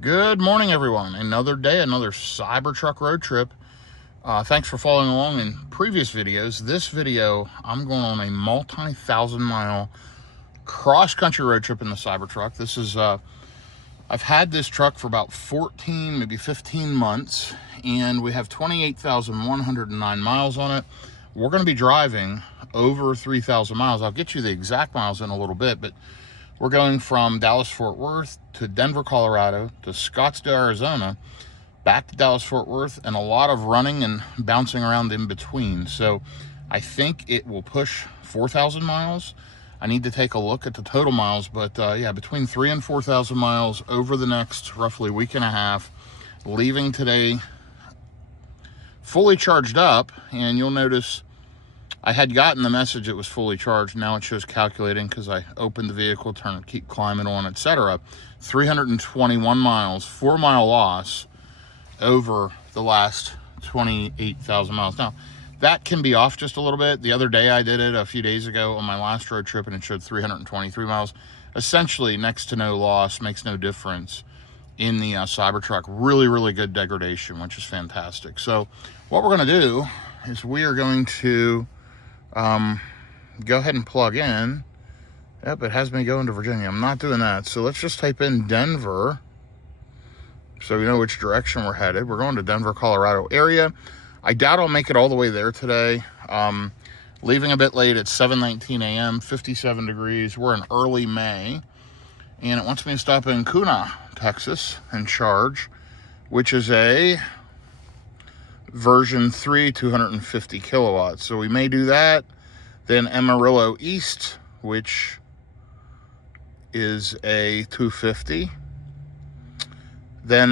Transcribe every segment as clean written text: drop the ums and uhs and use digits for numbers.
Good morning, everyone. Another day, another Cybertruck road trip. Thanks for following along in previous videos. This video, I'm going on a multi-thousand-mile cross-country road trip in the Cybertruck. This is, I've had this truck for about 14, maybe 15 months, and we have 28,109 miles on it. We're going to be driving over 3,000 miles. I'll get you the exact miles in a little bit, but we're going from Dallas-Fort Worth to Denver, Colorado, to Scottsdale, Arizona, back to Dallas-Fort Worth, and a lot of running and bouncing around in between. So I think it will push 4,000 miles. I need to take a look at the total miles, but yeah, between 3,000 and 4,000 miles over the next roughly week and a half, leaving today fully charged up. And you'll notice I had gotten the message it was fully charged. Now it shows calculating because I opened the vehicle, keep climbing on, etc. 321 miles, 4-mile loss over the last 28,000 miles. Now, that can be off just a little bit. The other day I did it a few days ago on my last road trip and it showed 323 miles. Essentially, next to no loss, makes no difference in the Cybertruck. Really, really good degradation, which is fantastic. So what we're going to do is we are going to go ahead and plug in. Yep, it has me going to Virginia. I'm not doing that. So let's just type in Denver so we know which direction we're headed. We're going to Denver, Colorado area. I doubt I'll make it all the way there today. Leaving a bit late at 7:19 a.m., 57 degrees. We're in early May. And it wants me to stop in Kuna, Texas, and charge, which is a version 3, 250 kilowatts. So we may do that. Then Amarillo East, which is a 250. Then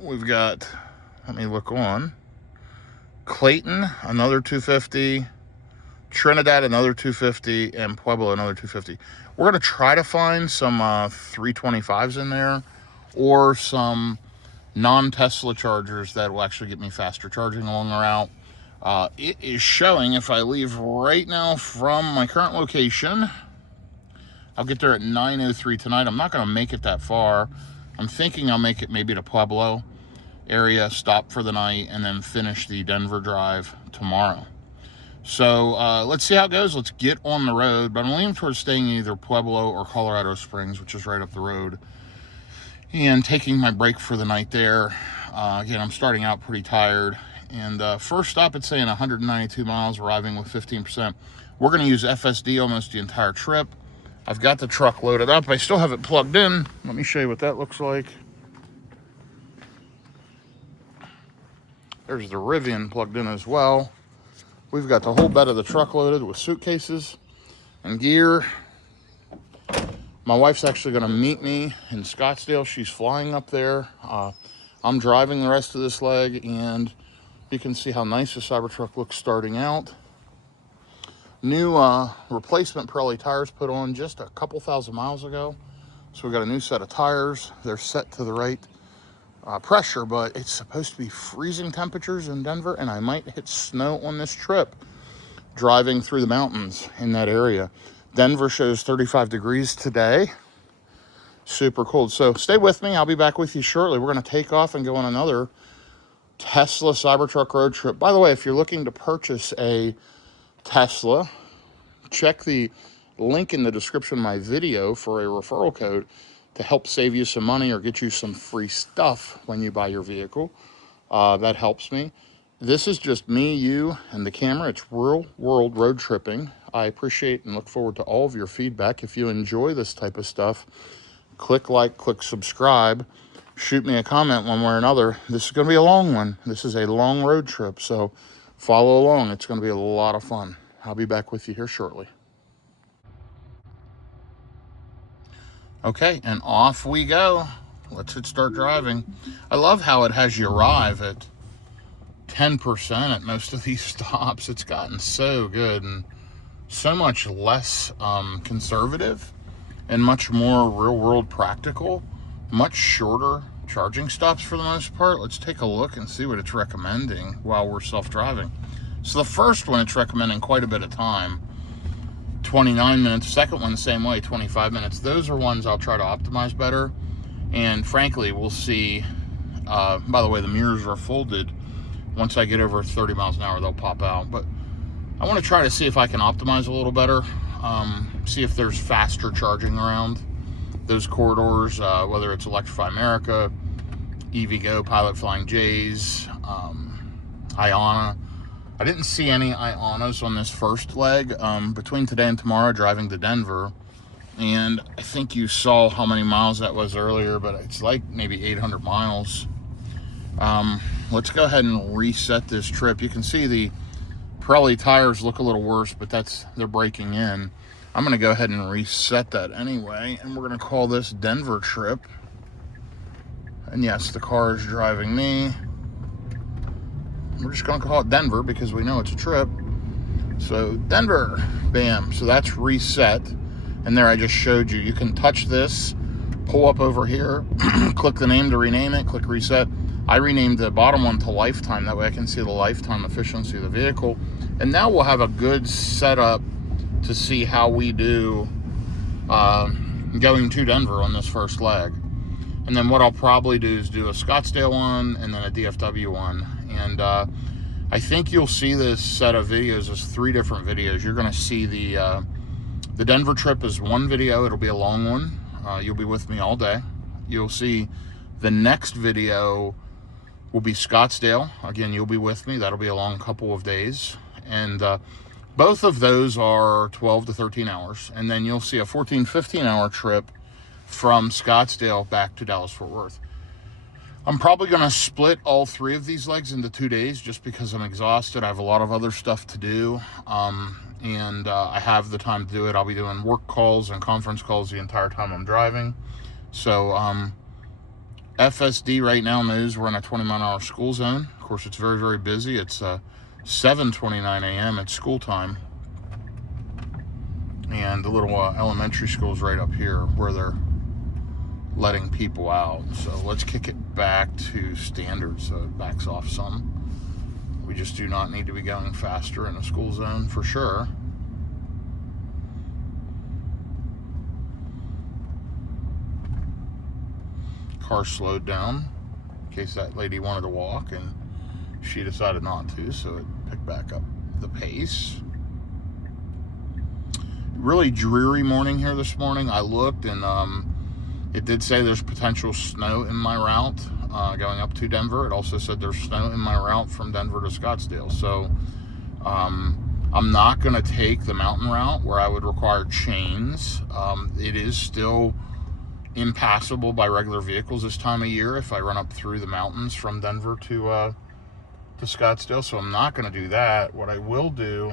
we've got, let me look on, Clayton, another 250, Trinidad, another 250, and Pueblo, another 250. We're going to try to find some 325s in there or some non-Tesla chargers that will actually get me faster charging along the route. It is showing if I leave right now from my current location, I'll get there at 9:03 tonight. I'm not going to make it that far. I'm thinking I'll make it maybe to Pueblo area, stop for the night, and then finish the Denver drive tomorrow. So let's see how it goes. Let's get on the road. But I'm leaning towards staying in either Pueblo or Colorado Springs, which is right up the road, and taking my break for the night there. Again, I'm starting out pretty tired. And first stop, it's saying 192 miles, arriving with 15%. We're going to use FSD almost the entire trip. I've got the truck loaded up. I still have it plugged in. Let me show you what that looks like. There's the Rivian plugged in as well. We've got the whole bed of the truck loaded with suitcases and gear. My wife's actually going to meet me in Scottsdale. She's flying up there. I'm driving the rest of this leg, and you can see how nice the Cybertruck looks starting out. New replacement Pirelli tires put on just a couple thousand miles ago. So we got a new set of tires. They're set to the right pressure, but it's supposed to be freezing temperatures in Denver, and I might hit snow on this trip driving through the mountains in that area. Denver shows 35 degrees today. Super cold. So stay with me. I'll be back with you shortly. We're going to take off and go on another Tesla Cybertruck road trip. By the way, if you're looking to purchase a Tesla, check the link in the description of my video for a referral code to help save you some money or get you some free stuff when you buy your vehicle. That helps me. This is just me, you, and the camera. It's real world road tripping. I appreciate and look forward to all of your feedback. If you enjoy this type of stuff, click like, click subscribe, shoot me a comment one way or another. This is going to be a long one. This is a long road trip, so follow along. It's going to be a lot of fun. I'll be back with you here shortly. Okay, and off we go. Let's start driving. I love how it has you arrive at 10% at most of these stops. It's gotten so good and so much less conservative and much more real world practical. Much shorter charging stops for the most part. Let's take a look and see what it's recommending while we're self-driving. So the first one, it's recommending quite a bit of time, 29 minutes. Second one, same way, 25 minutes. Those are ones I'll try to optimize better. And frankly, we'll see. By the way, the mirrors are folded. Once I get over 30 miles an hour, they'll pop out. But I want to try to see if I can optimize a little better. See if there's faster charging around those corridors, whether it's Electrify America, EVgo, Pilot Flying J's, Iona. I didn't see any Ionas on this first leg. Between today and tomorrow, driving to Denver, and I think you saw how many miles that was earlier, but it's like maybe 800 miles. Let's go ahead and reset this trip. You can see the Pirelli tires look a little worse, but they're breaking in. I'm going to go ahead and reset that anyway, and we're going to call this Denver trip. And yes, the car is driving me. We're just going to call it Denver because we know it's a trip. So Denver, bam. So that's reset. And there I just showed you. You can touch this, pull up over here, click the name to rename it, click reset. I renamed the bottom one to lifetime. That way I can see the lifetime efficiency of the vehicle. And now we'll have a good setup to see how we do going to Denver on this first leg. And then what I'll probably do is do a Scottsdale one and then a DFW one. And I think you'll see this set of videos as 3 different videos. You're going to see the Denver trip is one video. It'll be a long one. You'll be with me all day. You'll see the next video will be Scottsdale. Again, you'll be with me. That'll be a long couple of days. And both of those are 12 to 13 hours. And then you'll see a 14, 15-hour trip from Scottsdale back to Dallas-Fort Worth. I'm probably going to split all 3 of these legs into 2 days just because I'm exhausted. I have a lot of other stuff to do. And I have the time to do it. I'll be doing work calls and conference calls the entire time I'm driving. So FSD right now knows we're in a 20-mile-an-hour school zone. Of course, it's very, very busy. It's 7:29 a.m. It's school time. And the little elementary school is right up here where they're letting people out. So let's kick it back to standard so it backs off some. We just do not need to be going faster in a school zone for sure. Car slowed down in case that lady wanted to walk and she decided not to, so it picked back up the pace. Really dreary morning here this morning. I looked and it did say there's potential snow in my route going up to Denver. It also said there's snow in my route from Denver to Scottsdale. So I'm not going to take the mountain route where I would require chains. It is still impassable by regular vehicles this time of year if I run up through the mountains from Denver to Scottsdale. So I'm not going to do that. What I will do...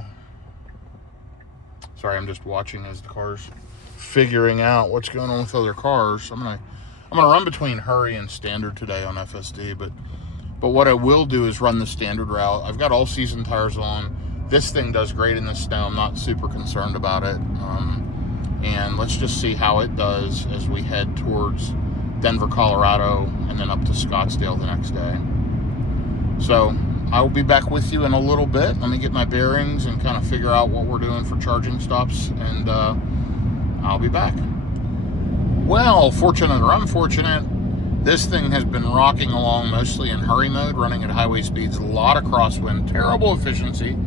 Sorry, I'm just watching as the car's figuring out what's going on with other cars. I'm gonna run between hurry and standard today on FSD, but what I will do is run the standard route. I've got all season tires on. This thing does great in the snow. I'm not super concerned about it. And let's just see how it does as we head towards Denver, Colorado, and then up to Scottsdale the next day. So I will be back with you in a little bit. Let me get my bearings and kind of figure out what we're doing for charging stops, and I'll be back. Well, fortunate or unfortunate, this thing has been rocking along mostly in hurry mode, running at highway speeds, a lot of crosswind, terrible efficiency,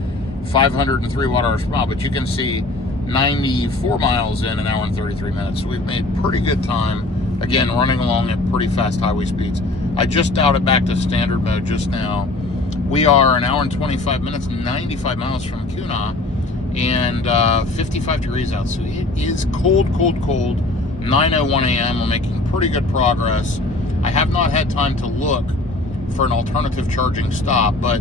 503 watt-hours per mile, but you can see 94 miles in an hour and 33 minutes. So we've made pretty good time, again, running along at pretty fast highway speeds. I just dialed it back to standard mode just now. We are an hour and 25 minutes, 95 miles from Kuna, and 55 degrees out. So it is cold, cold, cold. 9:01 a.m. We're making pretty good progress. I have not had time to look for an alternative charging stop, but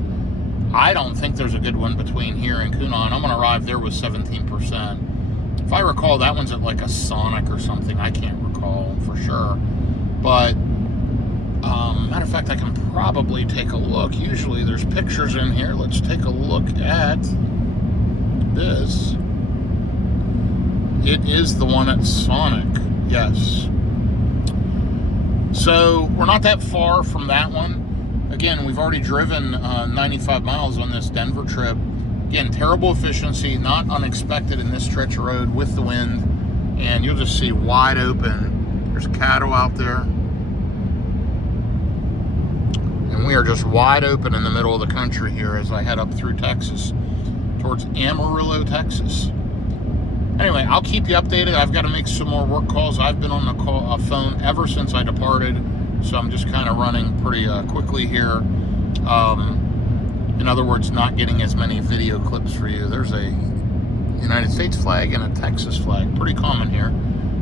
I don't think there's a good one between here and Kuna, and I'm going to arrive there with 17%. If I recall, that one's at like a Sonic or something. I can't recall for sure. But, matter of fact, I can probably take a look. Usually there's pictures in here. Let's take a look at this. It is the one at Sonic, yes. So we're not that far from that one. Again, we've already driven 95 miles on this Denver trip. Again, terrible efficiency, not unexpected in this stretch of road with the wind. And you'll just see wide open. There's cattle out there. we are just wide open in the middle of the country here as I head up through Texas towards Amarillo, Texas. Anyway, I'll keep you updated. I've got to make some more work calls. I've been on the phone ever since I departed, so I'm just kind of running pretty quickly here. In other words, not getting as many video clips for you. There's a United States flag and a Texas flag. Pretty common here.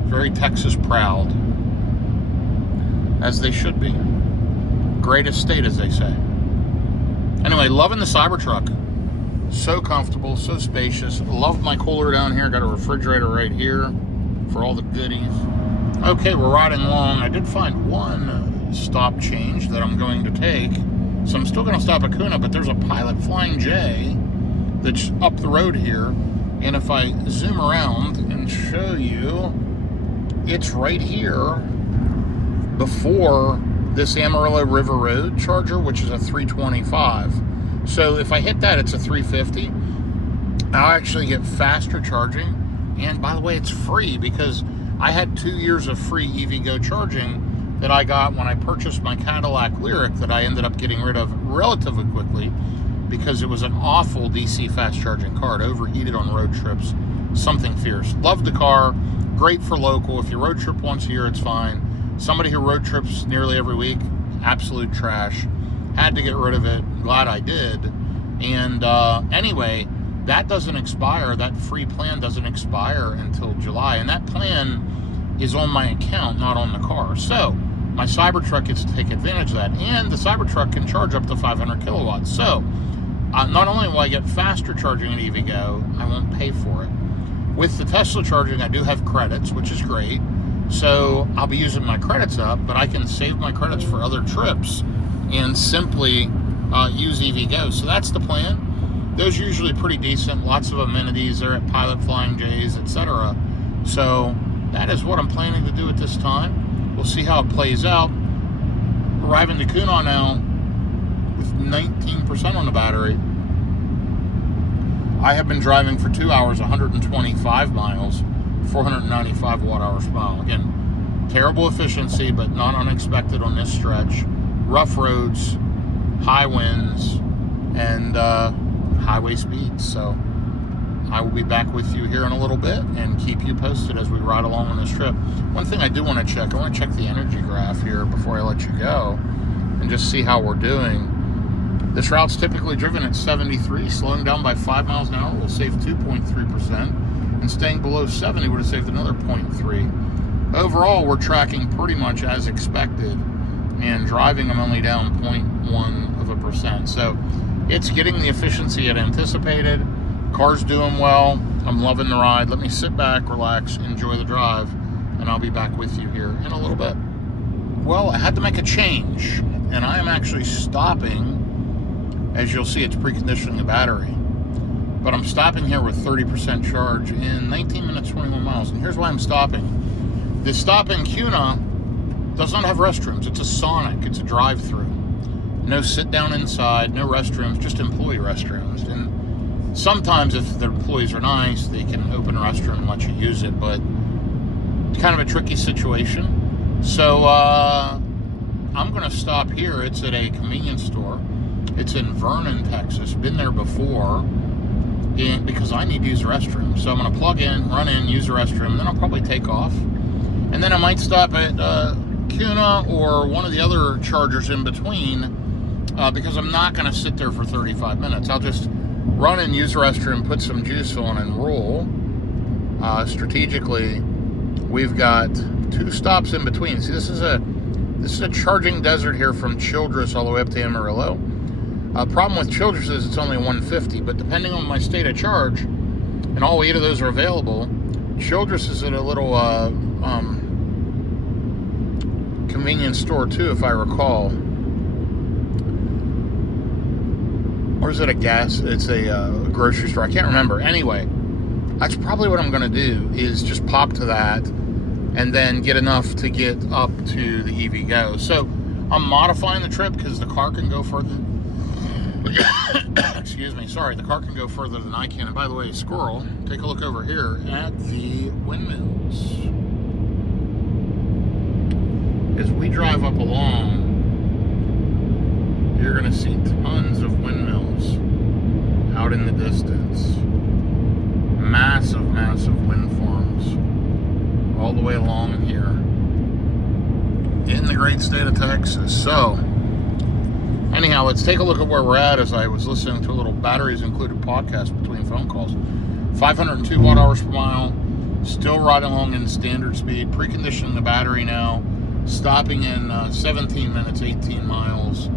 Very Texas proud. As they should be. Greatest state, as they say. Anyway, loving the Cybertruck. So comfortable, so spacious. Love my cooler down here. Got a refrigerator right here for all the goodies. Okay, we're riding along. I did find one stop change that I'm going to take. So I'm still going to stop at Kuna, but there's a Pilot Flying J that's up the road here. And if I zoom around and show you, it's right here before this Amarillo River Road charger, which is a 325. So if I hit that, it's a 350. I'll actually get faster charging. And by the way, it's free because I had 2 years of free EVgo charging that I got when I purchased my Cadillac Lyriq that I ended up getting rid of relatively quickly because it was an awful DC fast charging car. It overheated on road trips. Something fierce. Love the car. Great for local. If you road trip once a year, it's fine. Somebody who road trips nearly every week, absolute trash. Had to get rid of it. Glad I did. And anyway, that doesn't expire. That free plan doesn't expire until July. And that plan is on my account, not on the car. So my Cybertruck gets to take advantage of that. And the Cybertruck can charge up to 500 kilowatts. So not only will I get faster charging at EVgo, I won't pay for it. With the Tesla charging, I do have credits, which is great. So I'll be using my credits up, but I can save my credits for other trips and simply use EVgo. So that's the plan. Those are usually pretty decent. Lots of amenities there at Pilot Flying J's, etc. So that is what I'm planning to do at this time. We'll see how it plays out. Arriving to Kuna now with 19% on the battery. I have been driving for 2 hours, 125 miles, 495 watt-hours per mile. Again, terrible efficiency, but not unexpected on this stretch. Rough roads, high winds, and highway speeds. So I will be back with you here in a little bit and keep you posted as we ride along on this trip. One thing I do want to check, I want to check the energy graph here before I let you go and just see how we're doing. This route's typically driven at 73, slowing down by 5 miles an hour will save 2.3%, and staying below 70 would have saved another 0.3. Overall, we're tracking pretty much as expected, and driving I'm only down 0.1%. So it's getting the efficiency it anticipated. Car's doing well. I'm loving the ride. Let me sit back, relax, enjoy the drive, and I'll be back with you here in a little bit. Well, I had to make a change, and I am actually stopping. As you'll see, it's preconditioning the battery. But I'm stopping here with 30% charge in 19 minutes, 21 miles. And here's why I'm stopping. The stop in Kuna does not have restrooms. It's a Sonic. It's a drive-through. No sit-down inside, no restrooms, just employee restrooms. And sometimes if the employees are nice, they can open a restroom and let you use it. But it's kind of a tricky situation. So I'm going to stop here. It's at a convenience store. It's in Vernon, Texas. Been there before because I need to use the restroom. So I'm going to plug in, run in, use the restroom, then I'll probably take off. And then I might stop at Kuna or one of the other chargers in between because I'm not going to sit there for 35 minutes. I'll just run in, use the restroom, put some juice on, and roll. Strategically, we've got 2 stops in between. See, this is a charging desert here from Childress all the way up to Amarillo. Problem with Childress is it's only 150, but depending on my state of charge, and all 8 of those are available, Childress is at a little convenience store too, if I recall. Or is it a gas? It's a grocery store. I can't remember. Anyway, that's probably what I'm going to do, is just pop to that and then get enough to get up to the EVgo. So I'm modifying the trip because the car can go further. Excuse me, sorry, the car can go further than I can. And by the way, squirrel, take a look over here at the windmills. As we drive up along, you're going to see tons of windmills out in the distance. Massive, massive wind farms all the way along here in the great state of Texas. So, anyhow, let's take a look at where we're at as I was listening to a little batteries included podcast between phone calls. 502 watt hours per mile, still riding along in standard speed, preconditioning the battery now, stopping in 17 minutes, 18 miles,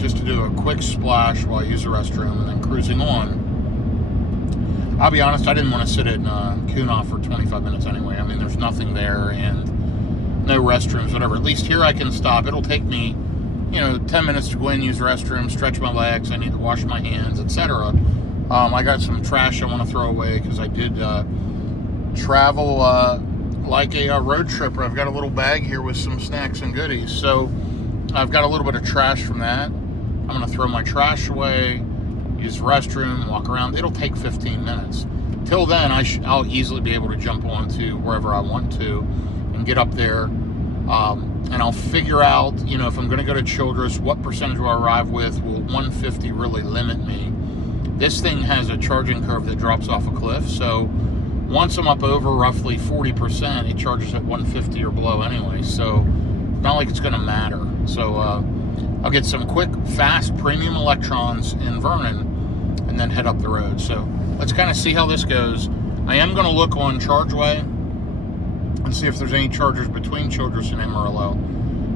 just to do a quick splash while I use the restroom, and then cruising on. I'll be honest, I didn't want to sit at Kuna for 25 minutes anyway. I mean, there's nothing there and no restrooms, whatever. At least here I can stop. It'll take me, 10 minutes to go in, use the restroom, stretch my legs, I need to wash my hands, etc. I got some trash I want to throw away because I did travel like a road tripper. I've got a little bag here with some snacks and goodies. So I've got a little bit of trash from that. I'm going to throw my trash away, use the restroom, walk around. It'll take 15 minutes. Till then, I'll easily be able to jump onto wherever I want to and get up there. And I'll figure out, if I'm going to go to Childress, what percentage will I arrive with? Will 150 really limit me? This thing has a charging curve that drops off a cliff. So once I'm up over roughly 40%, it charges at 150 or below anyway. So it's not like it's going to matter. So I'll get some quick, fast, premium electrons in Vernon and then head up the road. So let's kind of see how this goes. I am going to look on ChargeWay and see if there's any chargers between Childress and Amarillo.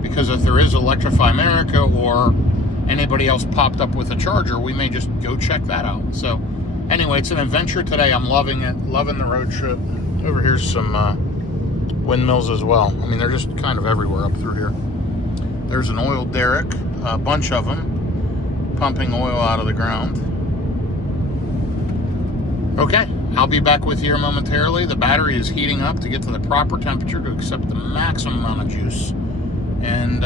Because if there is Electrify America or anybody else popped up with a charger, we may just go check that out. So anyway, it's an adventure today. I'm loving it. Loving the road trip. Over here's some windmills as well. I mean, they're just kind of everywhere up through here. There's an oil derrick, a bunch of them, pumping oil out of the ground. Okay, I'll be back with you here momentarily. The battery is heating up to get to the proper temperature to accept the maximum amount of juice. And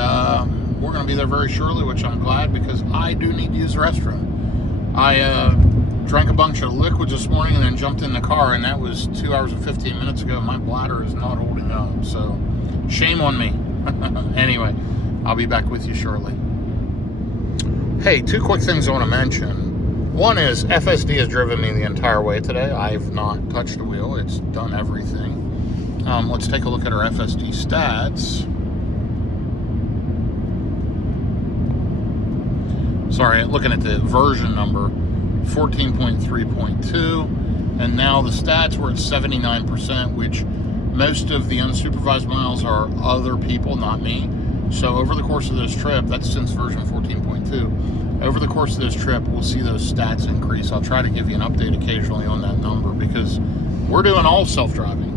we're going to be there very shortly, which I'm glad because I do need to use the restroom. I drank a bunch of liquids this morning and then jumped in the car, and that was 2 hours and 15 minutes ago. My bladder is not holding up, so shame on me. Anyway, I'll be back with you shortly. Hey, two quick things I want to mention. One is FSD has driven me the entire way today. I've not touched the wheel. It's done everything. Let's take a look at our FSD stats. Sorry, looking at the version number, 14.3.2, and now the stats were at 79%, which most of the unsupervised miles are other people, not me. So over the course of this trip, that's since version 14.2, over the course of this trip, we'll see those stats increase. I'll try to give you an update occasionally on that number because we're doing all self-driving.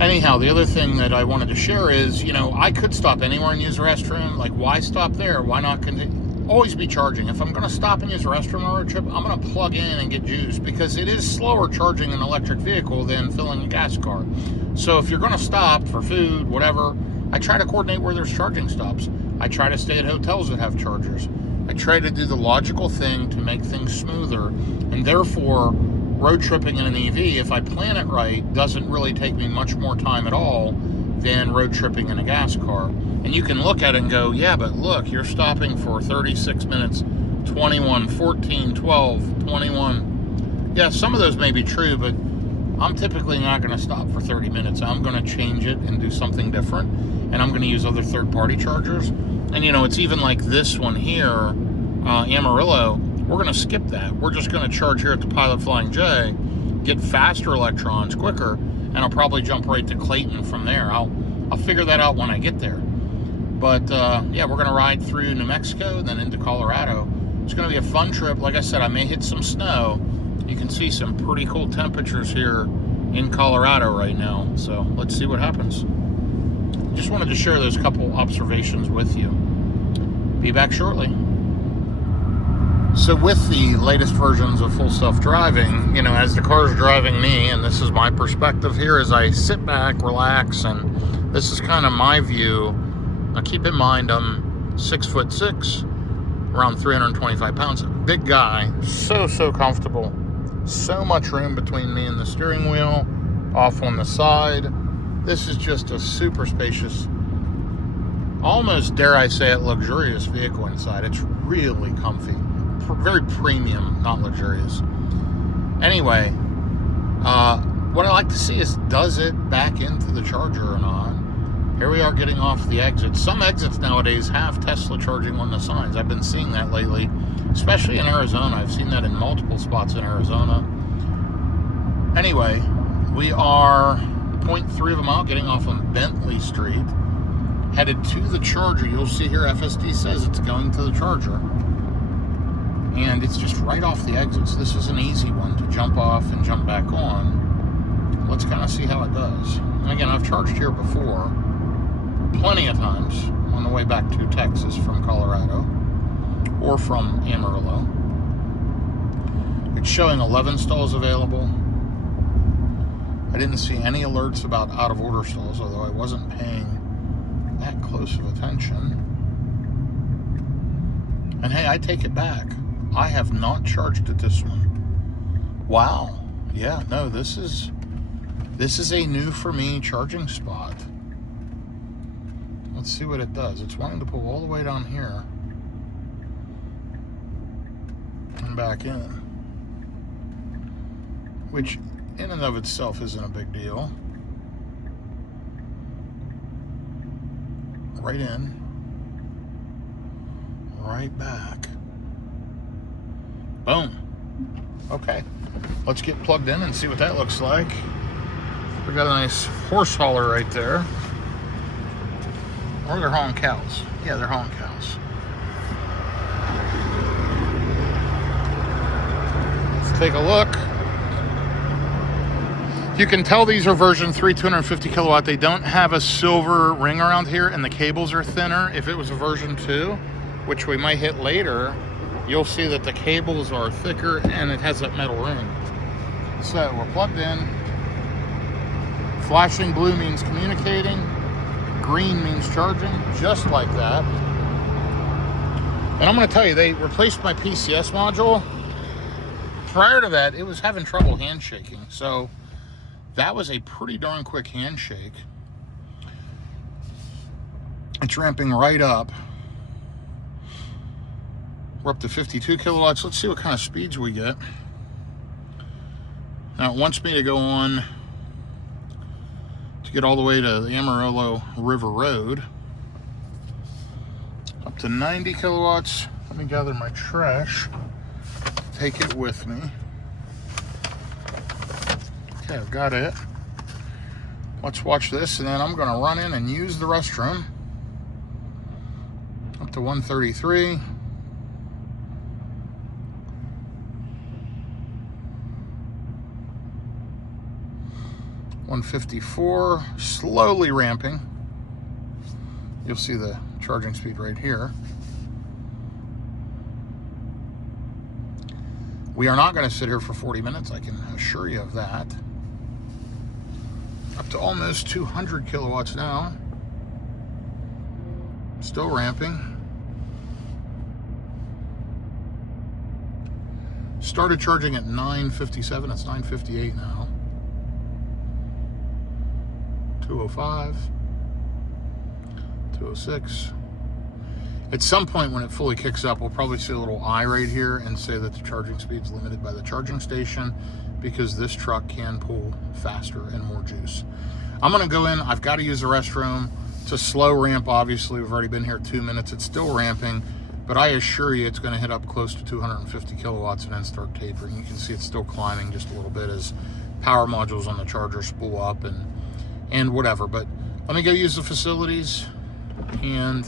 Anyhow, the other thing that I wanted to share is, I could stop anywhere and use the restroom. Like, why stop there? Why not continue? Always be charging. If I'm going to stop and use a restroom on a road trip, I'm going to plug in and get juice because it is slower charging an electric vehicle than filling a gas car. So if you're going to stop for food, whatever, I try to coordinate where there's charging stops. I try to stay at hotels that have chargers. I try to do the logical thing to make things smoother, and therefore road tripping in an EV, if I plan it right, doesn't really take me much more time at all than road tripping in a gas car. And you can look at it and go, yeah, but look, you're stopping for 36 minutes, 21, 14, 12, 21. Yeah, some of those may be true, but I'm typically not going to stop for 30 minutes. I'm going to change it and do something different, and I'm going to use other third-party chargers. And, it's even like this one here, Amarillo, we're going to skip that. We're just going to charge here at the Pilot Flying J, get faster electrons quicker, and I'll probably jump right to Clayton from there. I'll figure that out when I get there. But, yeah, we're going to ride through New Mexico and then into Colorado. It's going to be a fun trip. Like I said, I may hit some snow. You can see some pretty cool temperatures here in Colorado right now. So let's see what happens. Just wanted to share those couple observations with you. Be back shortly. So with the latest versions of full self-driving, as the car's driving me, and this is my perspective here as I sit back, relax, and this is kind of my view. Now keep in mind, I'm 6'6", around 325 pounds. Big guy, so comfortable. So much room between me and the steering wheel, off on the side. This is just a super spacious almost, dare I say it, luxurious vehicle inside. It's really comfy. Very premium, not luxurious. Anyway, what I like to see is, does it back into the charger or not? Here we are getting off the exit. Some exits nowadays have Tesla charging on the signs. I've been seeing that lately, especially in Arizona. I've seen that in multiple spots in Arizona. Anyway, we are 0.3 of a mile getting off on Bentley Street, headed to the charger. You'll see here FSD says it's going to the charger. And it's just right off the exit, so this is an easy one to jump off and jump back on. Let's kind of see how it does. And again, I've charged here before, plenty of times, on the way back to Texas from Colorado, or from Amarillo. It's showing 11 stalls available. I didn't see any alerts about out of order stalls, although I wasn't paying that close of attention. And hey, I take it back. I have not charged at this one. Wow. Yeah, no, this is a new for me charging spot. Let's see what it does. It's wanting to pull all the way down here and back in, which in and of itself isn't a big deal. Right in, right back. Boom. Okay, let's get plugged in and see what that looks like. We got a nice horse hauler right there. Or they're hauling cows. Yeah, they're hauling cows. Let's take a look. You can tell these are version 3 250 kilowatt. They don't have a silver ring around here, and the cables are thinner. If it was a version 2, which we might hit later, you'll see that the cables are thicker and it has that metal ring. So we're plugged in. Flashing blue means communicating. Green means charging, just like that. And I'm going to tell you, they replaced my PCS module. Prior to that, it was having trouble handshaking. So that was a pretty darn quick handshake. It's ramping right up. We're up to 52 kilowatts. Let's see what kind of speeds we get. Now it wants me to go on to get all the way to the Amarillo River Road. Up to 90 kilowatts. Let me gather my trash. Take it with me. Okay, I've got it. Let's watch this, and then I'm going to run in and use the restroom. Up to 133. $154, slowly ramping. You'll see the charging speed right here. We are not going to sit here for 40 minutes, I can assure you of that. Up to almost 200 kilowatts now. Still ramping. Started charging at 9:57, it's 9:58 now. 205, 206. At some point when it fully kicks up, we'll probably see a little eye right here and say that the charging speed is limited by the charging station because this truck can pull faster and more juice. I'm going to go in. I've got to use the restroom. It's a slow ramp, obviously. We've already been here 2 minutes. It's still ramping, but I assure you it's going to hit up close to 250 kilowatts and then start tapering. You can see it's still climbing just a little bit as power modules on the charger spool up and whatever. But let me go use the facilities and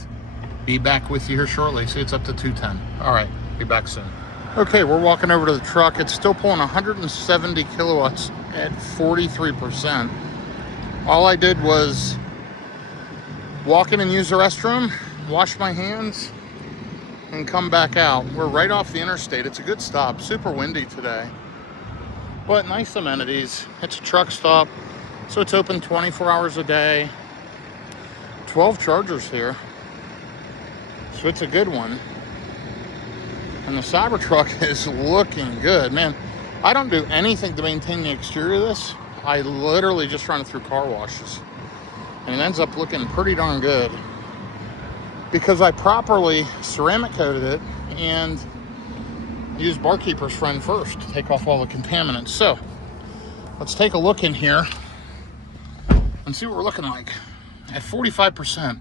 be back with you here shortly. See, it's up to 210. All right, be back soon. Okay, we're walking over to the truck. It's still pulling 170 kilowatts at 43%. All I did was walk in and use the restroom, wash my hands, and come back out. We're right off the interstate. It's a good stop. Super windy today, but nice amenities. It's a truck stop, so it's open 24 hours a day. 12 chargers here, so it's a good one. And the Cybertruck is looking good. Man, I don't do anything to maintain the exterior of this. I literally just run it through car washes. And it ends up looking pretty darn good. because I properly ceramic coated it and used Barkeeper's Friend first to take off all the contaminants. So let's take a look in here and see what we're looking like. At 45%,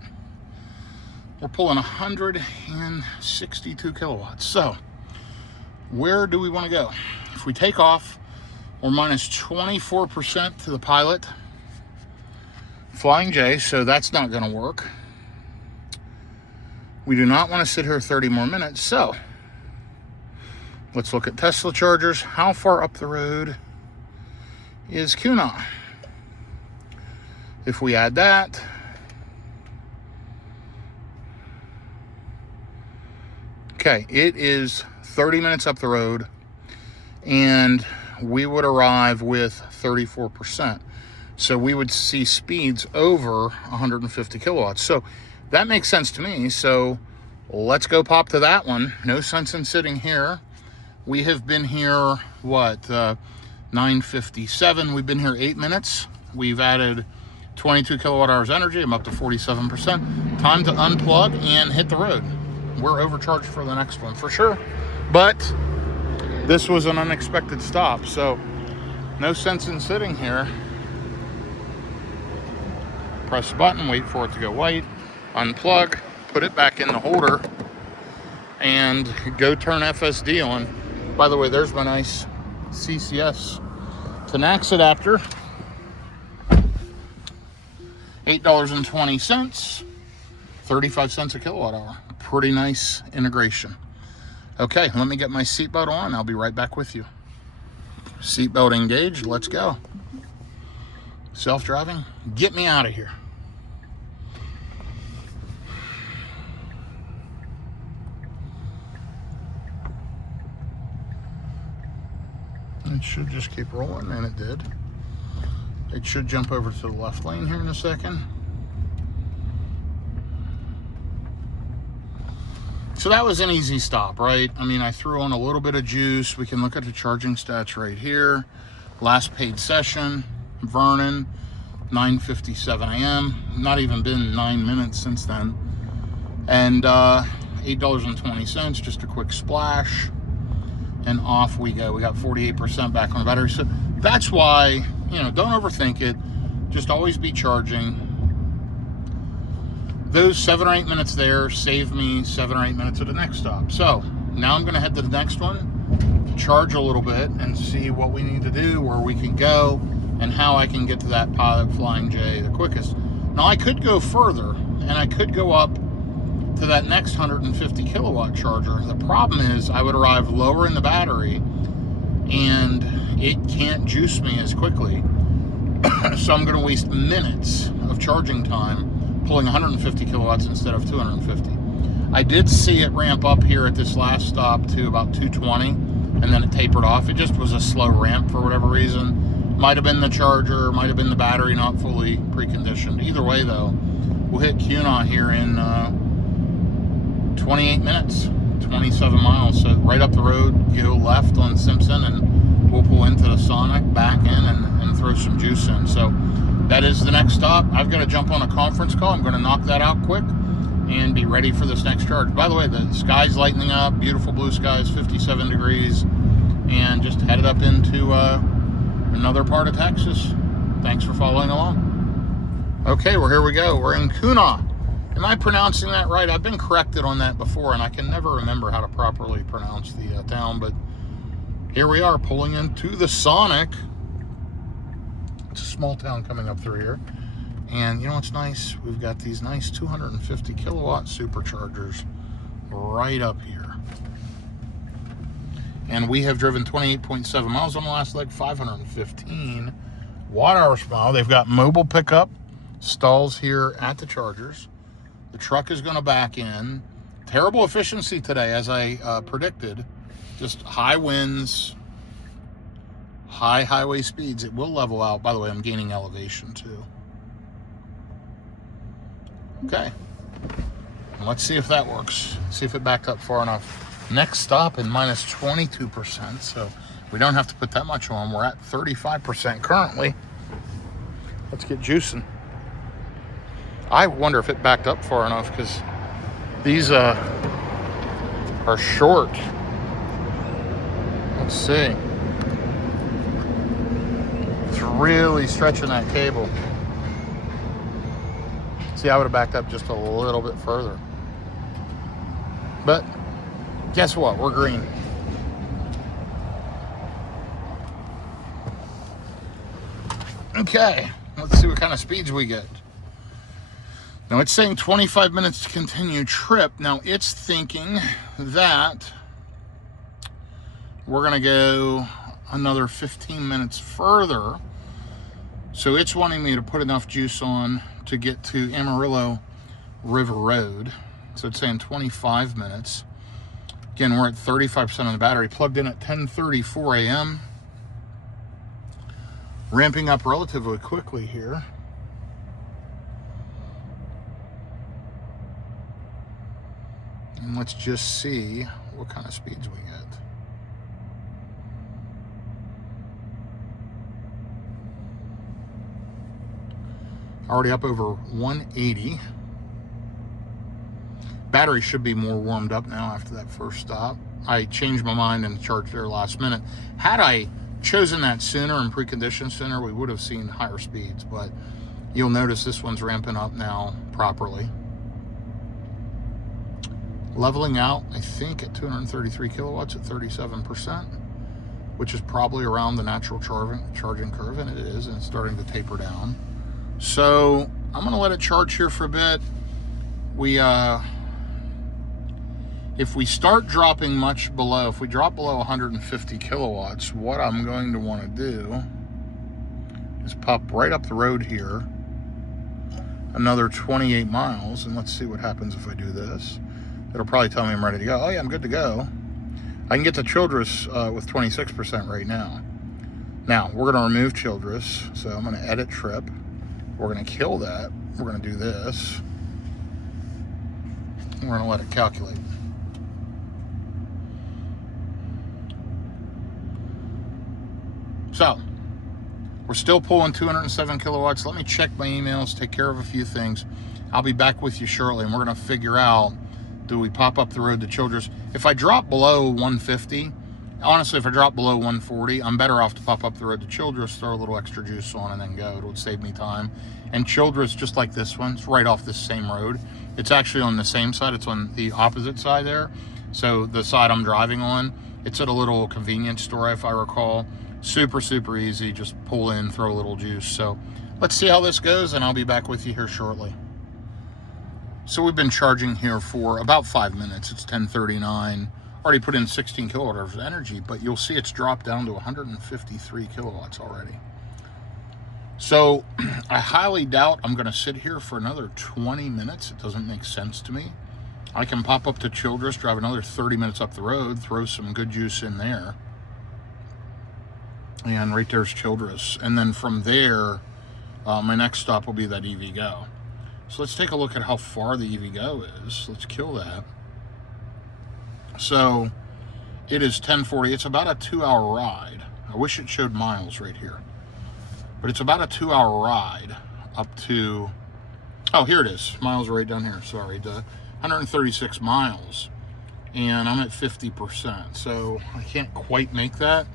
we're pulling 162 kilowatts. So where do we want to go? If we take off, we're minus 24% to the pilot Flying J, so that's not going to work. We do not want to sit here 30 more minutes, so let's look at Tesla chargers. How far up the road is Kuna? If we add that, okay, it is 30 minutes up the road, and we would arrive with 34%. So we would see speeds over 150 kilowatts. So that makes sense to me. So let's go pop to that one. No sense in sitting here. We have been here, what, 9:57. We've been here 8 minutes. We've added 22 kilowatt hours energy. I'm up to 47%. Time to unplug and hit the road. We're overcharged for the next one for sure. But this was an unexpected stop. So no sense in sitting here. Press the button, wait for it to go white, unplug, put it back in the holder, and go turn FSD on. By the way, there's my nice CCS to NAX adapter. $8.20, 35 cents a kilowatt hour. Pretty nice integration. Okay, let me get my seatbelt on. I'll be right back with you. Seatbelt engaged, let's go. Self-driving, get me out of here. It should just keep rolling, and it did. It should jump over to the left lane here in a second. So that was an easy stop, right? I mean, I threw on a little bit of juice. We can look at the charging stats right here. Last paid session, Vernon, 9:57 a.m. Not even been 9 minutes since then. And $8.20, just a quick splash. And off we go. We got 48% back on the battery. So that's why, you know, don't overthink it. Just always be charging. Those 7 or 8 minutes there saved me 7 or 8 minutes at the next stop. So now I'm going to head to the next one, charge a little bit, and see what we need to do, where we can go, and how I can get to that pilot Flying J the quickest. Now I could go further, and I could go up to that next 150 kilowatt charger. The problem is I would arrive lower in the battery, and it can't juice me as quickly. So I'm going to waste minutes of charging time pulling 150 kilowatts instead of 250. I did see it ramp up here at this last stop to about 220, and then it tapered off. It just was a slow ramp for whatever reason. Might have been the charger, might have been the battery not fully preconditioned. Either way though, we'll hit Kuna here in 28 minutes, 27 miles. So right up the road, go left on Simpson, and we'll pull into the Sonic, back in, and throw some juice in. So that is the next stop. I've got to jump on a conference call. I'm going to knock that out quick and be ready for this next charge. By the way, the sky's lightening up, beautiful blue skies, 57 degrees, and just headed up into another part of Texas. Thanks for following along. Okay, well, here we go. We're in Kuna. Am I pronouncing that right? I've been corrected on that before, and I can never remember how to properly pronounce the town, but here we are pulling into the Sonic. It's a small town coming up through here. And you know what's nice? We've got these nice 250 kilowatt superchargers right up here. And we have driven 28.7 miles on the last leg, 515 watt hours per mile. They've got mobile pickup stalls here at the chargers. The truck is going to back in. Terrible efficiency today, as I predicted. Just high winds, high highway speeds. It will level out. By the way, I'm gaining elevation too. Okay. Let's see if that works. See if it backed up far enough. Next stop in minus 22%. So we don't have to put that much on. We're at 35% currently. Let's get juicing. I wonder if it backed up far enough, because These are short. Let's see. It's really stretching that cable. See, I would have backed up just a little bit further. But guess what? We're green. Okay, let's see what kind of speeds we get. Now it's saying 25 minutes to continue trip. Now it's thinking that we're gonna go another 15 minutes further. So it's wanting me to put enough juice on to get to Amarillo River Road. So it's saying 25 minutes. Again, we're at 35% of the battery, plugged in at 10:34 a.m. Ramping up relatively quickly here. And let's just see what kind of speeds we get. Already up over 180. Battery should be more warmed up now after that first stop. I changed my mind and charged there last minute. Had I chosen that sooner and preconditioned sooner, we would have seen higher speeds, but you'll notice this one's ramping up now properly. Leveling out, I think, at 233 kilowatts at 37%, which is probably around the natural charging curve, and it is, and it's starting to taper down. So I'm gonna let it charge here for a bit. If we start dropping much below, if we drop below 150 kilowatts, what I'm going to want to do is pop right up the road here, another 28 miles, and let's see what happens if I do this. It'll probably tell me I'm ready to go. Oh yeah, I'm good to go. I can get to Childress with 26% right now. Now, we're gonna remove Childress, so I'm gonna edit trip. We're gonna kill that. We're gonna do this. We're gonna let it calculate. So, we're still pulling 207 kilowatts. Let me check my emails, take care of a few things. I'll be back with you shortly, and we're gonna figure out, do we pop up the road to Childress? If I drop below 150, honestly, if I drop below 140, I'm better off to pop up the road to Childress, throw a little extra juice on, and then go. It would save me time. And Childress, just like this one, it's right off this same road. It's actually on the same side. It's on the opposite side there. So the side I'm driving on, it's at a little convenience store, if I recall. Super, super easy. Just pull in, throw a little juice. So let's see how this goes, and I'll be back with you here shortly. So we've been charging here for about 5 minutes. It's 10:39. Already put in 16 kilowatts of energy, but you'll see it's dropped down to 153 kilowatts already. So I highly doubt I'm going to sit here for another 20 minutes. It doesn't make sense to me. I can pop up to Childress, drive another 30 minutes up the road, throw some good juice in there. And right there's Childress. And then from there, my next stop will be that EVgo. So let's take a look at how far the EVgo is. Let's kill that. So it is 10:40. It's about a 2-hour ride. I wish it showed miles right here. But it's about a 2-hour ride up to, oh, here it is. Miles right down here, sorry. 136 miles. And I'm at 50%. So I can't quite make that.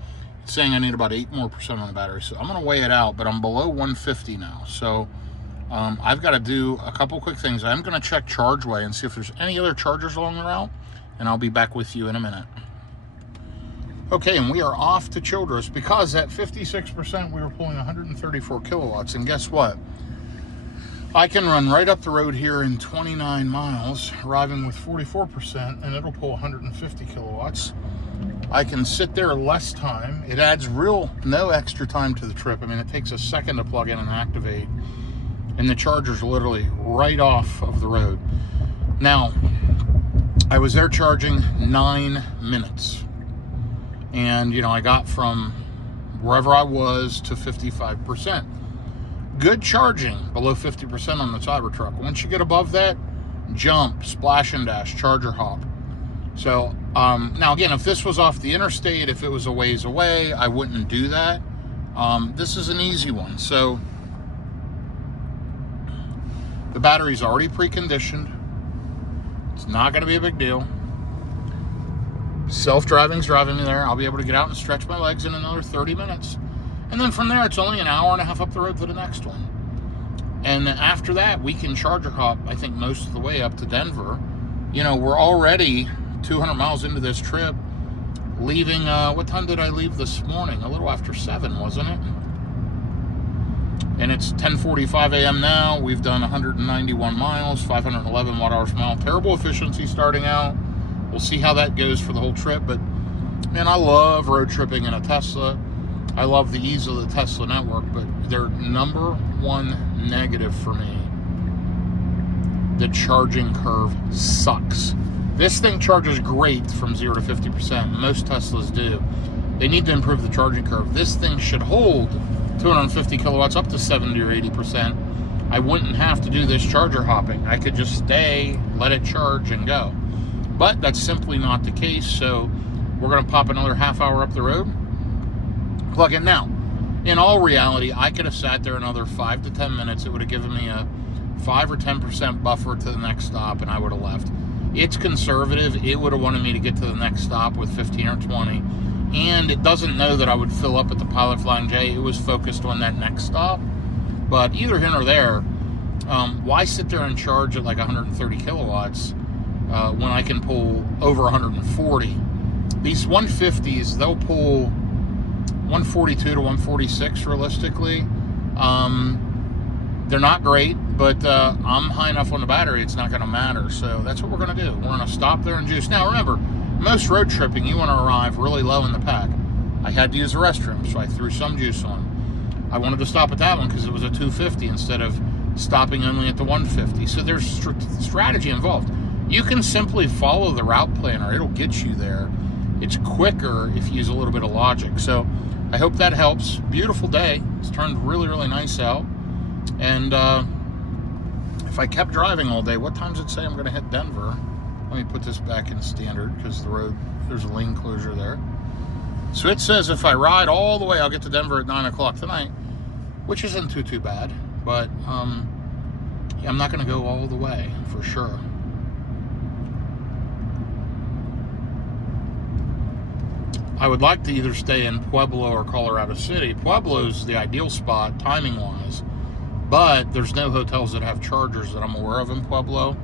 It's saying I need about 8% more on the battery. So I'm going to weigh it out, but I'm below 150 now. So I've got to do a couple quick things. I'm going to check ChargeWay and see if there's any other chargers along the route, and I'll be back with you in a minute. Okay, and we are off to Childress because at 56% we were pulling 134 kilowatts, and guess what? I can run right up the road here in 29 miles, arriving with 44%, and it'll pull 150 kilowatts. I can sit there less time. It adds no extra time to the trip. I mean, it takes a second to plug in and activate, and the charger's literally right off of the road. Now, I was there charging 9 minutes. And, you know, I got from wherever I was to 55%. Good charging below 50% on the Cybertruck. Once you get above that, jump, splash and dash, charger hop. So, now again, if this was off the interstate, if it was a ways away, I wouldn't do that. This is an easy one. So, the battery's already preconditioned. It's not going to be a big deal. Self-driving's driving me there. I'll be able to get out and stretch my legs in another 30 minutes. And then from there, it's only an hour and a half up the road to the next one. And after that, we can charger hop, I think, most of the way up to Denver. You know, we're already 200 miles into this trip, leaving, what time did I leave this morning? A little after 7, wasn't it? And it's 10:45 a.m. now. We've done 191 miles, 511 watt-hours per mile. Terrible efficiency starting out. We'll see how that goes for the whole trip. But, man, I love road tripping in a Tesla. I love the ease of the Tesla network, but their number one negative for me, the charging curve sucks. This thing charges great from 0 to 50%. Most Teslas do. They need to improve the charging curve. This thing should hold 250 kilowatts up to 70 or 80%. I wouldn't have to do this charger hopping. I could just stay, let it charge, and go. But that's simply not the case, so we're going to pop another half hour up the road, plug in. Now, in all reality, I could have sat there another 5 to 10 minutes. It would have given me a 5 or 10% buffer to the next stop, and I would have left. It's conservative. It would have wanted me to get to the next stop with 15 or 20, and it doesn't know that I would fill up at the Pilot Flying J. It was focused on that next stop. But either here or there, why sit there and charge at like 130 kilowatts when I can pull over 140? These 150s, they'll pull 142 to 146 realistically. They're not great, but I'm high enough on the battery, it's not going to matter. So that's what we're going to do. We're going to stop there and juice. Now remember, most road tripping, you want to arrive really low in the pack. I had to use the restroom, so I threw some juice on. I wanted to stop at that one because it was a 250 instead of stopping only at the 150. So there's strategy involved. You can simply follow the route planner. It'll get you there. It's quicker if you use a little bit of logic. So I hope that helps. Beautiful day. It's turned really, really nice out. And if I kept driving all day, what time does it say I'm going to hit Denver? Let me put this back in standard because the road, there's a lane closure there. So it says if I ride all the way, I'll get to Denver at 9 o'clock tonight, which isn't too bad. But I'm not going to go all the way for sure. I would like to either stay in Pueblo or Colorado City. Pueblo's the ideal spot, timing-wise, but there's no hotels that have chargers that I'm aware of in Pueblo.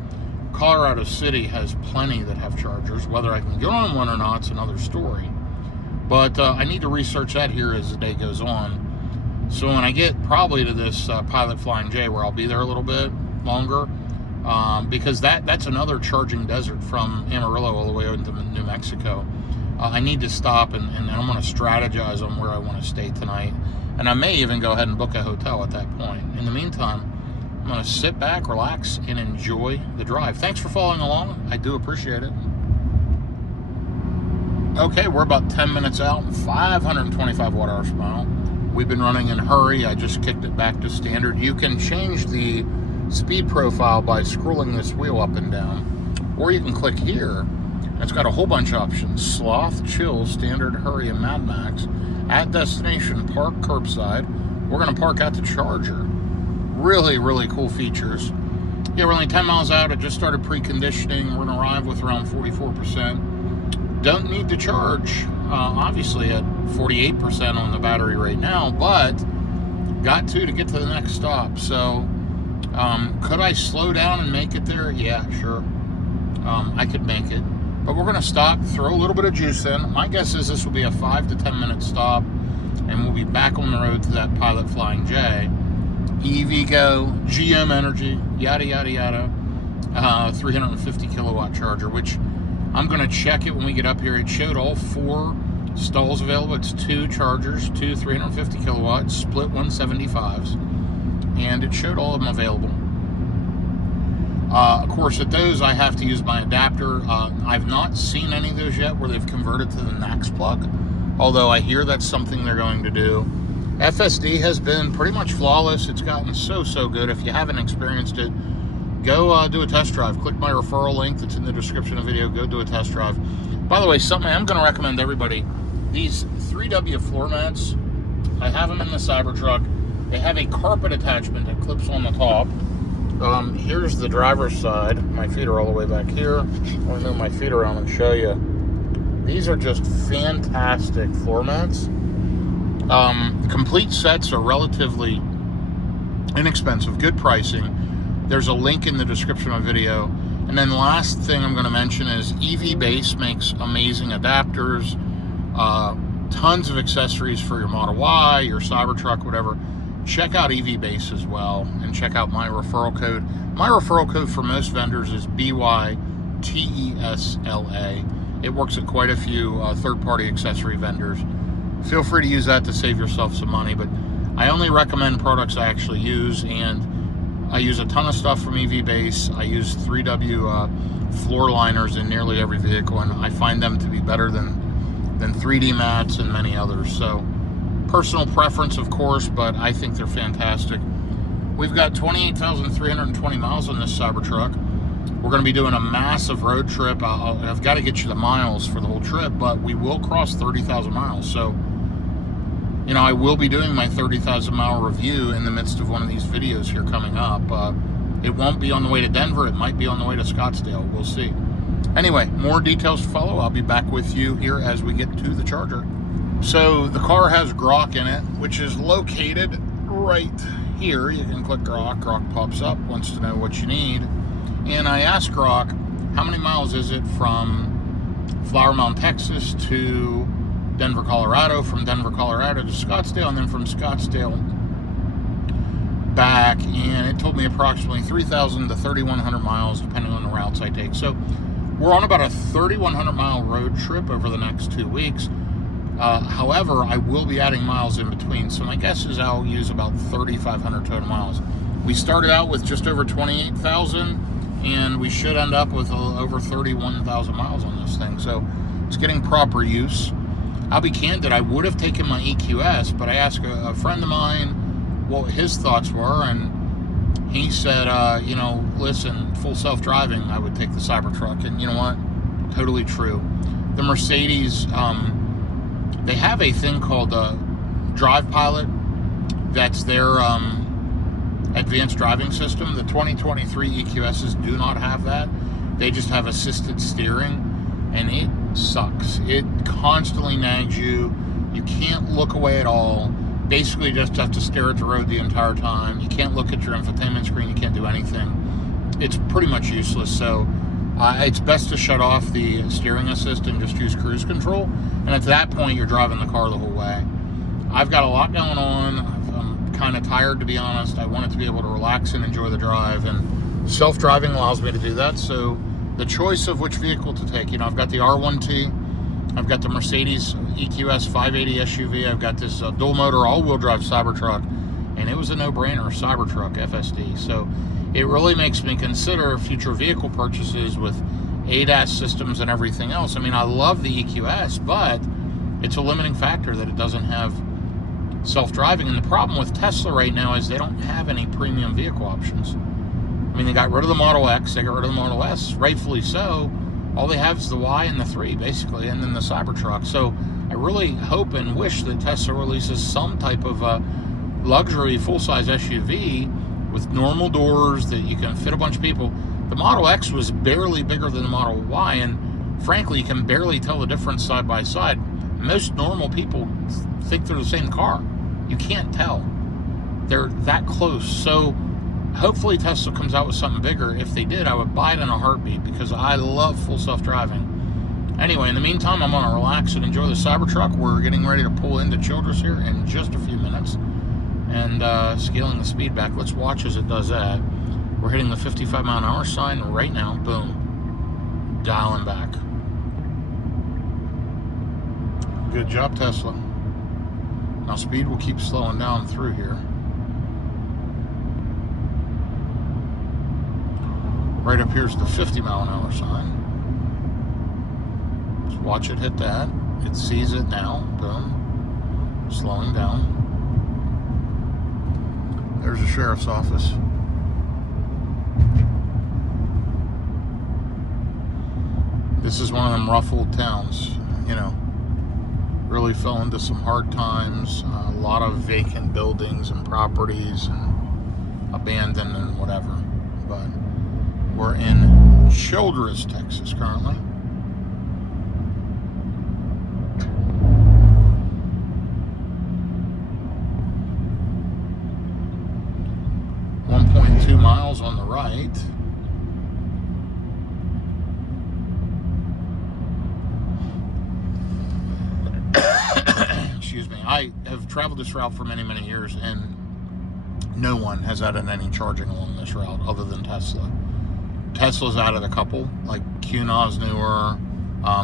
Colorado City has plenty that have chargers. Whether I can get on one or not is another story. But I need to research that here as the day goes on. So when I get probably to this Pilot Flying J, where I'll be there a little bit longer, because that's another charging desert from Amarillo all the way into New Mexico. I need to stop and I'm going to strategize on where I want to stay tonight. And I may even go ahead and book a hotel at that point. In the meantime, I'm going to sit back, relax, and enjoy the drive. Thanks for following along. I do appreciate it. Okay, we're about 10 minutes out, 525 watt-hours per mile. We've been running in a hurry. I just kicked it back to standard. You can change the speed profile by scrolling this wheel up and down. Or you can click here. It's got a whole bunch of options. Sloth, chill, standard, hurry, and Mad Max. At destination, park curbside. We're going to park at the charger. Really, really cool features. Yeah, we're only 10 miles out. I just started preconditioning. We're going to arrive with around 44%. Don't need to charge, obviously, at 48% on the battery right now, but got to get to the next stop. So, could I slow down and make it there? Yeah, sure. I could make it. But we're going to stop, throw a little bit of juice in. My guess is this will be a 5 to 10 minute stop, and we'll be back on the road to that Pilot Flying J. EVgo, GM Energy, yada, yada, yada. 350 kilowatt charger, which I'm going to check it when we get up here. It showed all 4 stalls available. It's 2 chargers, 2 350 kilowatts, split 175s, and it showed all of them available. Of course, at those, I have to use my adapter. I've not seen any of those yet where they've converted to the NAX plug, although I hear that's something they're going to do. FSD has been pretty much flawless. It's gotten so good. If you haven't experienced it, go do a test drive. Click my referral link that's in the description of the video. Go do a test drive. By the way, something I'm going to recommend everybody, these 3W floor mats, I have them in the Cybertruck. They have a carpet attachment that clips on the top. Here's the driver's side. My feet are all the way back here. I'm going to move my feet around and show you. These are just fantastic floor mats. Complete sets are relatively inexpensive, good pricing. There's a link in the description of the video. And then the last thing I'm going to mention is EV Base makes amazing adapters, tons of accessories for your Model Y, your Cybertruck, whatever. Check out EV Base as well, and check out my referral code. My referral code for most vendors is ByTesla. It works at quite a few third-party accessory vendors. Feel free to use that to save yourself some money, but I only recommend products I actually use, and I use a ton of stuff from EV Base. I use 3W floor liners in nearly every vehicle, and I find them to be better than 3D mats and many others. So personal preference, of course, but I think they're fantastic. We've got 28,320 miles on this Cybertruck. We're going to be doing a massive road trip. I've got to get you the miles for the whole trip, but we will cross 30,000 miles. So, you know, I will be doing my 30,000 mile review in the midst of one of these videos here coming up. It won't be on the way to Denver. It might be on the way to Scottsdale. We'll see. Anyway, more details to follow. I'll be back with you here as we get to the charger. So the car has Grok in it, which is located right here. You can click Grok. Grok pops up, wants to know what you need. And I asked Grok, how many miles is it from Flower Mound, Texas to Denver, Colorado, from Denver, Colorado to Scottsdale, and then from Scottsdale back. And it told me approximately 3,000 to 3,100 miles, depending on the routes I take. So we're on about a 3,100 mile road trip over the next 2 weeks. However, I will be adding miles in between. So my guess is I'll use about 3,500 total miles. We started out with just over 28,000, and we should end up with over 31,000 miles on this thing. So it's getting proper use. I'll be candid, I would have taken my EQS, but I asked a friend of mine what his thoughts were, and he said, you know, listen, full self-driving, I would take the Cybertruck. And you know what? Totally true. The Mercedes, they have a thing called Drive Pilot. That's their advanced driving system. The 2023 EQSs do not have that. They just have assisted steering, and it sucks. It constantly nags you. You can't look away at all. Basically, you just have to stare at the road the entire time. You can't look at your infotainment screen. You can't do anything. It's pretty much useless. So it's best to shut off the steering assist and just use cruise control. And at that point, you're driving the car the whole way. I've got a lot going on. I'm kind of tired, to be honest. I wanted to be able to relax and enjoy the drive, and self-driving allows me to do that. So the choice of which vehicle to take, you know, I've got the R1T, I've got the Mercedes EQS 580 SUV, I've got this dual motor all-wheel drive Cybertruck, and it was a no-brainer, Cybertruck FSD. So it really makes me consider future vehicle purchases with ADAS systems and everything else. I mean, I love the EQS, but it's a limiting factor that it doesn't have self-driving. And the problem with Tesla right now is they don't have any premium vehicle options. I mean, they got rid of the Model X, they got rid of the Model S, rightfully so. All they have is the Y and the 3, basically, and then the Cybertruck. So I really hope and wish that Tesla releases some type of luxury full-size SUV with normal doors that you can fit a bunch of people. The Model X was barely bigger than the Model Y, and frankly, you can barely tell the difference side by side. Most normal people think they're the same car. You can't tell. They're that close. So hopefully Tesla comes out with something bigger. If they did, I would buy it in a heartbeat because I love full self-driving. Anyway, in the meantime, I'm going to relax and enjoy the Cybertruck. We're getting ready to pull into Childress here in just a few minutes and scaling the speed back. Let's watch as it does that. We're hitting the 55 mile an hour sign right now. Boom. Dialing back. Good job, Tesla. Now speed will keep slowing down through here. Right up here's the 50 mile an hour sign. Just watch it hit that. It sees it now. Boom. Slowing down. There's the sheriff's office. This is one of them rough old towns, you know. Really fell into some hard times. A lot of vacant buildings and properties and abandoned and whatever. but we're in Childress, Texas currently. Miles on the right. Excuse me. I have traveled this route for many, many years, and no one has added any charging along this route other than Tesla. Tesla's added a couple, like QNA's newer,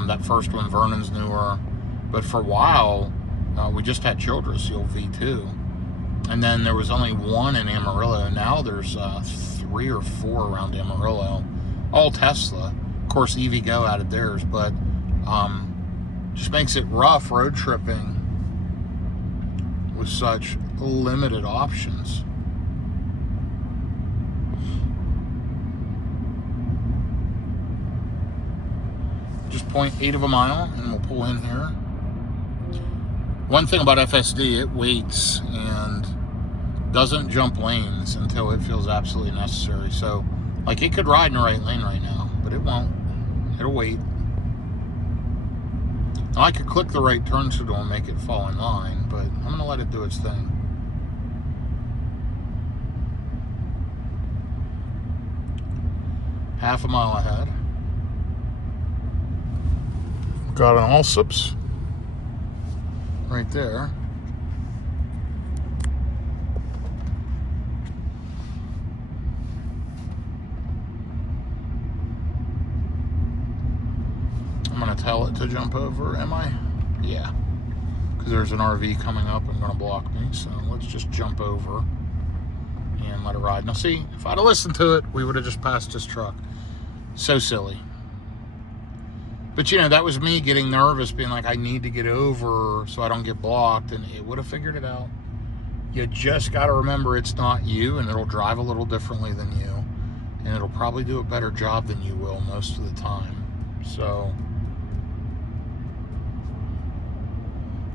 that first one, Vernon's newer, but for a while, we just had Childress, the old V2. And then there was only one in Amarillo. Now there's 3 or 4 around Amarillo, all Tesla. Of course, EVgo added theirs, but just makes it rough road tripping with such limited options. Just 0.8 of a mile, and we'll pull in here. One thing about FSD, it waits and doesn't jump lanes until it feels absolutely necessary. So, like, it could ride in the right lane right now, but it won't. It'll wait. Now, I could click the right turn signal and make it fall in line, but I'm going to let it do its thing. Half a mile ahead. Got an Allsips right there. I'm going to tell it to jump over, am I? Yeah. Because there's an RV coming up and going to block me. So let's just jump over and let it ride. Now see, if I'd have listened to it, we would have just passed this truck. So silly. But, you know, that was me getting nervous, being like, I need to get over so I don't get blocked, and it would have figured it out. You just got to remember it's not you, and it'll drive a little differently than you, and it'll probably do a better job than you will most of the time. So,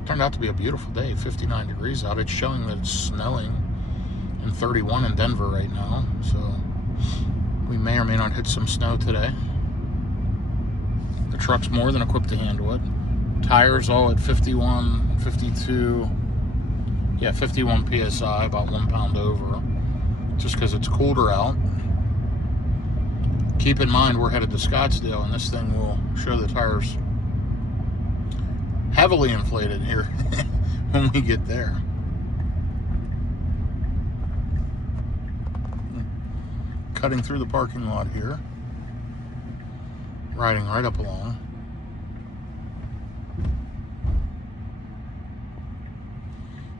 turned out to be a beautiful day, 59 degrees out. It's showing that it's snowing, and 31 in Denver right now, so we may or may not hit some snow today. The truck's more than equipped to handle it. Tires all at 51, 52, yeah, 51 PSI, about 1 pound over, just because it's colder out. Keep in mind, we're headed to Scottsdale, and this thing will show the tires heavily inflated here when we get there. Cutting through the parking lot here. Riding right up along.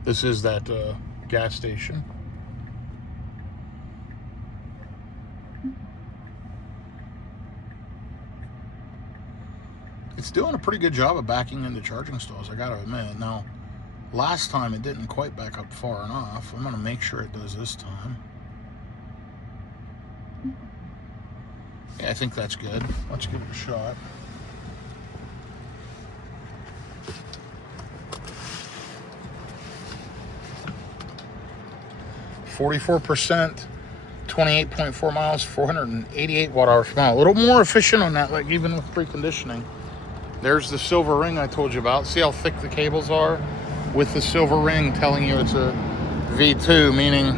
This is that gas station. It's doing a pretty good job of backing into charging stalls, I gotta admit. Now, last time it didn't quite back up far enough. I'm gonna make sure it does this time. Yeah, I think that's good. Let's give it a shot. %, 28.4 miles, 488 watt-hours per mile. A little more efficient on that, like even with preconditioning. There's the silver ring I told you about. See how thick the cables are? With the silver ring telling you it's a V2, meaning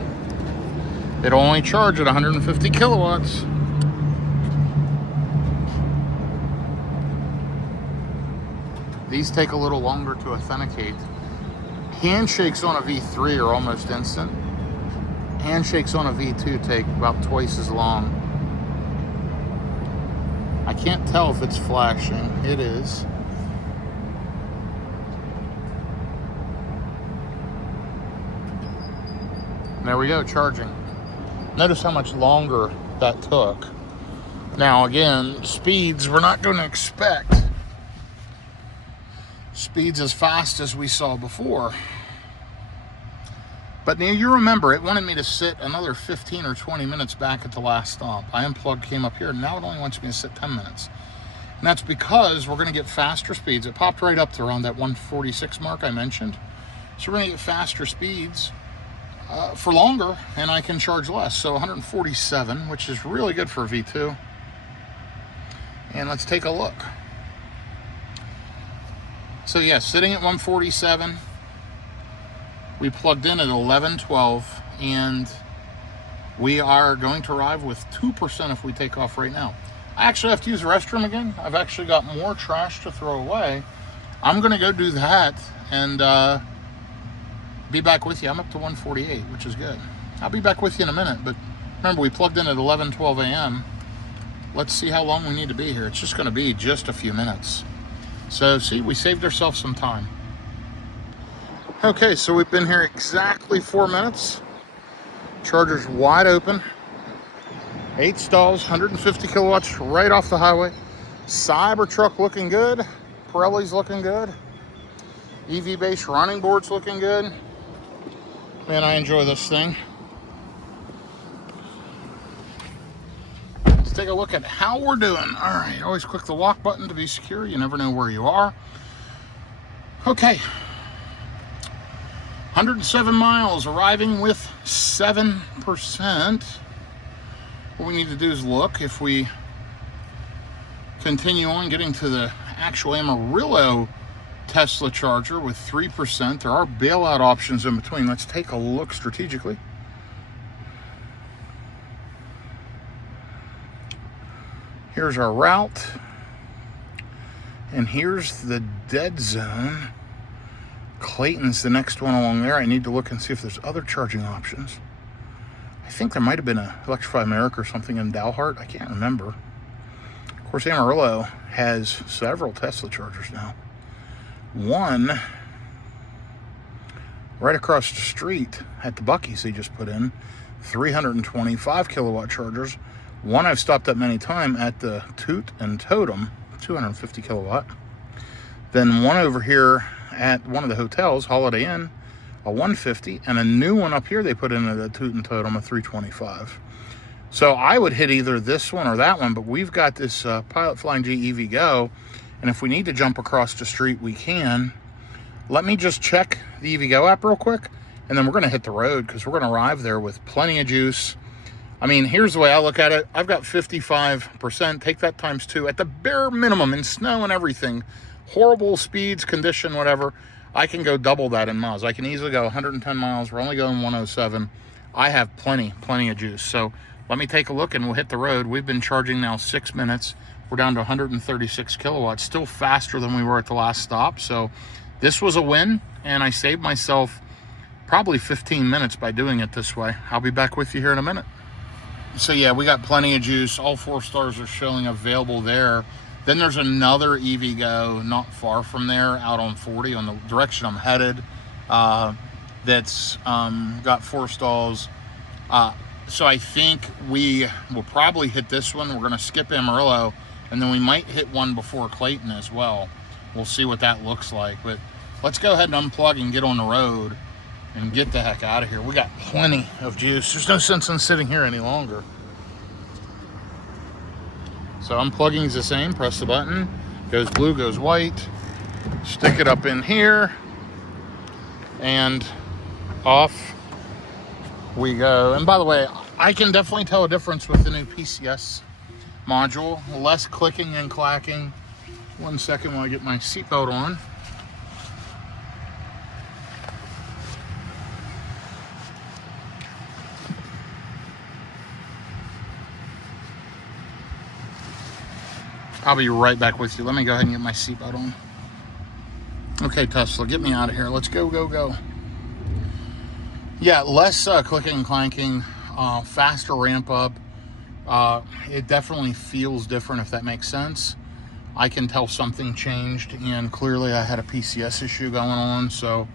it'll only charge at 150 kilowatts. These take a little longer to authenticate. Handshakes on a V3 are almost instant. Handshakes on a V2 take about twice as long. I can't tell if it's flashing. It is. And there we go, charging. Notice how much longer that took. Now again, speeds we're not going to expect. Speeds as fast as we saw before. But now you remember, it wanted me to sit another 15 or 20 minutes back at the last stop. I unplugged, came up here, and now it only wants me to sit 10 minutes. And that's because we're going to get faster speeds. It popped right up to around that 146 mark I mentioned. So we're going to get faster speeds for longer, and I can charge less. So 147, which is really good for a V2. And let's take a look. So yeah, sitting at 147. We plugged in at 11:12, and we are going to arrive with 2% if we take off right now. I actually have to use the restroom again. I've actually got more trash to throw away. I'm going to go do that and be back with you. I'm up to 148, which is good. I'll be back with you in a minute, but remember, we plugged in at 11:12 a.m. Let's see how long we need to be here. It's just going to be just a few minutes. So, see, we saved ourselves some time. Okay, so we've been here exactly 4 minutes. Charger's wide open. 8 stalls, 150 kilowatts right off the highway. Cybertruck looking good. Pirelli's looking good. EV base running board's looking good. Man, I enjoy this thing. Let's take a look at how we're doing. All right, always click the lock button to be secure. You never know where you are. Okay. 107 miles, arriving with 7%. What we need to do is look if we continue on getting to the actual Amarillo Tesla charger with 3%. There are bailout options in between. Let's take a look strategically. Here's our route. And here's the dead zone. Clayton's the next one along there. I need to look and see if there's other charging options. I think there might have been a Electrify America or something in Dalhart. I can't remember. Of course, Amarillo has several Tesla chargers now. One right across the street at the Buc-ee's they just put in. 325 kilowatt chargers. One I've stopped at many times at the Toot and Totem, 250 kilowatt. Then one over here at one of the hotels, Holiday Inn, a 150, and a new one up here they put in at the Toot and Totem, a 325. So I would hit either this one or that one, but we've got this Pilot Flying G EV Go, and if we need to jump across the street, we can. Let me just check the EV Go app real quick, and then we're going to hit the road because we're going to arrive there with plenty of juice. I mean, here's the way I look at it. I've got 55%. Take that times 2 at the bare minimum in snow and everything. Horrible speeds, condition, whatever. I can go double that in miles. I can easily go 110 miles. We're only going 107. I have plenty of juice. So let me take a look and we'll hit the road. We've been charging now 6 minutes. We're down to 136 kilowatts, still faster than we were at the last stop. So this was a win, and I saved myself probably 15 minutes by doing it this way. I'll be back with you here in a minute. So yeah, we got plenty of juice. All 4 stars are showing available there. Then there's another EV Go not far from there, out on 40 on the direction I'm headed. That's got 4 stalls. So I think we will probably hit this one. We're going to skip Amarillo, and then we might hit one before Clayton as well. We'll see what that looks like. But let's go ahead and unplug and get on the road and get the heck out of here. We got plenty of juice. There's no sense in sitting here any longer. So unplugging is the same. Press the button. Goes blue, goes white. Stick it up in here. And off we go. And by the way, I can definitely tell a difference with the new PCS module. Less clicking and clacking. 1 second while I get my seatbelt on. I'll be right back with you. Let me go ahead and get my seatbelt on. Okay, Tesla, get me out of here. Let's go, go, go. Yeah, less clicking and clanking, faster ramp up. It definitely feels different, if that makes sense. I can tell something changed, and clearly I had a PCS issue going on, so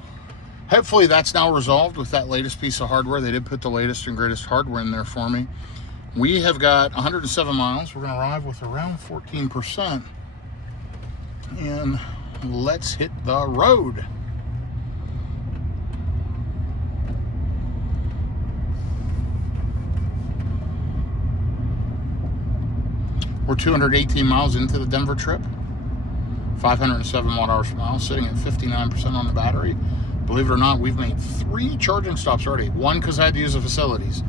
hopefully that's now resolved with that latest piece of hardware. They did put the latest and greatest hardware in there for me. We have got 107 miles. We're going to arrive with around 14%. And let's hit the road. We're 218 miles into the Denver trip. 507 watt-hours per mile, sitting at 59% on the battery. Believe it or not, we've made 3 charging stops already. One because I had to use the facilities.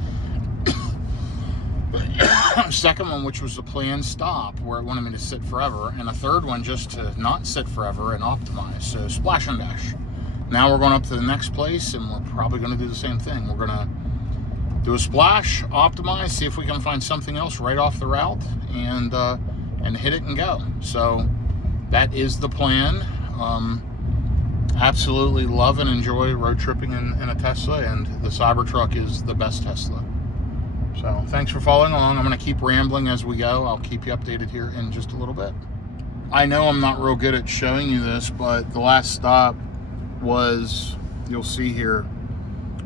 Second one, which was the planned stop where it wanted me to sit forever, and a third one just to not sit forever and optimize. So splash and dash. Now we're going up to the next place, and we're probably going to do the same thing. We're going to do a splash, optimize, see if we can find something else right off the route, and hit it and go. So that is the plan. Absolutely love and enjoy road tripping in a Tesla, and the Cybertruck is the best Tesla. So thanks for following along. I'm going to keep rambling as we go. I'll keep you updated here in just a little bit. I know I'm not real good at showing you this, but the last stop was, you'll see here,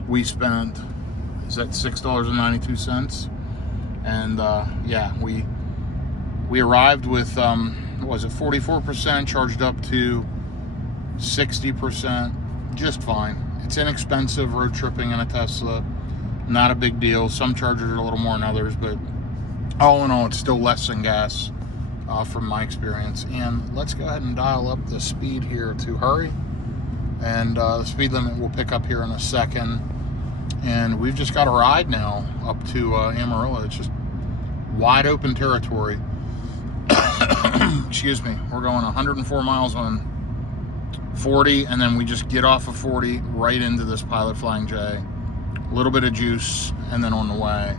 we spent, is that $6.92? And yeah, we arrived with, what was it, 44%, charged up to 60%, just fine. It's inexpensive road tripping in a Tesla. Not a big deal. Some chargers are a little more than others, but all in all, it's still less than gas from my experience. And let's go ahead and dial up the speed here to hurry. And the speed limit we'll pick up here in a second. And we've just got a ride now up to Amarillo. It's just wide open territory. Excuse me. We're going 104 miles on 40, and then we just get off of 40 right into this Pilot Flying J. A little bit of juice, and then on the way.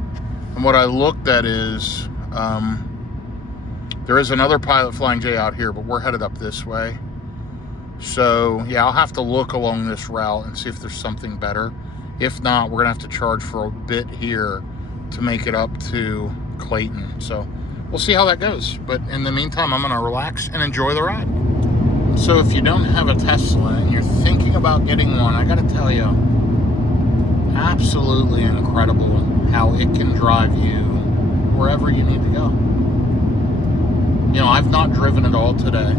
And what I looked at is, there is another Pilot Flying J out here, but we're headed up this way. So, yeah, I'll have to look along this route and see if there's something better. If not, we're going to have to charge for a bit here to make it up to Clayton. So, we'll see how that goes. But in the meantime, I'm going to relax and enjoy the ride. So, if you don't have a Tesla and you're thinking about getting one, I got to tell you, absolutely incredible how it can drive you wherever you need to go. You know, I've not driven at all today.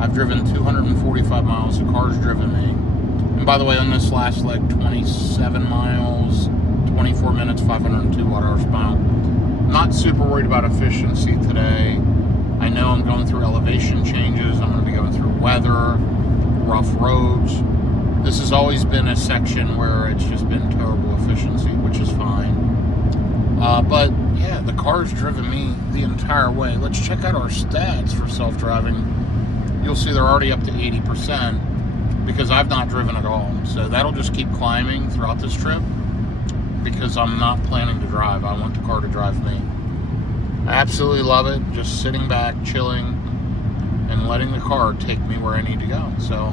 I've driven 245 miles. The car's driven me. And by the way, on this last leg, 27 miles, 24 minutes, 502 watt-hours per mile. Not super worried about efficiency today. I know I'm going through elevation changes. I'm going to be going through weather, rough roads. This has always been a section where it's just been terrible efficiency, which is fine. But yeah, the car's driven me the entire way. Let's check out our stats for self-driving. You'll see they're already up to 80% because I've not driven at all. So that'll just keep climbing throughout this trip because I'm not planning to drive. I want the car to drive me. I absolutely love it. Just sitting back, chilling, and letting the car take me where I need to go. So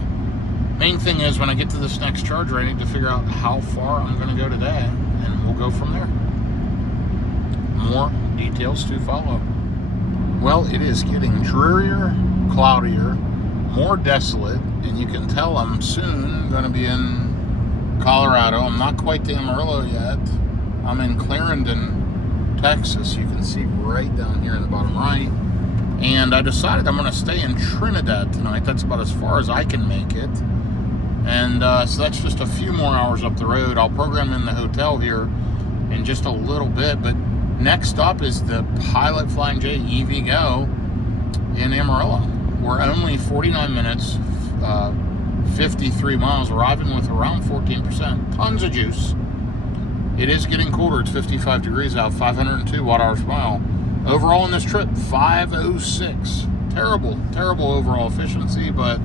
main thing is when I get to this next charger, I need to figure out how far I'm going to go today, and we'll go from there. More details to follow. Well, it is getting drearier, cloudier, more desolate, and you can tell I'm soon going to be in Colorado. I'm not quite to Amarillo yet. I'm in Clarendon, Texas. You can see right down here in the bottom right. And I decided I'm going to stay in Trinidad tonight. That's about as far as I can make it. And so that's just a few more hours up the road. I'll program in the hotel here in just a little bit. But next up is the Pilot Flying J EV Go in Amarillo. We're only 49 minutes, 53 miles, arriving with around 14%. Tons of juice. It is getting colder. It's 55 degrees out, 502 watt-hours per mile. Overall in this trip, 506. Terrible overall efficiency, but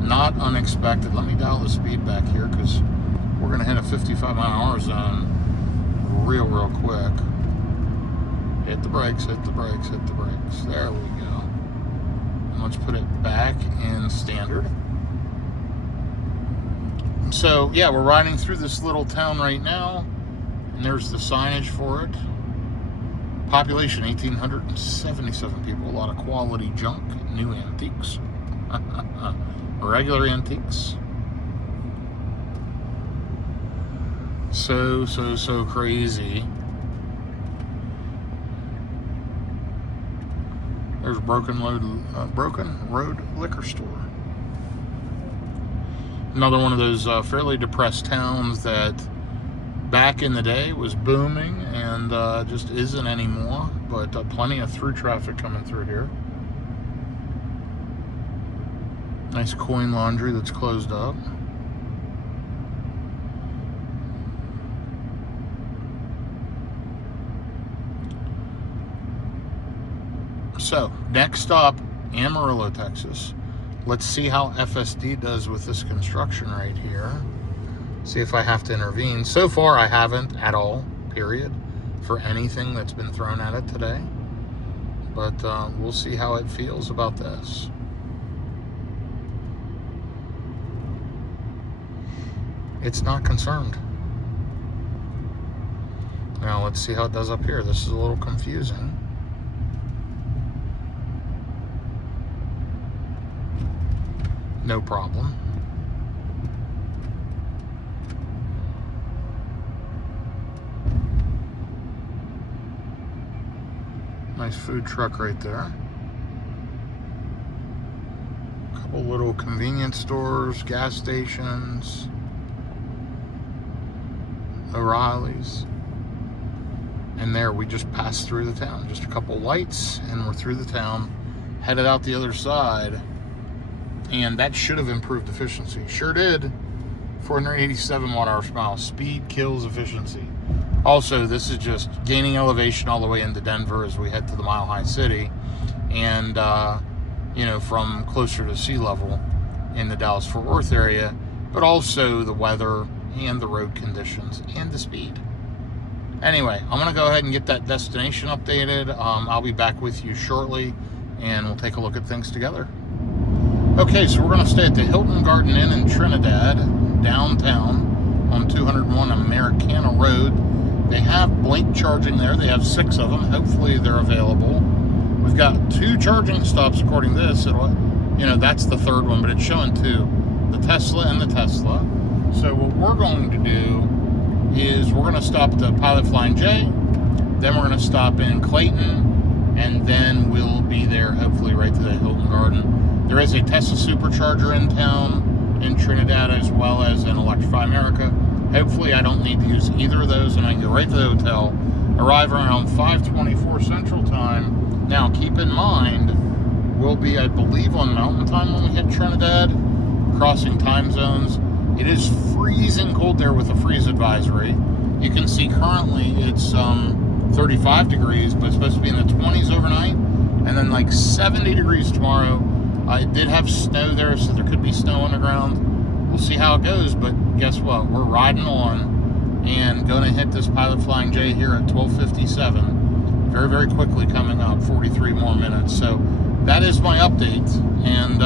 not unexpected. Let me dial the speed back here because we're going to hit a 55-mile-an-hour zone real quick. Hit the brakes, hit the brakes, hit the brakes. There we go. And let's put it back in standard. So, yeah, we're riding through this little town right now, and there's the signage for it. Population, 1,877 people. A lot of quality junk, new antiques. Regular antiques. So crazy. There's Broken Road Liquor Store. Another one of those fairly depressed towns that back in the day was booming and just isn't anymore, but plenty of through traffic coming through here. Nice coin laundry that's closed up. So, next up, Amarillo, Texas. Let's see how FSD does with this construction right here. See if I have to intervene. So far, I haven't at all, period, for anything that's been thrown at it today. But we'll see how it feels about this. It's not concerned. Now, let's see how it does up here. This is a little confusing. No problem. Nice food truck right there. Couple little convenience stores, gas stations, O'Reilly's. And there, we just passed through the town. Just a couple lights and we're through the town, headed out the other side. And that should have improved efficiency. Sure did. 487 watt-hours per mile. Speed kills efficiency. Also, this is just gaining elevation all the way into Denver as we head to the Mile High City. And, you know, from closer to sea level in the Dallas-Fort Worth area. But also the weather and the road conditions and the speed. Anyway, I'm going to go ahead and get that destination updated. I'll be back with you shortly, and we'll take a look at things together. Okay, so we're going to stay at the Hilton Garden Inn in Trinidad, downtown, on 201 Americana Road. They have blink charging there. They have 6 of them. Hopefully they're available. We've got 2 charging stops according to this. You know, that's the 3rd one, but it's showing 2. The Tesla and the Tesla. So what we're going to do is we're going to stop at the Pilot Flying J, then we're going to stop in Clayton, and then we'll be there hopefully right to the Hilton Garden. There is a Tesla supercharger in town in Trinidad as well as in Electrify America. Hopefully I don't need to use either of those and I can go right to the hotel, arrive around 5:24 Central Time. Now keep in mind, we'll be, I believe, on Mountain Time when we hit Trinidad, crossing time zones. It is freezing cold there with a freeze advisory. You can see currently it's 35 degrees, but it's supposed to be in the 20s overnight, and then like 70 degrees tomorrow. It did have snow there, so there could be snow on the ground. We'll see how it goes, but guess what? We're riding on and going to hit this Pilot Flying J here at 12:57. Very, very quickly coming up, 43 more minutes. So that is my update, and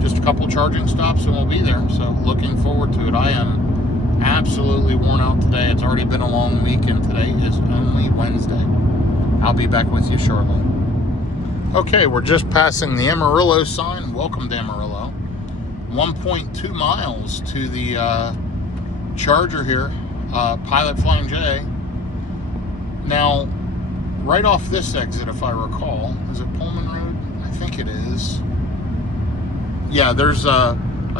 just a couple charging stops and we'll be there. So looking forward to it. I am absolutely worn out today. It's already been a long week and today is only Wednesday. I'll be back with you shortly. Okay, we're just passing the Amarillo sign. Welcome to Amarillo. 1.2 miles to the charger here, Pilot Flying J. Now, right off this exit, if I recall, is it Pullman Road? I think it is. Yeah, there's a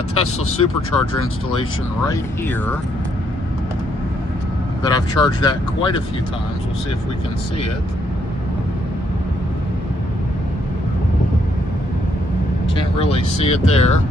Tesla supercharger installation right here that I've charged at quite a few times. We'll see if we can see it. Can't really see it there.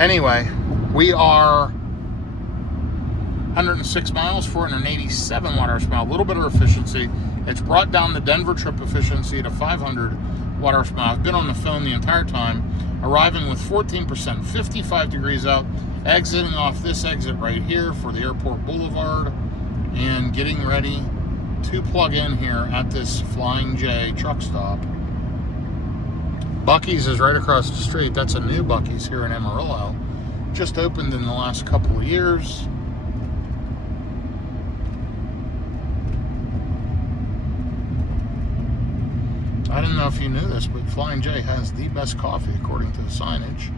Anyway, we are 106 miles, 487 watt-hours per mile. A little bit of efficiency. It's brought down the Denver trip efficiency to 500 watt-hours per mile. I've been on the phone the entire time, arriving with 14%, 55 degrees out, exiting off this exit right here for the Airport Boulevard, and getting ready to plug in here at this Flying J truck stop. Buc-ee's is right across the street. That's a new Buc-ee's here in Amarillo. Just opened in the last couple of years. I didn't know if you knew this, but Flying J has the best coffee according to the signage.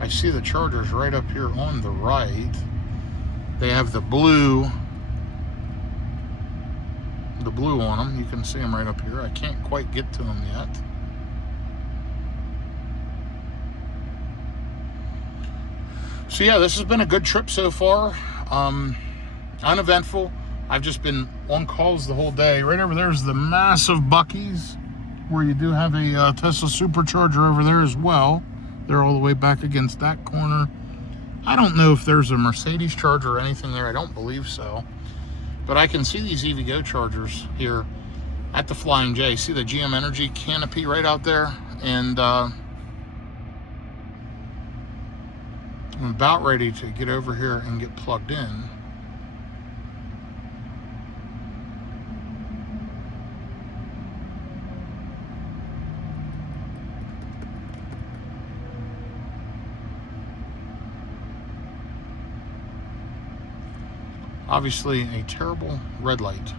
I see the chargers right up here on the right. They have the blue on them. You can see them right up here. I can't quite get to them yet. So yeah, this has been a good trip so far. Uneventful. I've just been on calls the whole day. Right over there is the massive Buc-ee's, where you do have a Tesla supercharger over there as well. They're all the way back against that corner. I don't know if there's a Mercedes charger or anything there. I don't believe so. But I can see these EVgo chargers here at the Flying J. See the GM Energy canopy right out there? And I'm about ready to get over here and get plugged in. Obviously a terrible red light.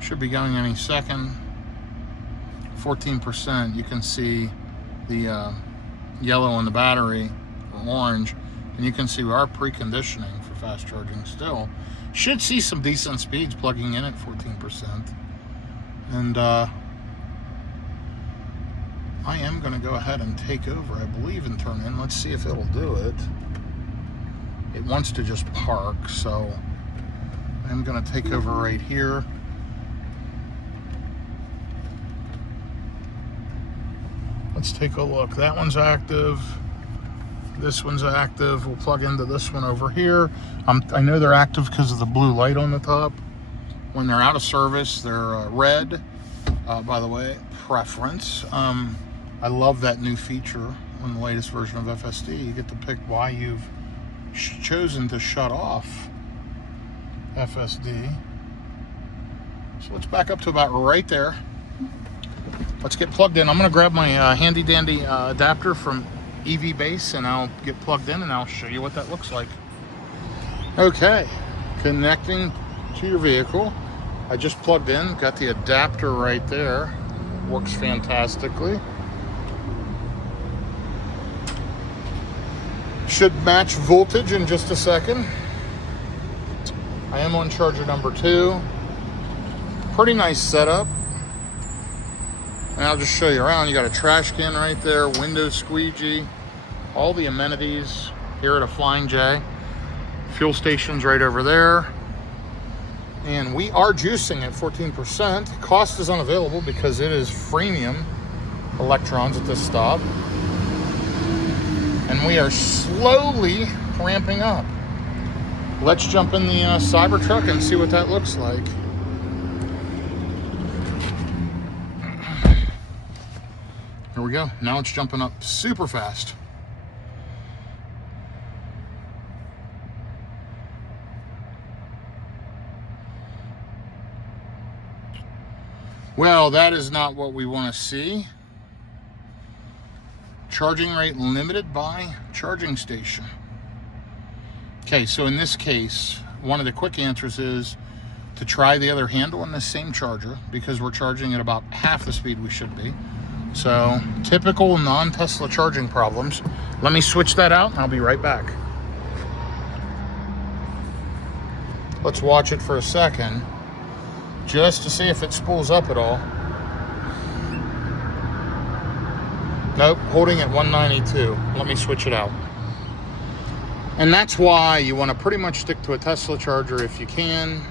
Should be going any second. 14%. You can see the yellow on the battery, or orange, and you can see our preconditioning for fast charging still. Should see some decent speeds plugging in at 14%. And I am going to go ahead and take over, I believe, and turn in. Let's see if it'll do it. It wants to just park, so I'm going to take over right here. Let's take a look. That one's active. This one's active. We'll plug into this one over here. I know they're active because of the blue light on the top. When they're out of service, they're red. By the way, preference. I love that new feature on the latest version of FSD. You get to pick why you've chosen to shut off FSD. So let's back up to about right there. Let's get plugged in. I'm going to grab my handy dandy adapter from EV Base, and I'll get plugged in and I'll show you what that looks like. Okay, connecting to your vehicle. I just plugged in, got the adapter right there. Works fantastically. Should match voltage in just a second. I am on charger number 2. Pretty nice setup. And I'll just show you around. You got a trash can right there, window squeegee, all the amenities here at a Flying J. Fuel station's right over there. And we are juicing at 14%. Cost is unavailable because it is freemium electrons at this stop. And we are slowly ramping up. Let's jump in the Cybertruck and see what that looks like. Here we go. Now it's jumping up super fast. Well, that is not what we want to see. Charging rate limited by charging station. Okay, so in this case, one of the quick answers is to try the other handle on the same charger, because we're charging at about half the speed we should be. So, typical non-Tesla charging problems. Let me switch that out and I'll be right back. Let's watch it for a second, just to see if it spools up at all. Nope, holding at 192. Let me switch it out. And that's why you want to pretty much stick to a Tesla charger if you can,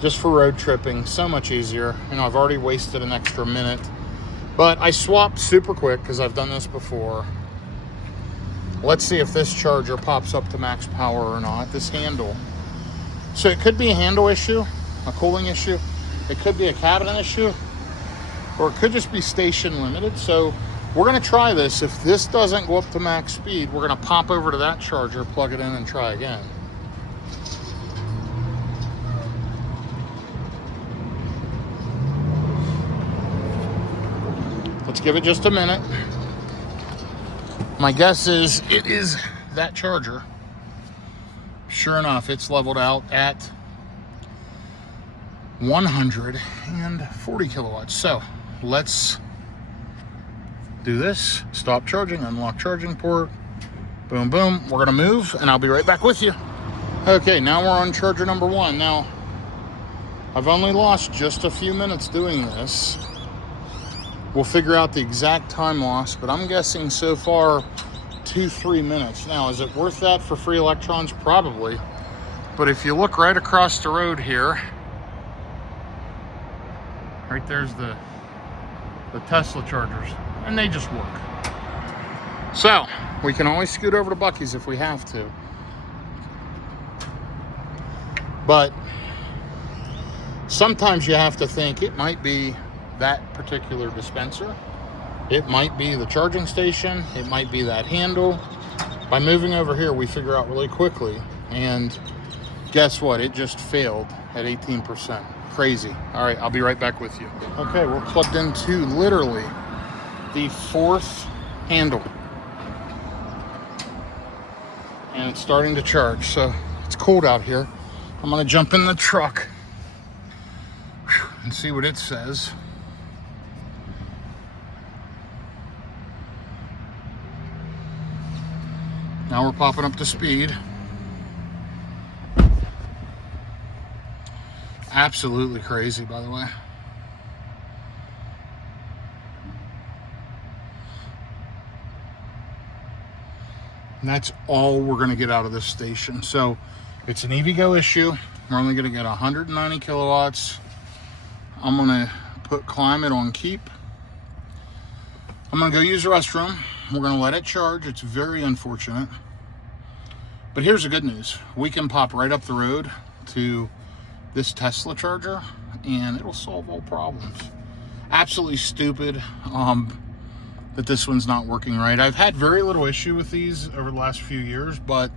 just for road tripping. So much easier. You know, I've already wasted an extra minute. But I swapped super quick because I've done this before. Let's see if this charger pops up to max power or not, this handle. So it could be a handle issue, a cooling issue. It could be a cabinet issue, or it could just be station limited. So we're going to try this. If this doesn't go up to max speed, we're going to pop over to that charger, plug it in, and try again. Let's give it just a minute. My guess is it is that charger. Sure enough, it's leveled out at 140 kilowatts. So let's do this. Stop charging, unlock charging port. Boom, boom. We're gonna move and I'll be right back with you. Okay, now we're on charger number 1. Now, I've only lost just a few minutes doing this. We'll figure out the exact time loss, but I'm guessing so far 2-3 minutes. Now, is it worth that for free electrons? Probably. But if you look right across the road here, right there's the Tesla chargers, and they just work. So we can always scoot over to Buc-ee's if we have to. But sometimes you have to think it might be that particular dispenser. It might be the charging station. It might be that handle. By moving over here, we figure out really quickly. And guess what? It just failed at 18%. Crazy. All right, I'll be right back with you. Okay, we're plugged into literally the fourth handle. And it's starting to charge. So it's cold out here. I'm going to jump in the truck and see what it says. Now we're popping up to speed. Absolutely crazy, by the way. And that's all we're going to get out of this station. So it's an EVgo issue. We're only going to get 190 kilowatts. I'm going to put climate on keep. I'm going to go use the restroom. We're going to let it charge. It's very unfortunate. But here's the good news. We can pop right up the road to this Tesla charger, and it'll solve all problems. Absolutely stupid that this one's not working right. I've had very little issue with these over the last few years, but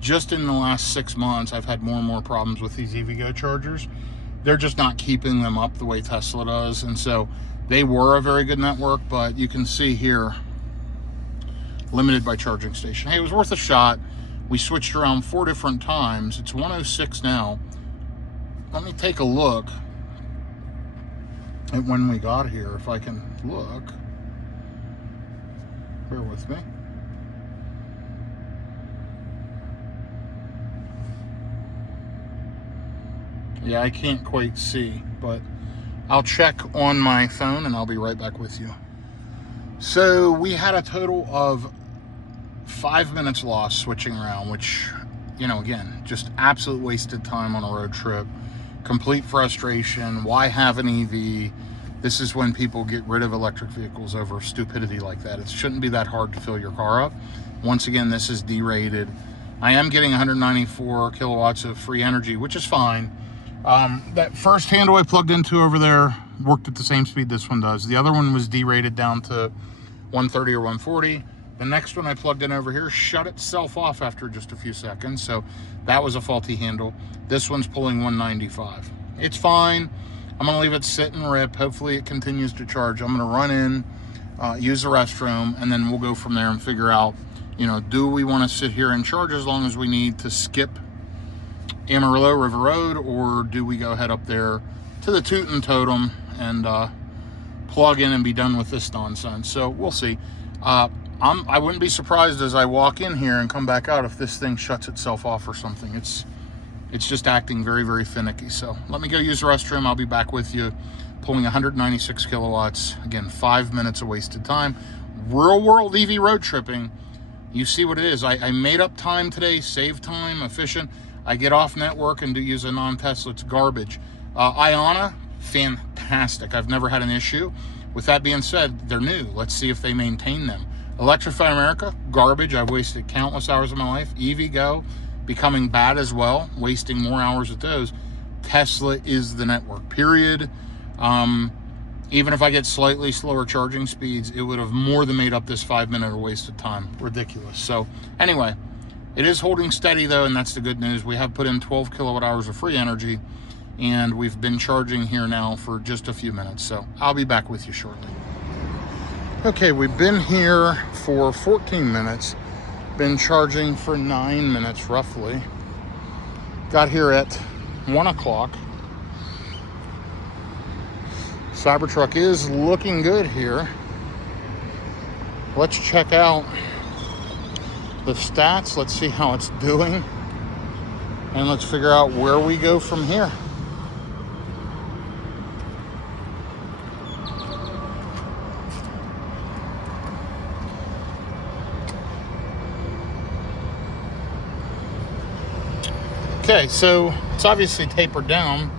just in the last 6 months, I've had more and more problems with these EVgo chargers. They're just not keeping them up the way Tesla does. And so they were a very good network, but you can see here, limited by charging station. Hey, it was worth a shot. We switched around 4 different times. It's 106 now. Let me take a look at when we got here, if I can look. Bear with me. Yeah, I can't quite see, but I'll check on my phone and I'll be right back with you. So we had a total of 5 minutes lost switching around, which, you know, again, just absolute wasted time on a road trip. Complete frustration. Why have an EV? This is when people get rid of electric vehicles over stupidity like that. It shouldn't be that hard to fill your car up. Once again, this is derated. I am getting 194 kilowatts of free energy, which is fine. That first handle I plugged into over there worked at the same speed this one does. The other one was derated down to 130 or 140. The next one I plugged in over here shut itself off after just a few seconds. So that was a faulty handle. This one's pulling 195. It's fine. I'm going to leave it sit and rip. Hopefully it continues to charge. I'm going to run in, use the restroom, and then we'll go from there and figure out, you know, do we want to sit here and charge as long as we need to skip Amarillo River Road, or do we go head up there to the Toot and Totem and plug in and be done with this nonsense? So we'll see. I wouldn't be surprised as I walk in here and come back out if this thing shuts itself off or something. It's just acting very, very finicky. So let me go use the restroom. I'll be back with you, pulling 196 kilowatts. Again, 5 minutes of wasted time. Real world EV road tripping. You see what it is. I made up time today, save time, efficient. I get off network and do use a non-Tesla. It's garbage. Iona, fantastic. I've never had an issue. With that being said, they're new. Let's see if they maintain them. Electrify America, garbage. I've wasted countless hours of my life. EVgo, becoming bad as well, wasting more hours with those. Tesla is the network, period. Even if I get slightly slower charging speeds, it would have more than made up this 5 minute of wasted time. Ridiculous. So anyway, it is holding steady though, and that's the good news. We have put in 12 kilowatt hours of free energy, and we've been charging here now for just a few minutes. So I'll be back with you shortly. Okay, we've been here for 14 minutes, been charging for 9 minutes roughly. Got here at 1 o'clock. Cybertruck is looking good here. Let's check out the stats. Let's see how it's doing. And let's figure out where we go from here. Okay, Okay, so it's obviously tapered down.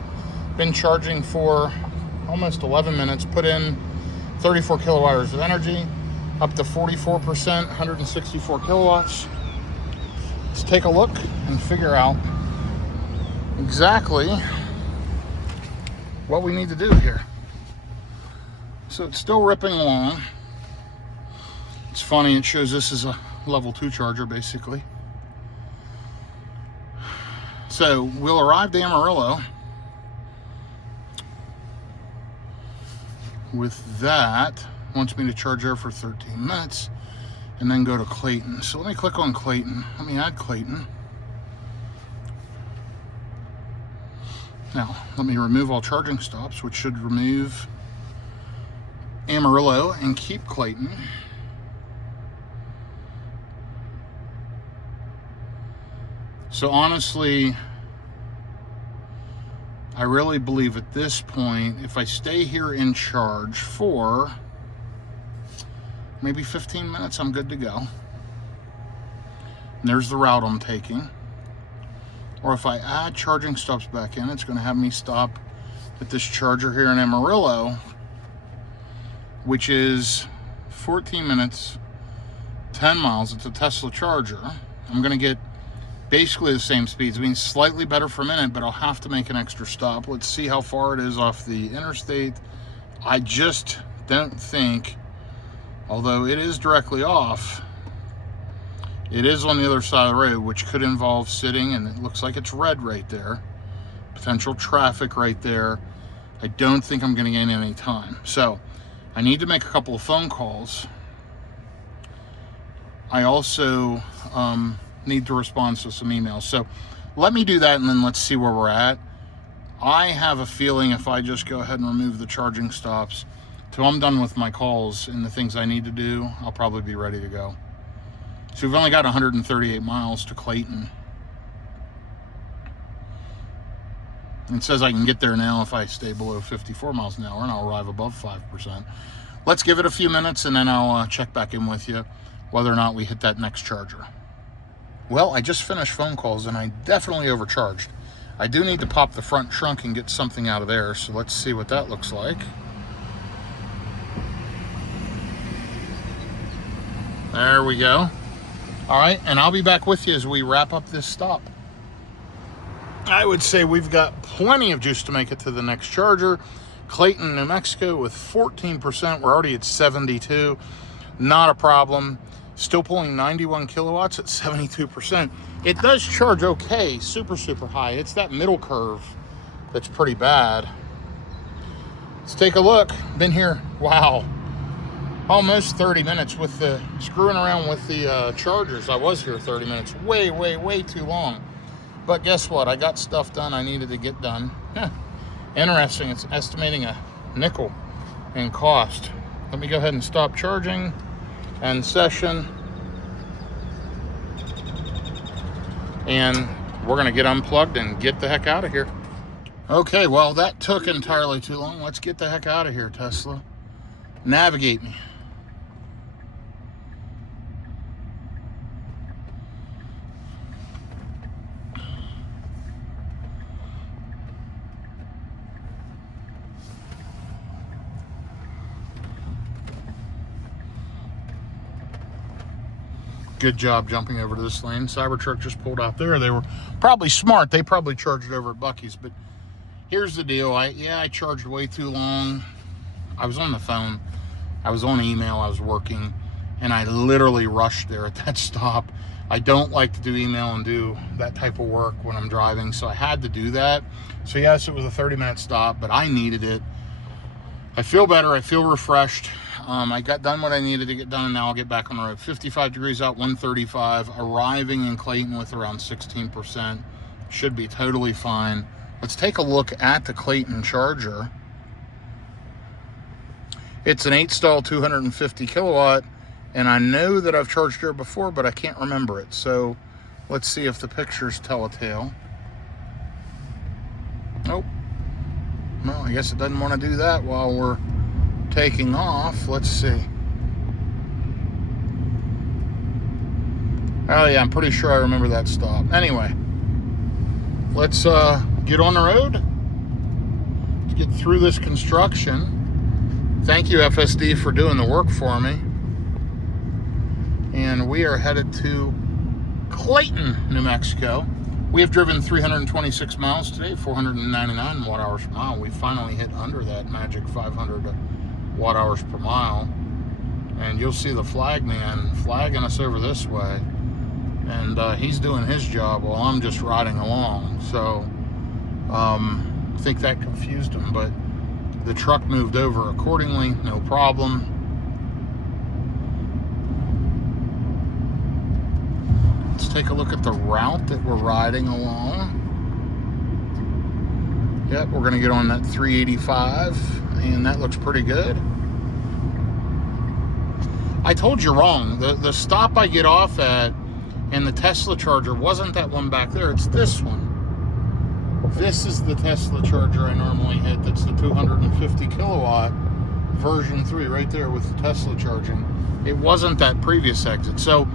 Been charging for almost 11 minutes. Put in 34 kilowatt hours of energy, up to 44%, 164 kilowatts. Let's take a look and figure out exactly what we need to do here. So it's still ripping along. It's funny, it shows this is a level 2 charger basically. So we'll arrive to Amarillo with that. Wants me to charge there for 13 minutes and then go to Clayton. So let me click on Clayton. Let me add Clayton. Now, let me remove all charging stops, which should remove Amarillo and keep Clayton. So honestly, I really believe at this point, if I stay here in charge for maybe 15 minutes, I'm good to go. And there's the route I'm taking. Or if I add charging stops back in, it's going to have me stop at this charger here in Amarillo, which is 14 minutes, 10 miles. It's a Tesla charger. I'm going to get basically the same speeds. I mean, slightly better per minute, but I'll have to make an extra stop. Let's see how far it is off the interstate. I just don't think, although it is directly off, it is on the other side of the road, which could involve sitting, and it looks like it's red right there. Potential traffic right there. I don't think I'm going to gain any time. So I need to make a couple of phone calls. I also need to respond to some emails. So let me do that, and then let's see where we're at. I have a feeling if I just go ahead and remove the charging stops till I'm done with my calls and the things I need to do, I'll probably be ready to go. So we've only got 138 miles to Clayton. It says I can get there now if I stay below 54 miles an hour, and I'll arrive above 5%. Let's give it a few minutes, and then I'll check back in with you whether or not we hit that next charger. Well, I just finished phone calls, and I definitely overcharged. I do need to pop the front trunk and get something out of there, so let's see what that looks like. There we go. All right, and I'll be back with you as we wrap up this stop. I would say we've got plenty of juice to make it to the next charger. Clayton, New Mexico with 14%. We're already at 72. Not a problem. Still pulling 91 kilowatts at 72%. It does charge okay, super high. It's that middle curve that's pretty bad. Let's take a look. Been here, wow, almost 30 minutes with the screwing around with the chargers. I was here 30 minutes, way too long. But guess what? I got stuff done I needed to get done. Interesting, it's estimating a nickel in cost. Let me go ahead and stop charging. And session, and we're gonna get unplugged and get the heck out of here. Okay, well, that took entirely too long. Let's get the heck out of here, Tesla. Navigate me. Good job jumping over to this lane. Cybertruck just pulled out there. They were probably smart. They probably charged over at Buc-ee's. But here's the deal. I charged way too long. I was on the phone. I was on email. I was working. And I literally rushed there at that stop. I don't like to do email and do that type of work when I'm driving. So I had to do that. So yes, it was a 30-minute stop, but I needed it. I feel better. I feel refreshed. I got done what I needed to get done, and now I'll get back on the road. 55 degrees out, 135. Arriving in Clayton with around 16%. Should be totally fine. Let's take a look at the Clayton charger. It's an 8-stall, 250 kilowatt, and I know that I've charged here before, but I can't remember it. So let's see if the pictures tell a tale. Nope. Well, I guess it doesn't want to do that while we're taking off. Let's see. Oh yeah, I'm pretty sure I remember that stop. Anyway, let's get on the road. Let's get through this construction. Thank you, FSD, for doing the work for me. And we are headed to Clayton, New Mexico. We have driven 326 miles today, 499 watt-hours per mile. We finally hit under that magic 500 watt-hours per mile. And you'll see the flag man flagging us over this way. And he's doing his job while I'm just riding along. So I think that confused him, but the truck moved over accordingly, no problem. Let's take a look at the route that we're riding along. Yep, we're gonna get on that 385, and that looks pretty good. I told you wrong. The stop I get off at and the Tesla charger wasn't that one back there, it's this one. This is the Tesla charger I normally hit. That's the 250 kilowatt version 3 right there with the Tesla charging. It wasn't that previous exit. So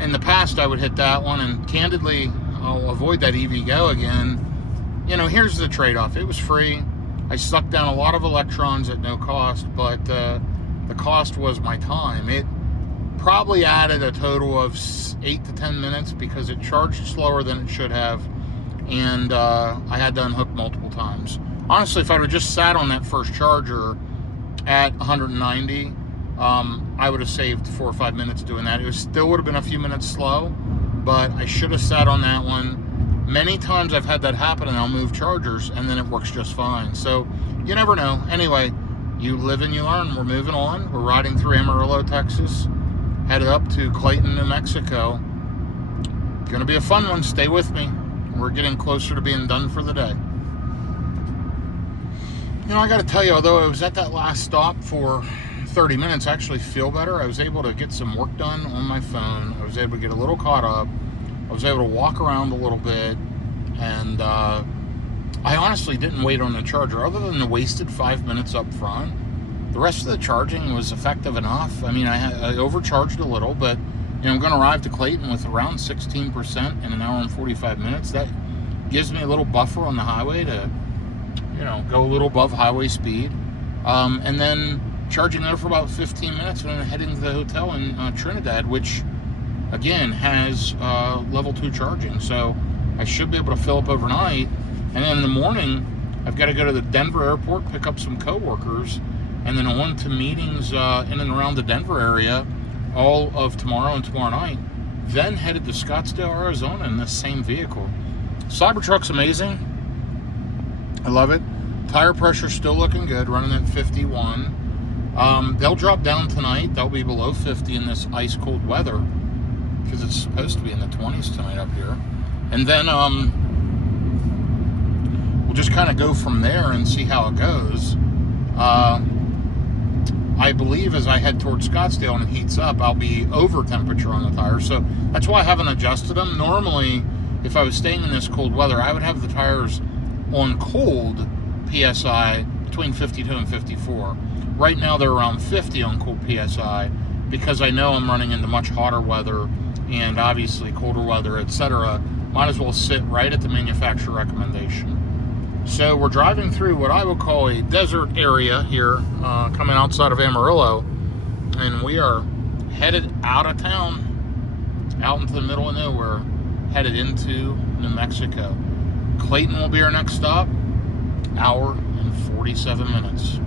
in the past I would hit that one, and candidly I'll avoid that EV Go again. You know, here's the trade-off. It was free. I sucked down a lot of electrons at no cost, but the cost was my time. It probably added a total of 8 to 10 minutes because it charged slower than it should have, and I had to unhook multiple times. Honestly, if I would have just sat on that first charger at 190, I would have saved 4 or 5 minutes doing that. It still would have been a few minutes slow, but I should have sat on that one. Many times I've had that happen, and I'll move chargers and then it works just fine. So you never know. Anyway, you live and you learn. We're moving on. We're riding through Amarillo, Texas, headed up to Clayton, New Mexico. Gonna be a fun one. Stay with me. We're getting closer to being done for the day. You know, I gotta tell you, although I was at that last stop for 30 minutes, I actually feel better. I was able to get some work done on my phone. I was able to get a little caught up. I was able to walk around a little bit, and I honestly didn't wait on the charger other than the wasted 5 minutes up front. The rest of the charging was effective enough. I mean, I overcharged a little, but you know, I'm going to arrive to Clayton with around 16% in an hour and 45 minutes. That gives me a little buffer on the highway to, you know, go a little above highway speed. And then charging there for about 15 minutes and then heading to the hotel in Trinidad, which again has level 2 charging. So I should be able to fill up overnight. And then in the morning, I've got to go to the Denver airport, pick up some coworkers, and then on to meetings in and around the Denver area all of tomorrow and tomorrow night. Then headed to Scottsdale, Arizona in this same vehicle. Cybertruck's amazing. I love it. Tire pressure's still looking good, running at 51. They'll drop down tonight. They'll be below 50 in this ice cold weather because it's supposed to be in the 20s tonight up here. And then we'll just kind of go from there and see how it goes. I believe as I head towards Scottsdale and it heats up, I'll be over temperature on the tires. So that's why I haven't adjusted them. Normally, if I was staying in this cold weather, I would have the tires on cold PSI between 52 and 54. Right now, they're around 50 on cold PSI because I know I'm running into much hotter weather and obviously colder weather, etc. Might as well sit right at the manufacturer recommendation. So we're driving through what I would call a desert area here, coming outside of Amarillo, and we are headed out of town, out into the middle of nowhere, headed into New Mexico. Clayton will be our next stop, hour and 47 minutes.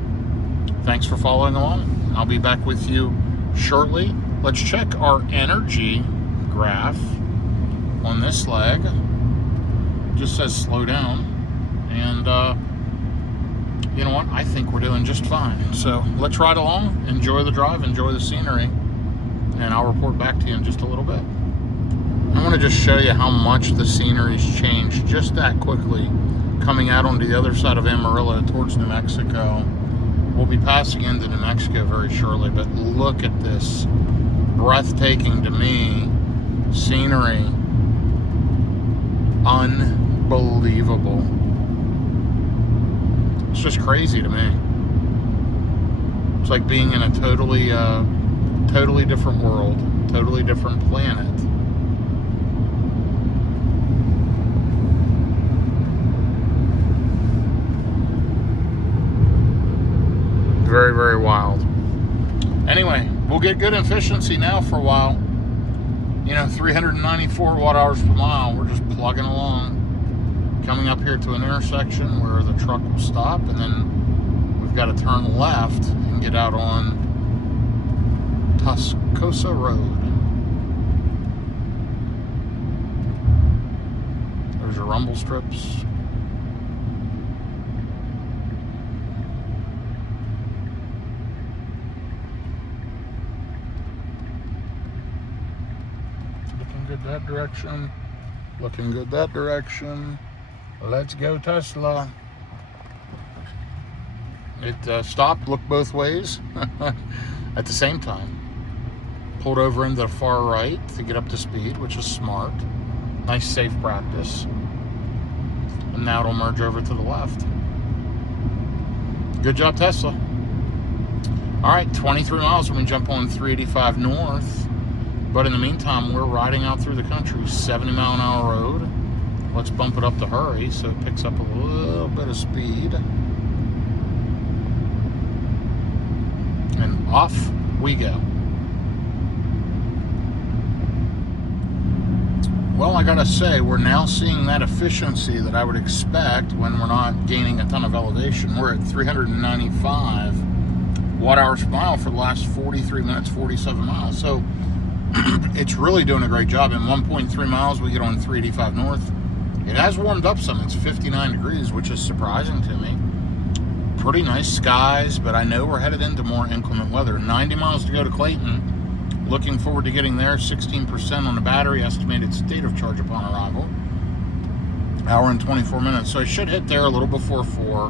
Thanks for following along. I'll be back with you shortly. Let's check our energy graph on this leg. It just says slow down. And you know what? I think we're doing just fine. So let's ride along, enjoy the drive, enjoy the scenery, and I'll report back to you in just a little bit. I want to just show you how much the scenery's changed just that quickly coming out onto the other side of Amarillo towards New Mexico. We'll be passing into New Mexico very shortly, but look at this breathtaking to me scenery. Unbelievable. It's just crazy to me. It's like being in a totally different world, totally different planet. very, very wild. Anyway, we'll get good efficiency now for a while. 394 watt hours per mile. We're just plugging along. Coming up here to an intersection where the truck will stop, and then we've got to turn left and get out on Tascosa Road. There's your rumble strips. Looking good that direction. Looking good that direction. Let's go, Tesla. It stopped, looked both ways at the same time. Pulled over into the far right to get up to speed, which is smart. Nice, safe practice. And now it'll merge over to the left. Good job, Tesla. All right, 23 miles when we jump on 385 north. But in the meantime, we're riding out through the country, 70 mile an hour road. Let's bump it up to hurry so it picks up a little bit of speed. And off we go. Well, I gotta say, we're now seeing that efficiency that I would expect when we're not gaining a ton of elevation. We're at 395 watt hours per mile for the last 43 minutes, 47 miles. So it's really doing a great job. In 1.3 miles, we get on 385 north. It has warmed up some. It's 59 degrees, which is surprising to me. Pretty nice skies, but I know we're headed into more inclement weather. 90 miles to go to Clayton. Looking forward to getting there. 16% on the battery, estimated state of charge upon arrival. Hour and 24 minutes. So I should hit there a little before 4,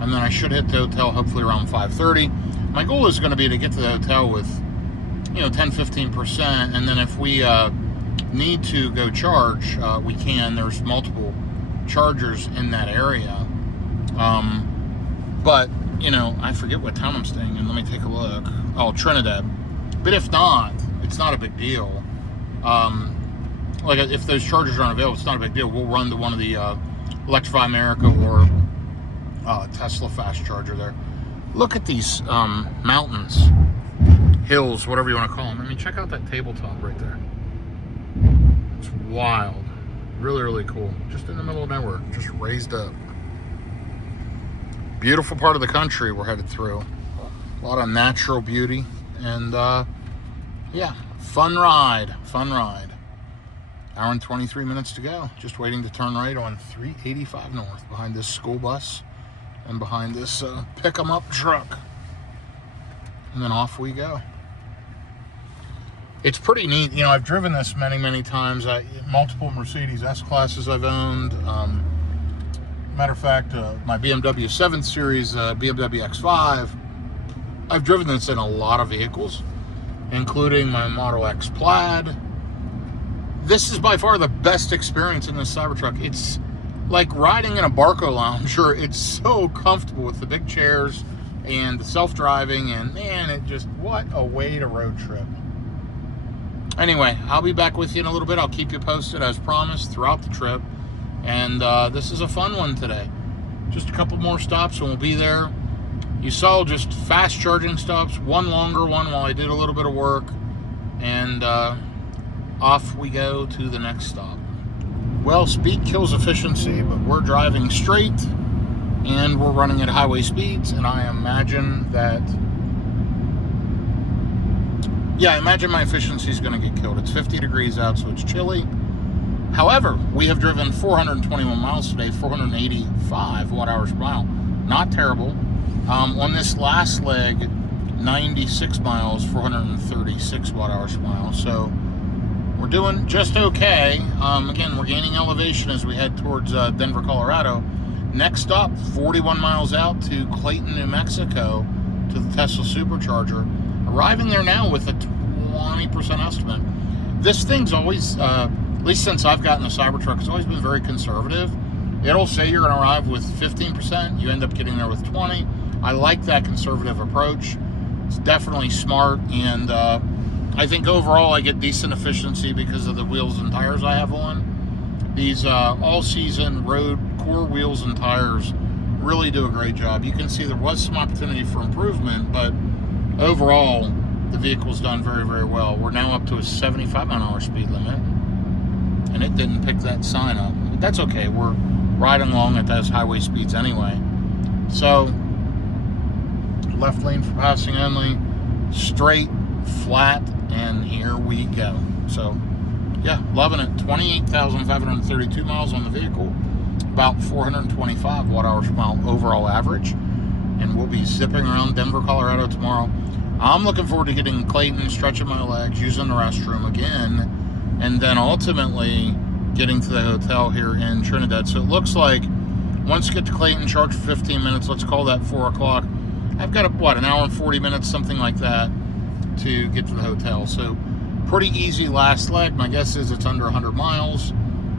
and then I should hit the hotel hopefully around 5:30. My goal is going to be to get to the hotel with 10-15%, and then if we need to go charge, we can. There's multiple chargers in that area. But I forget what town I'm staying in. Let me take a look. Oh, Trinidad. But if not, it's not a big deal. Like if those chargers aren't available, it's not a big deal. We'll run to one of the Electrify America or Tesla fast charger there. Look at these mountains, hills, whatever you want to call them. I mean, check out that tabletop right there. It's wild. Really, really cool. Just in the middle of nowhere, just raised up. Beautiful part of the country we're headed through. A lot of natural beauty. And yeah, fun ride. Hour and 23 minutes to go. Just waiting to turn right on 385 north behind this school bus and behind this pick 'em up truck. And then off we go. It's pretty neat. I've driven this many times. Multiple Mercedes S-Classes I've owned. Matter of fact, my BMW 7 Series, BMW X5, I've driven this in a lot of vehicles, including my Model X Plaid. This is by far the best experience in this Cybertruck. It's like riding in a Barco lounger. It's so comfortable with the big chairs and the self-driving, and man, what a way to road trip. Anyway, I'll be back with you in a little bit. I'll keep you posted as promised throughout the trip. And this is a fun one today. Just a couple more stops and we'll be there. You saw just fast charging stops, one longer one while I did a little bit of work, and off we go to the next stop. Well, speed kills efficiency, but we're driving straight and we're running at highway speeds, and I imagine my efficiency is going to get killed. It's 50 degrees out, so it's chilly. However, we have driven 421 miles today, 485 watt hours per mile. Not terrible. On this last leg, 96 miles, 436 watt hours per mile. So we're doing just okay. Again, we're gaining elevation as we head towards Denver, Colorado. Next stop, 41 miles out to Clayton, New Mexico, to the Tesla supercharger. Arriving there now with a 20% estimate. This thing's always, at least since I've gotten a Cybertruck, it's always been very conservative. It'll say you're going to arrive with 15%. You end up getting there with 20%. I like that conservative approach. It's definitely smart, and I think overall I get decent efficiency because of the wheels and tires I have on. These all-season road core wheels and tires really do a great job. You can see there was some opportunity for improvement, but overall, the vehicle's done very, very well. We're now up to a 75-mile-an-hour speed limit, and it didn't pick that sign up. But that's okay. We're riding along at those highway speeds anyway. So, left lane for passing only, straight, flat, and here we go. So, yeah, loving it. 28,532 miles on the vehicle, about 425 watt-hours per mile overall average, and we'll be zipping around Denver, Colorado tomorrow. I'm looking forward to getting Clayton, stretching my legs, using the restroom again, and then ultimately getting to the hotel here in Trinidad. So it looks like once you get to Clayton, charge for 15 minutes, let's call that 4 o'clock. I've got, an hour and 40 minutes, something like that, to get to the hotel. So pretty easy last leg. My guess is it's under 100 miles,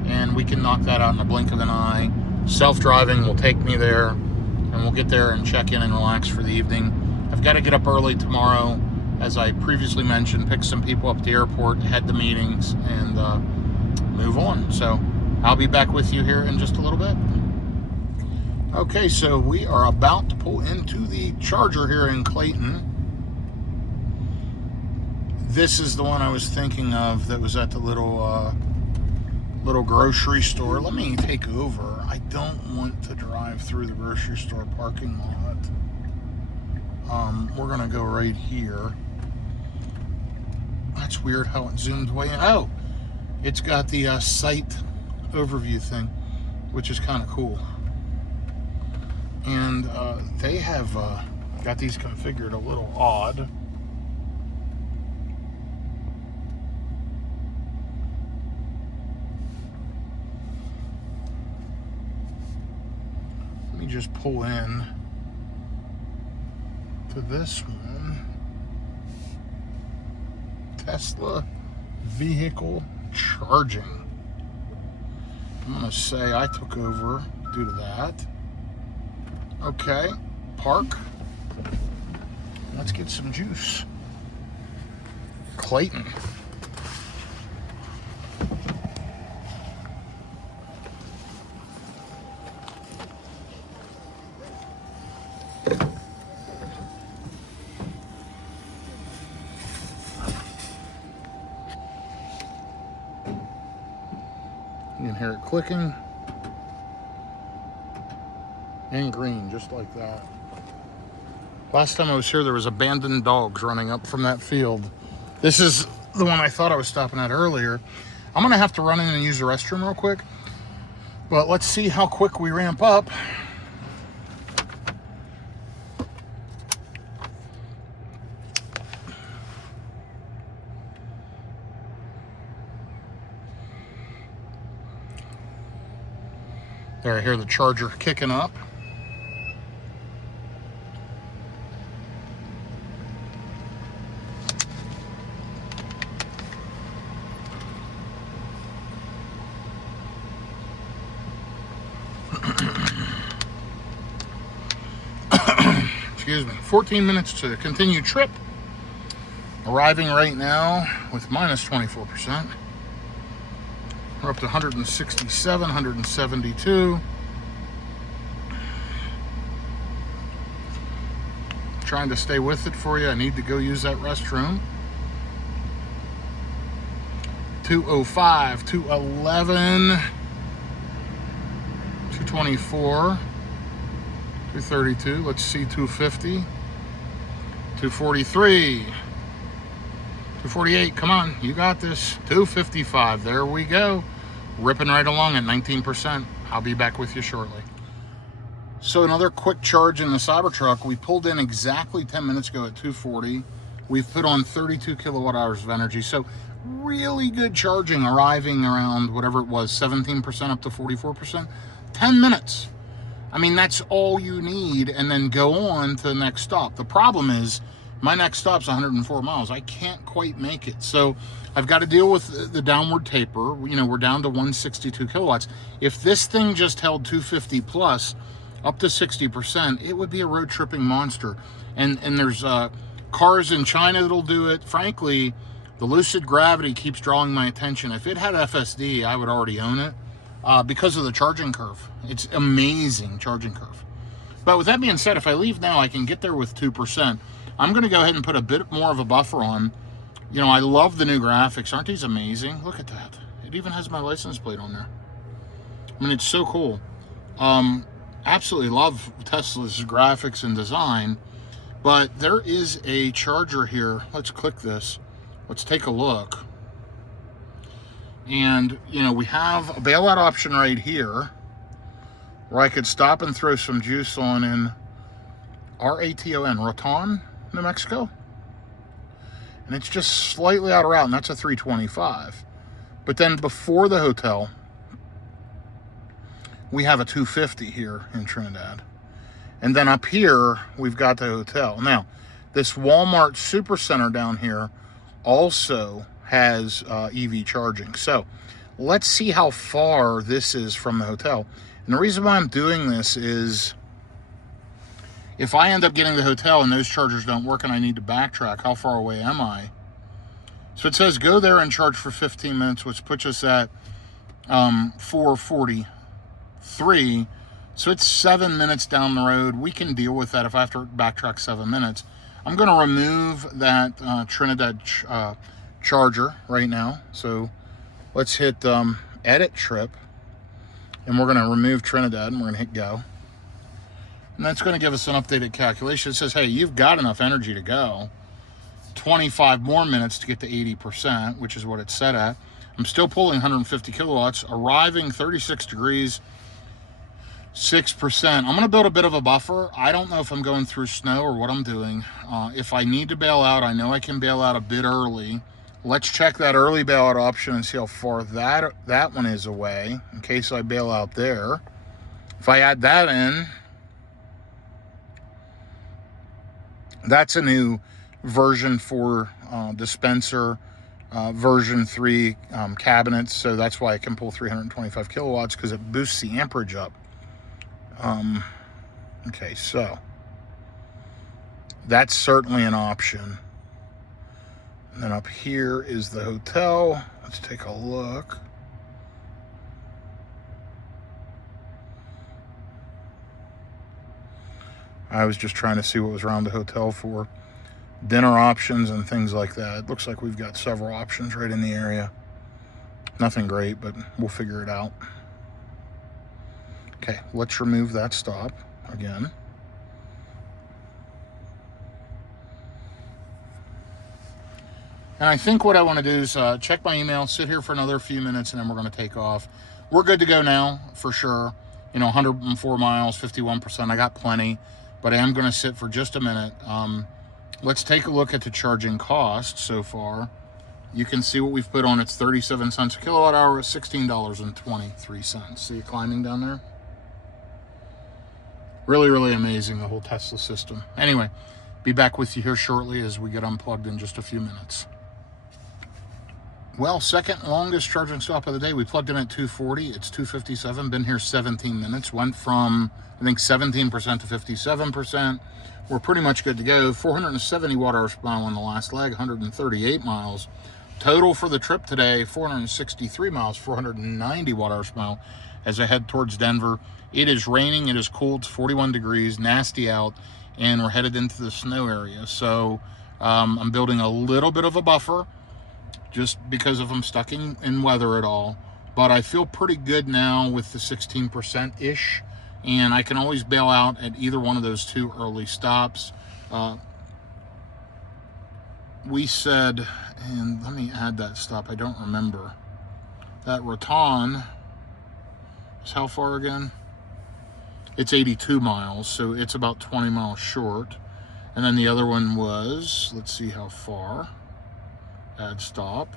and we can knock that out in the blink of an eye. Self-driving will take me there, and we'll get there and check in and relax for the evening. I've got to get up early tomorrow, as I previously mentioned, pick some people up at the airport, head to meetings, and move on. So I'll be back with you here in just a little bit. Okay, so we are about to pull into the Charger here in Clayton. This is the one I was thinking of that was at the little grocery store. Let me take over. I don't want to drive through the grocery store parking lot. We're gonna go right here. That's weird how it zoomed way in. Oh, it's got the site overview thing, which is kind of cool. And they have got these configured a little odd. Let me just pull in to this one. Tesla vehicle charging. I'm gonna say I took over due to that. Okay, park. Let's get some juice. Clayton. You can hear it clicking. And green, just like that. Last time I was here, there was abandoned dogs running up from that field. This is the one I thought I was stopping at earlier. I'm gonna have to run in and use the restroom real quick, but let's see how quick we ramp up. There, I hear the Charger kicking up. Excuse me. 14 minutes to continue trip. Arriving right now with minus 24%. We're up to 167, 172. Trying to stay with it for you. I need to go use that restroom. 205, 211, 224, 232. Let's see, 250, 243, 248. Come on, you got this. 255. There we go. Ripping right along at 19%. I'll be back with you shortly. So another quick charge in the Cybertruck. We pulled in exactly 10 minutes ago at 240. We've put on 32 kilowatt hours of energy. So really good charging, arriving around whatever it was, 17% up to 44%. 10 minutes. I mean, that's all you need, and then go on to the next stop. The problem is my next stop's 104 miles. I can't quite make it. So I've got to deal with the downward taper. You know, we're down to 162 kilowatts. If this thing just held 250 plus, up to 60%, it would be a road tripping monster. And there's cars in China that'll do it. Frankly, the Lucid Gravity keeps drawing my attention. If it had FSD, I would already own it because of the charging curve. It's amazing charging curve. But with that being said, if I leave now, I can get there with 2%. I'm going to go ahead and put a bit more of a buffer on. You know, I love the new graphics. Aren't these amazing? Look at that. It even has my license plate on there. I mean, it's so cool. Absolutely love Tesla's graphics and design. But there is a charger here. Let's click this. Let's take a look. And, you know, we have a bailout option right here where I could stop and throw some juice on in Raton, New Mexico. And it's just slightly out of route, and that's a 325. But then before the hotel, we have a 250 here in Trinidad. And then up here, we've got the hotel. Now, this Walmart Supercenter down here also has EV charging. So let's see how far this is from the hotel. And the reason why I'm doing this is if I end up getting the hotel and those chargers don't work and I need to backtrack, how far away am I? So it says go there and charge for 15 minutes, which puts us at 4:43. So it's 7 minutes down the road. We can deal with that if I have to backtrack 7 minutes. I'm going to remove that Trinidad charger right now. So let's hit edit trip. And we're going to remove Trinidad and we're going to hit go. And that's going to give us an updated calculation. It says, hey, you've got enough energy to go. 25 more minutes to get to 80%, which is what it's set at. I'm still pulling 150 kilowatts, arriving 36 degrees, 6%. I'm going to build a bit of a buffer. I don't know if I'm going through snow or what I'm doing. If I need to bail out, I know I can bail out a bit early. Let's check that early bailout option and see how far that one is away in case I bail out there. If I add that in, that's a new version 4 dispenser, version 3 cabinets. So that's why I can pull 325 kilowatts because it boosts the amperage up. Okay, so that's certainly an option. And then up here is the hotel. Let's take a look. I was just trying to see what was around the hotel for dinner options and things like that. It looks like we've got several options right in the area. Nothing great, but we'll figure it out. Okay, let's remove that stop again. And I think what I want to do is check my email, sit here for another few minutes, and then we're going to take off. We're good to go now, for sure. You know, 104 miles, 51%. I got plenty, but I am going to sit for just a minute. Let's take a look at the charging cost so far. You can see what we've put on. It's 37 cents a kilowatt hour, $16.23. See it climbing down there? Really, really amazing, the whole Tesla system. Anyway, be back with you here shortly as we get unplugged in just a few minutes. Well, second longest charging stop of the day. We plugged in at 240. It's 257. Been here 17 minutes. Went from, I think, 17% to 57%. We're pretty much good to go. 470 watt-hours per mile on the last leg, 138 miles. Total for the trip today, 463 miles, 490 watt-hours per mile as I head towards Denver. It is raining. It is cold. It's 41 degrees, nasty out, and we're headed into the snow area. So I'm building a little bit of a buffer just because if I'm stuck in weather at all. But I feel pretty good now with the 16%-ish, and I can always bail out at either one of those two early stops. We said, and let me add that stop, I don't remember. That Raton is how far again? It's 82 miles, so it's about 20 miles short. And then the other one was, let's see how far. Add stop.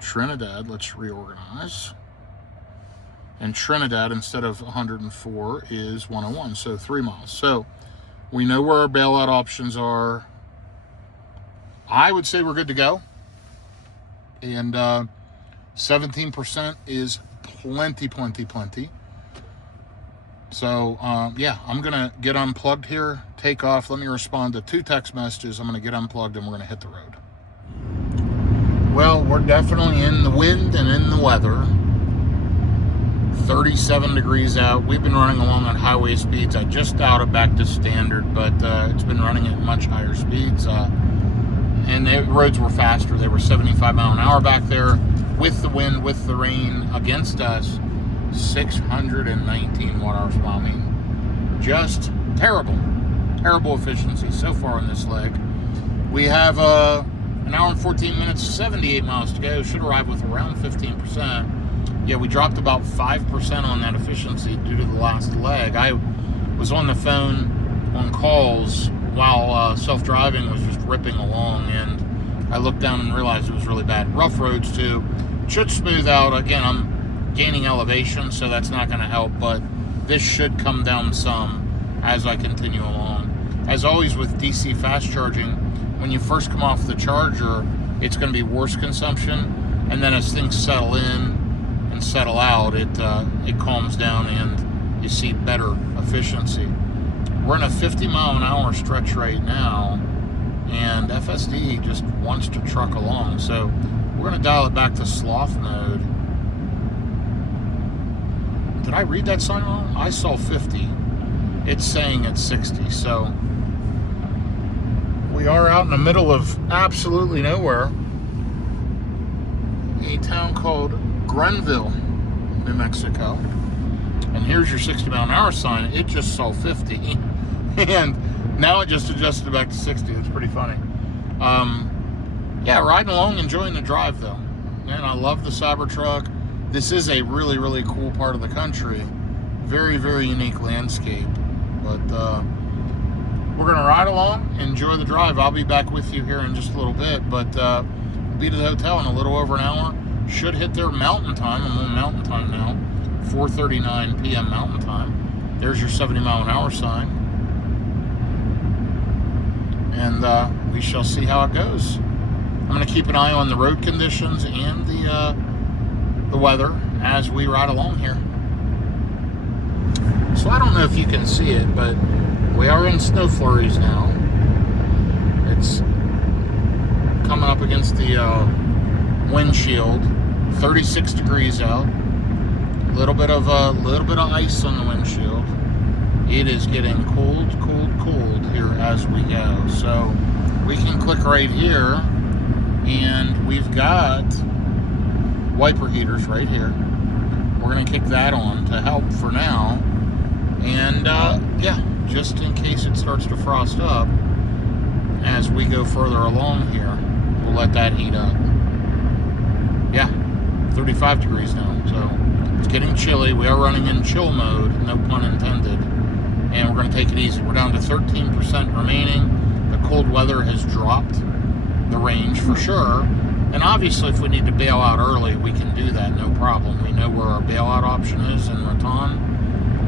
Trinidad, let's reorganize. And Trinidad, instead of 104, is 101, so 3 miles. So we know where our bailout options are. I would say we're good to go. And 17% is plenty, plenty, plenty. So, yeah, I'm going to get unplugged here, take off. Let me respond to 2 text messages. I'm going to get unplugged and we're going to hit the road. Well, we're definitely in the wind and in the weather. 37 degrees out. We've been running along at highway speeds. I just dialed it back to standard, but it's been running at much higher speeds. And the roads were faster. They were 75 mile an hour back there with the wind, with the rain against us. 619 watt-hours per mile. I mean, just terrible efficiency so far on this leg. We have an hour and 14 minutes, 78 miles to go. Should arrive with around 15%. Yeah, we dropped about 5% on that efficiency due to the last leg. I was on the phone on calls while self-driving was just ripping along, and I looked down and realized it was really bad. Rough roads too. Should smooth out. Again, I'm gaining elevation, so that's not going to help, but this should come down some as I continue along. As always with DC fast charging, when you first come off the charger, it's going to be worse consumption, and then as things settle in and settle out, it calms down and you see better efficiency. We're in a 50 mile an hour stretch right now, and FSD just wants to truck along, so we're going to dial it back to sloth mode. Did I read that sign wrong? I saw 50. It's saying it's 60, so we are out in the middle of absolutely nowhere. A town called Grenville, New Mexico. And here's your 60 mile an hour sign. It just saw 50. And now it just adjusted back to 60. It's pretty funny. Yeah, riding along, enjoying the drive though. And I love the Cybertruck. This is a really, really cool part of the country. Very, very unique landscape. But we're going to ride along, enjoy the drive. I'll be back with you here in just a little bit. But we'll be to the hotel in a little over an hour. Should hit there mountain time. I'm on mountain time now. 4:39 p.m. mountain time. There's your 70 mile an hour sign. And we shall see how it goes. I'm going to keep an eye on the road conditions and the weather as we ride along here. So I don't know if you can see it, but we are in snow flurries now. It's coming up against the windshield. 36 degrees out. A little bit of ice on the windshield. It is getting cold here as we go. So we can click right here, and we've got wiper heaters right here. We're going to kick that on to help for now. And yeah, just in case it starts to frost up as we go further along here, we'll let that heat up. Yeah, 35 degrees now, so it's getting chilly. We are running in chill mode, no pun intended, and we're going to take it easy. We're down to 13% remaining. The cold weather has dropped the range for sure, and obviously if we need to bail out early, we can do that, no problem. We know where our bailout option is in Raton,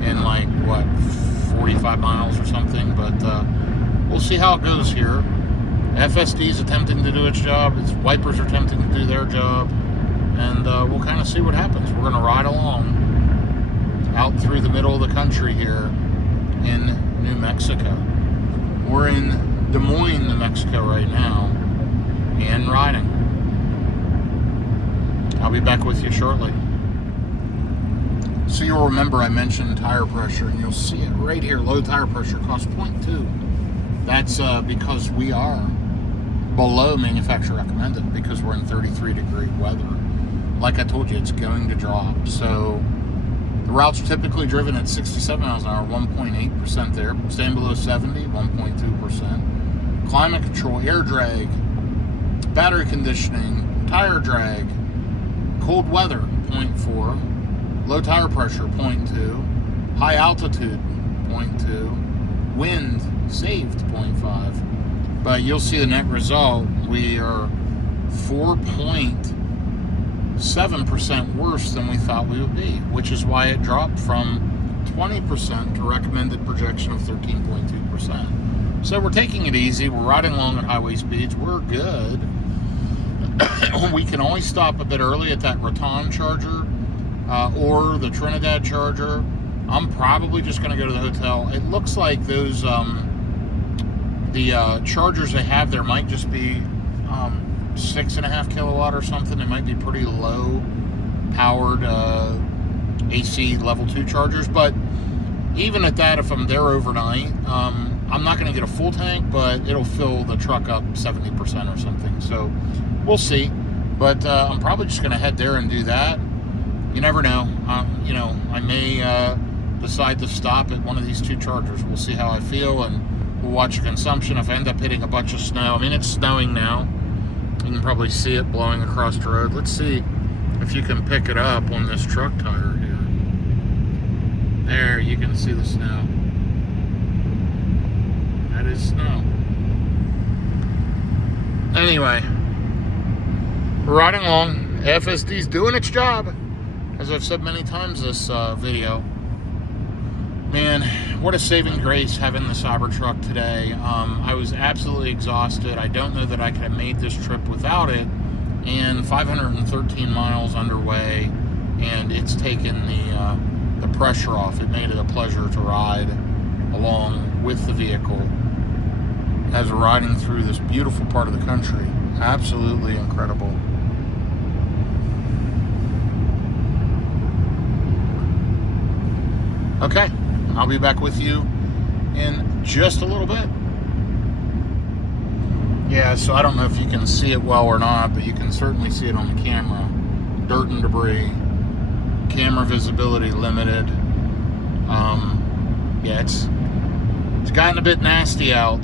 in like, what, 45 miles or something, but we'll see how it goes here. FSD is attempting to do its job. Its wipers are attempting to do their job, and we'll kind of see what happens. We're going to ride along out through the middle of the country here in New Mexico. We're in Des Moines, New Mexico right now, and riding. I'll be back with you shortly. So you'll remember I mentioned tire pressure, and you'll see it right here. Low tire pressure costs 0.2. That's because we are below manufacturer recommended, because we're in 33 degree weather. Like I told you, it's going to drop. So the routes are typically driven at 67 miles an hour, 1.8% there. Staying below 70, 1.2%. Climate control, air drag, battery conditioning, tire drag, cold weather, 0.4. Low tire pressure, 0.2. High altitude, 0.2. Wind, saved, 0.5. But you'll see the net result. We are 4.7% worse than we thought we would be, which is why it dropped from 20% to recommended projection of 13.2%. So we're taking it easy. We're riding along at highway speeds. We're good. We can always stop a bit early at that Raton charger. Or the Trinidad charger. I'm probably just going to go to the hotel. It looks like those the chargers they have there might just be 6.5 kilowatt or something. It might be pretty low powered AC level 2 chargers. But even at that, if I'm there overnight, I'm not going to get a full tank, but it'll fill the truck up 70% or something. So we'll see. But I'm probably just going to head there and do that. You never know. You know, I may decide to stop at one of these 2 chargers. We'll see how I feel, and we'll watch the consumption. If I end up hitting a bunch of snow, I mean, it's snowing now. You can probably see it blowing across the road. Let's see if you can pick it up on this truck tire here. There, you can see the snow. That is snow. Anyway, we're riding along. FSD's doing its job, as I've said many times this video. Man, what a saving grace having the Cybertruck today. I was absolutely exhausted. I don't know that I could have made this trip without it. And 513 miles underway, and it's taken the pressure off. It made it a pleasure to ride along with the vehicle as we're riding through this beautiful part of the country. Absolutely incredible. Okay, I'll be back with you in just a little bit. Yeah, so I don't know if you can see it well or not, but you can certainly see it on the camera. Dirt and debris. Camera visibility limited. Yeah, it's gotten a bit nasty out.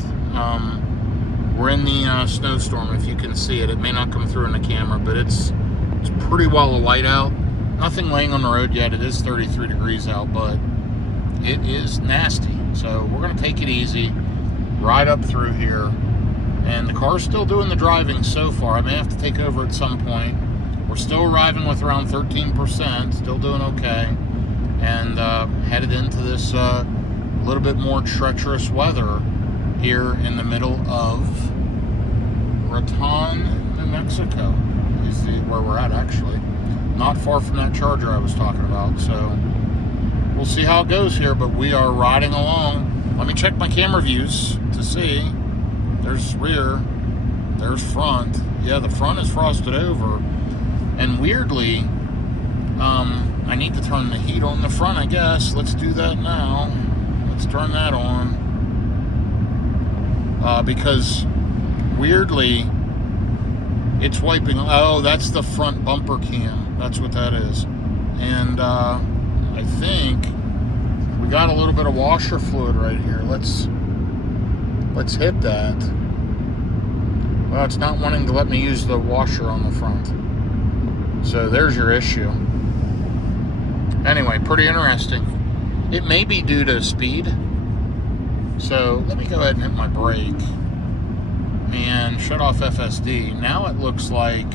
We're in the snowstorm, if you can see it. It may not come through in the camera, but it's pretty well a whiteout. Nothing laying on the road yet. It is 33 degrees out, but it is nasty. So we're going to take it easy, ride up through here. And the car's still doing the driving so far. I may have to take over at some point. We're still arriving with around 13%, still doing okay. And headed into this little bit more treacherous weather here in the middle of Raton, New Mexico, is where we're at, actually. Not far from that charger I was talking about. So we'll see how it goes here, but we are riding along. Let me check my camera views to see. There's rear, there's front. Yeah, the front is frosted over. And weirdly, I need to turn the heat on the front, I guess. Let's do that now. Let's turn that on. Because weirdly, it's wiping. Oh, that's the front bumper cam. That's what that is. And I think we got a little bit of washer fluid right here. Let's hit that. Well, it's not wanting to let me use the washer on the front. So there's your issue. Anyway, pretty interesting. It may be due to speed. So let me go ahead and hit my brake and shut off FSD. Now it looks like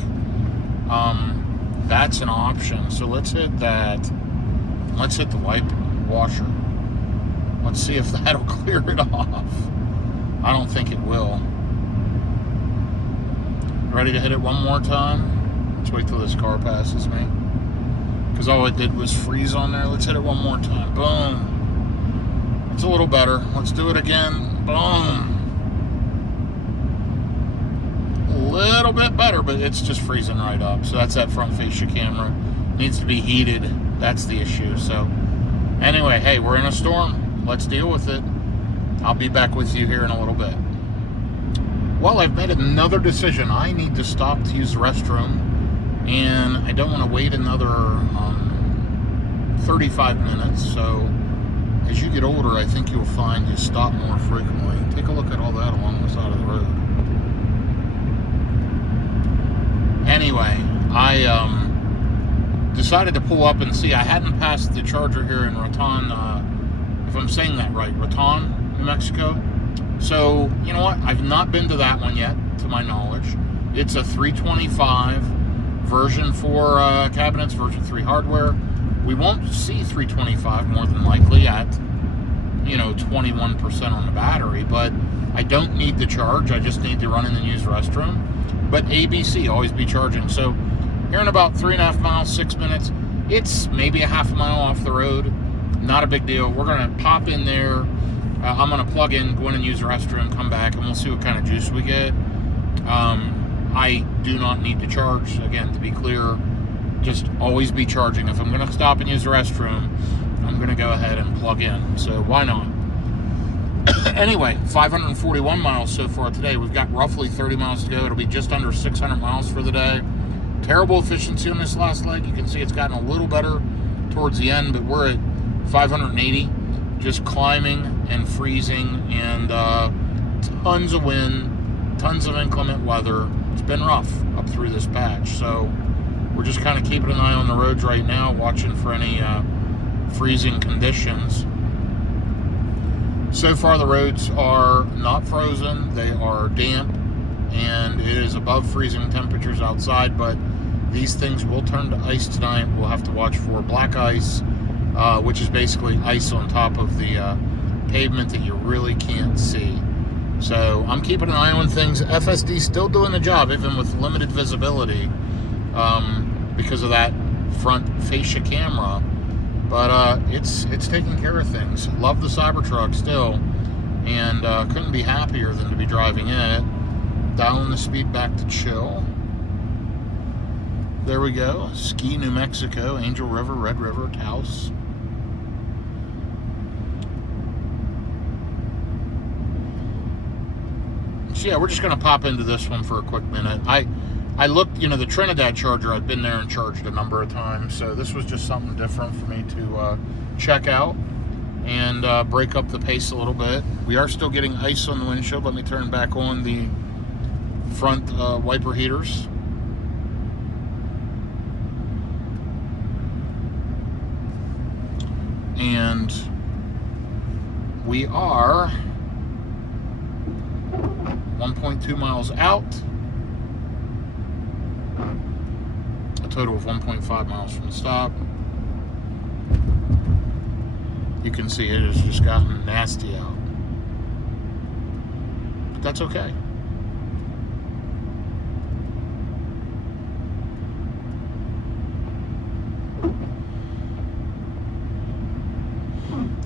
that's an option. So let's hit that. Let's hit the wipe washer. Let's see if that'll clear it off. I don't think it will. Ready to hit it one more time? Let's wait till this car passes me. Because all it did was freeze on there. Let's hit it one more time. Boom. It's a little better. Let's do it again. Boom. A little bit better, but it's just freezing right up. So that's that front fascia camera. Needs to be heated. That's the issue. So anyway, hey, we're in a storm. Let's deal with it. I'll be back with you here in a little bit. Well, I've made another decision. I need to stop to use the restroom, and I don't want to wait another 35 minutes. So as you get older, I think you'll find you stop more frequently. Take a look at all that along the side of the road. Anyway, I decided to pull up and see. I hadn't passed the charger here in Raton, if I'm saying that right, Raton, New Mexico. So, you know what? I've not been to that one yet, to my knowledge. It's a 325 version 4 cabinets, version 3 hardware. We won't see 325 more than likely at, 21% on the battery, but I don't need to charge. I just need to run in and use the restroom. But ABC, always be charging. So here in about 3.5 miles, 6 minutes, it's maybe a half a mile off the road. Not a big deal. We're going to pop in there. I'm going to plug in, go in and use the restroom, come back, and we'll see what kind of juice we get. I do not need to charge. Again, to be clear, just always be charging. If I'm going to stop and use the restroom, I'm going to go ahead and plug in. So why not? Anyway, 541 miles so far today. We've got roughly 30 miles to go. It'll be just under 600 miles for the day. Terrible efficiency on this last leg. You can see it's gotten a little better towards the end, but we're at 580, just climbing and freezing, and tons of wind, tons of inclement weather. It's been rough up through this patch, so we're just kind of keeping an eye on the roads right now, watching for any freezing conditions. So far the roads are not frozen, they are damp, and it is above freezing temperatures outside, but these things will turn to ice tonight. We'll have to watch for black ice, which is basically ice on top of the pavement that you really can't see. So I'm keeping an eye on things. FSD still doing the job, even with limited visibility, because of that front fascia camera. But it's taking care of things. Love the Cybertruck still, and couldn't be happier than to be driving it. Dialing the speed back to chill. There we go. Ski, New Mexico, Angel River, Red River, Taos. So yeah, we're just going to pop into this one for a quick minute. I looked, the Trinidad charger, I've been there and charged a number of times, so this was just something different for me to check out and break up the pace a little bit. We are still getting ice on the windshield. Let me turn back on the front wiper heaters. And we are 1.2 miles out. A total of 1.5 miles from the stop. You can see it has just gotten nasty out. But that's okay.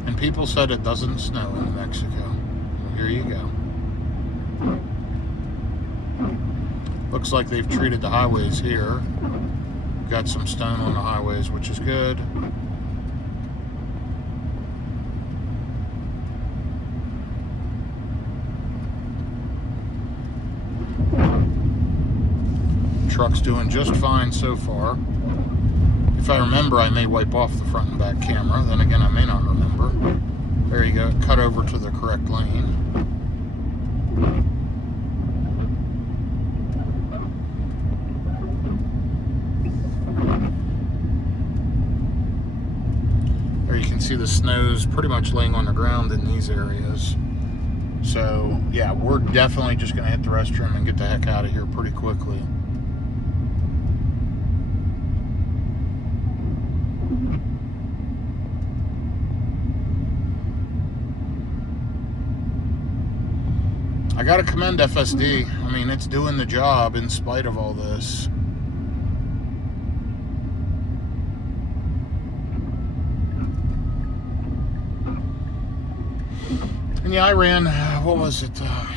And people said it doesn't snow in New Mexico. Well, here you go. Looks like they've treated the highways here. Got some stone on the highways, which is good. Truck's doing just fine so far. If I remember, I may wipe off the front and back camera. Then again, I may not remember. There you go. Cut over to the correct lane. There you can see the snow's pretty much laying on the ground in these areas. So, yeah, we're definitely just going to hit the restroom and get the heck out of here pretty quickly. I gotta commend FSD. I mean, it's doing the job in spite of all this. And yeah, I ran, what was it, a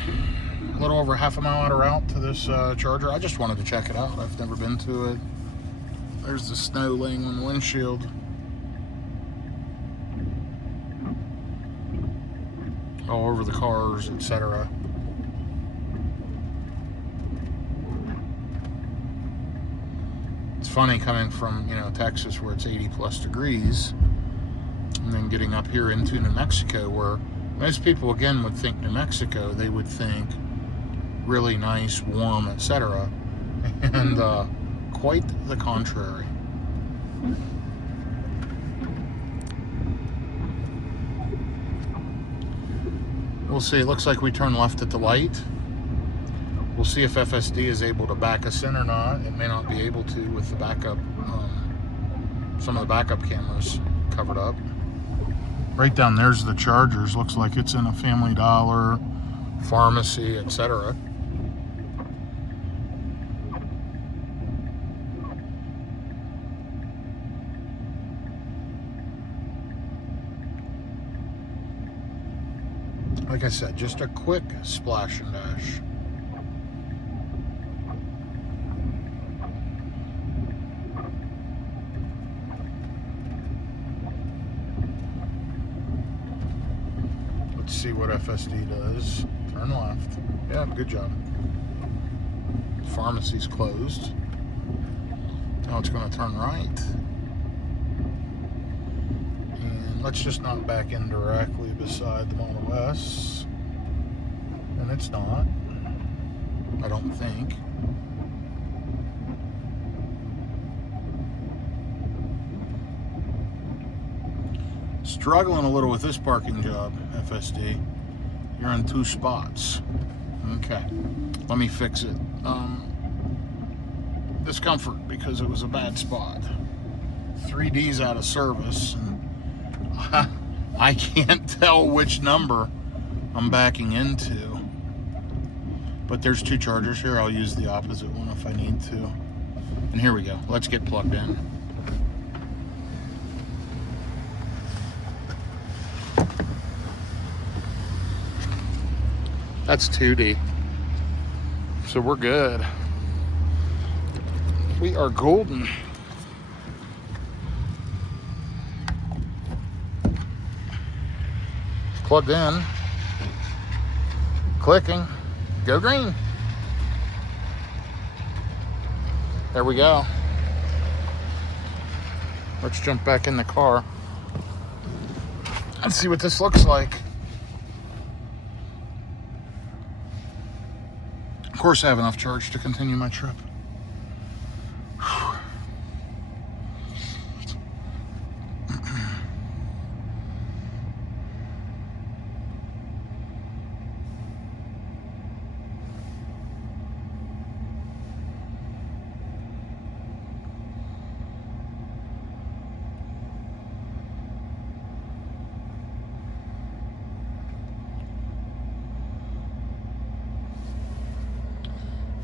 little over half a mile out of route to this charger. I just wanted to check it out. I've never been to it. There's the snow laying on the windshield. All over the cars, etc. It's funny coming from, Texas where it's 80 plus degrees, and then getting up here into New Mexico where most people, again, would think New Mexico, they would think really nice, warm, etc. And quite the contrary. We'll see. It looks like we turn left at the light. We'll see if FSD is able to back us in or not. It may not be able to with the backup, some of the backup cameras covered up. Right down there's the chargers. Looks like it's in a Family Dollar, pharmacy, etc. Like I said, just a quick splash and dash. Let's see what FSD does. Turn left. Yeah, good job. Pharmacy's closed. Now it's going to turn right. And let's just not back in directly beside the Model S. And it's not. I don't think. Struggling a little with this parking job, FSD. You're in 2 spots. Okay, let me fix it. Discomfort because it was a bad spot. 3D's out of service. And I can't tell which number I'm backing into. But there's 2 chargers here. I'll use the opposite one if I need to. And here we go. Let's get plugged in. That's 2D. So we're good. We are golden. Plugged in. Clicking. Go green. There we go. Let's jump back in the car. Let's see what this looks like. Of course, I have enough charge to continue my trip.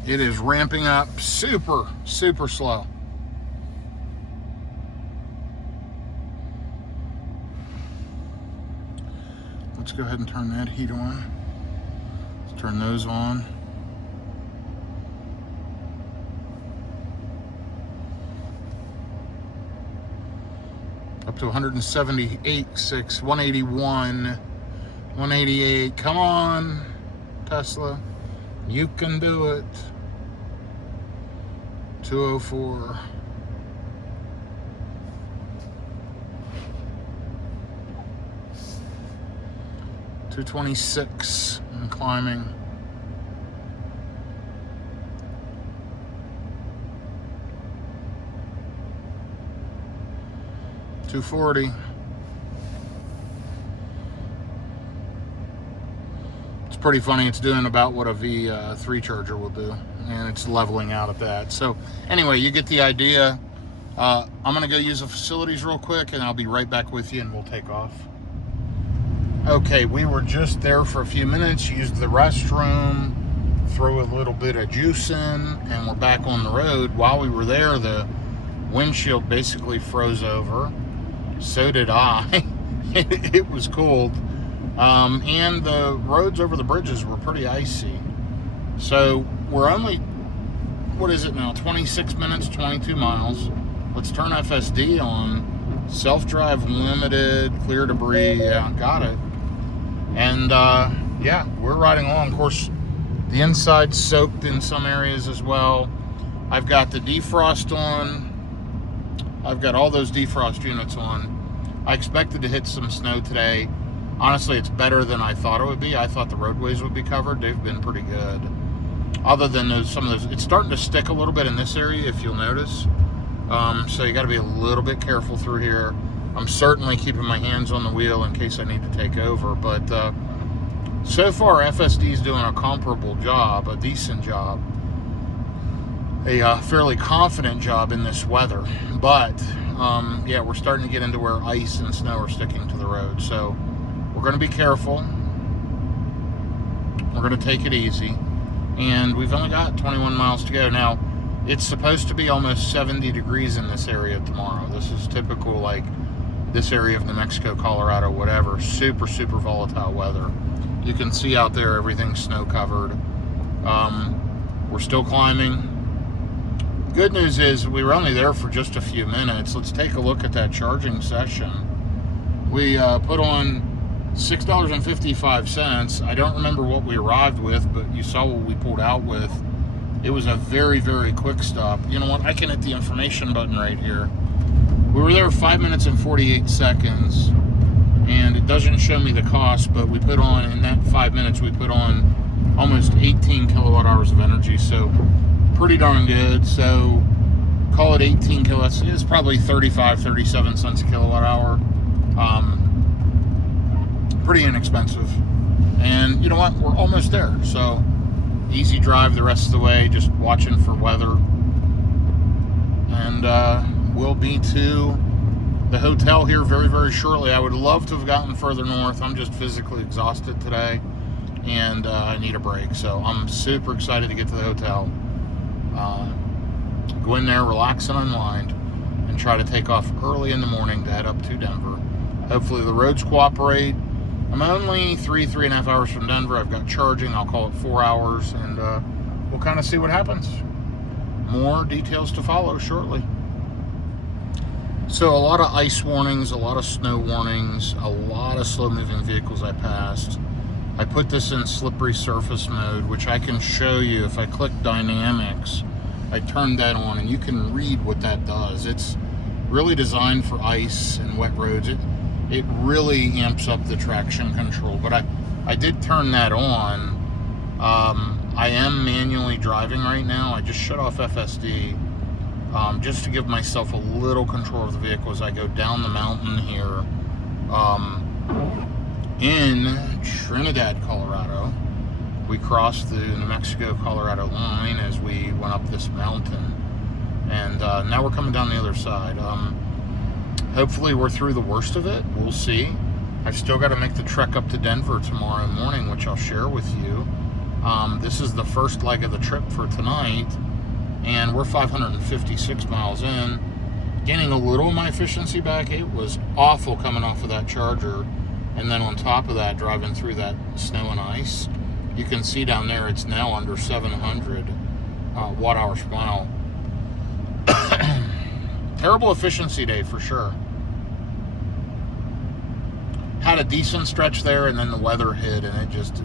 It is ramping up super, super slow. Let's go ahead and turn that heat on. Let's turn those on. Up to 178.6, 181, 188. Come on, Tesla. You can do it. 204. $226 and climbing. $240. It's pretty funny. It's doing about what a V3 charger will do, and it's leveling out at that. So anyway, you get the idea. I'm gonna go use the facilities real quick, and I'll be right back with you, and we'll take off. Okay, we were just there for a few minutes, used the restroom, threw a little bit of juice in, and we're back on the road. While we were there, the windshield basically froze over. So did I. It was cold. And the roads over the bridges were pretty icy. So we're only, what is it now, 26 minutes, 22 miles. Let's turn FSD on. Self-drive limited, clear debris, yeah, got it. And yeah, we're riding along. Of course, the inside's soaked in some areas as well. I've got the defrost on. I've got all those defrost units on. I expected to hit some snow today. Honestly, it's better than I thought it would be. I thought the roadways would be covered. They've been pretty good. Other than those, some of those, it's starting to stick a little bit in this area, if you'll notice. So you got to be a little bit careful through here. I'm certainly keeping my hands on the wheel in case I need to take over. But so far, FSD is doing a comparable job, a decent job, a fairly confident job in this weather. But yeah, we're starting to get into where ice and snow are sticking to the road. So we're going to be careful. We're going to take it easy. And we've only got 21 miles to go. Now, it's supposed to be almost 70 degrees in this area tomorrow. This is typical, like, this area of New Mexico, Colorado, whatever. Super, super volatile weather. You can see out there everything's snow covered. We're still climbing. Good news is we were only there for just a few minutes. Let's take a look at that charging session. We put on $6.55. I don't remember what we arrived with, but you saw what we pulled out with. It was a very, very quick stop. You know what? I can hit the information button right here. We were there 5 minutes and 48 seconds, and it doesn't show me the cost, but we put on, in that 5 minutes, we put on almost 18 kilowatt hours of energy, so pretty darn good. So call it 18 kilowatts. It's probably 37 cents a kilowatt hour. Pretty inexpensive. And you know what? We're almost there. So easy drive the rest of the way, just watching for weather. And we'll be to the hotel here very, very shortly. I would love to have gotten further north. I'm just physically exhausted today, and I need a break. So I'm super excited to get to the hotel. Go in there, relax and unwind, and try to take off early in the morning to head up to Denver. Hopefully the roads cooperate. I'm only 3.5 hours from Denver. I've got charging. I'll call it 4 hours, and we'll kind of see what happens. More details to follow shortly. So a lot of ice warnings, a lot of snow warnings, a lot of slow-moving vehicles I passed. I put this in slippery surface mode, which I can show you. If I click dynamics, I turn that on, and you can read what that does. It's really designed for ice and wet roads. It really amps up the traction control, but I did turn that on. I am manually driving right now. I just shut off FSD just to give myself a little control of the vehicle as I go down the mountain here in Trinidad, Colorado. We crossed the New Mexico-Colorado line as we went up this mountain, and now we're coming down the other side. Hopefully we're through the worst of it. We'll see. I've still got to make the trek up to Denver tomorrow morning, which I'll share with you. This is the first leg of the trip for tonight, and we're 556 miles in. Gaining a little of my efficiency back. It was awful coming off of that charger, and then on top of that, driving through that snow and ice. You can see down there it's now under 700 watt hours per mile. Terrible efficiency day for sure. Had a decent stretch there, and then the weather hit, and it just,